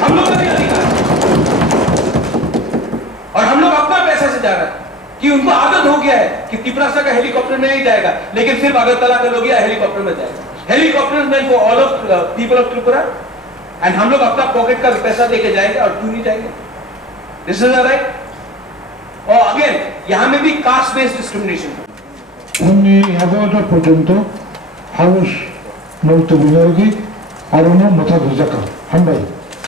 हम लोग का भी अधिकार और हम लोग अपना पैसा से जा रहे हैं कि उनको आदत हो गया है कि तिपरासा का हेलीकॉप्टर में नहीं जाएगा, लेकिन सिर्फ अगरतला का लोग हेलीकॉप्टर में जाएगा। Helicopter meant for all of people of Tripura, and हम लोग अपना पॉकेट का पैसा देके जाएंगे और क्यों नहीं जाएंगे? This is right. और अगेन यहां में भी कास्ट बेस्ड डिस्क्रिमिनेशन। उन्नी 11টা পর্যন্ত হাউস নৌতবিনারগি আর অন্য মাথা ভুজাকা হামবাই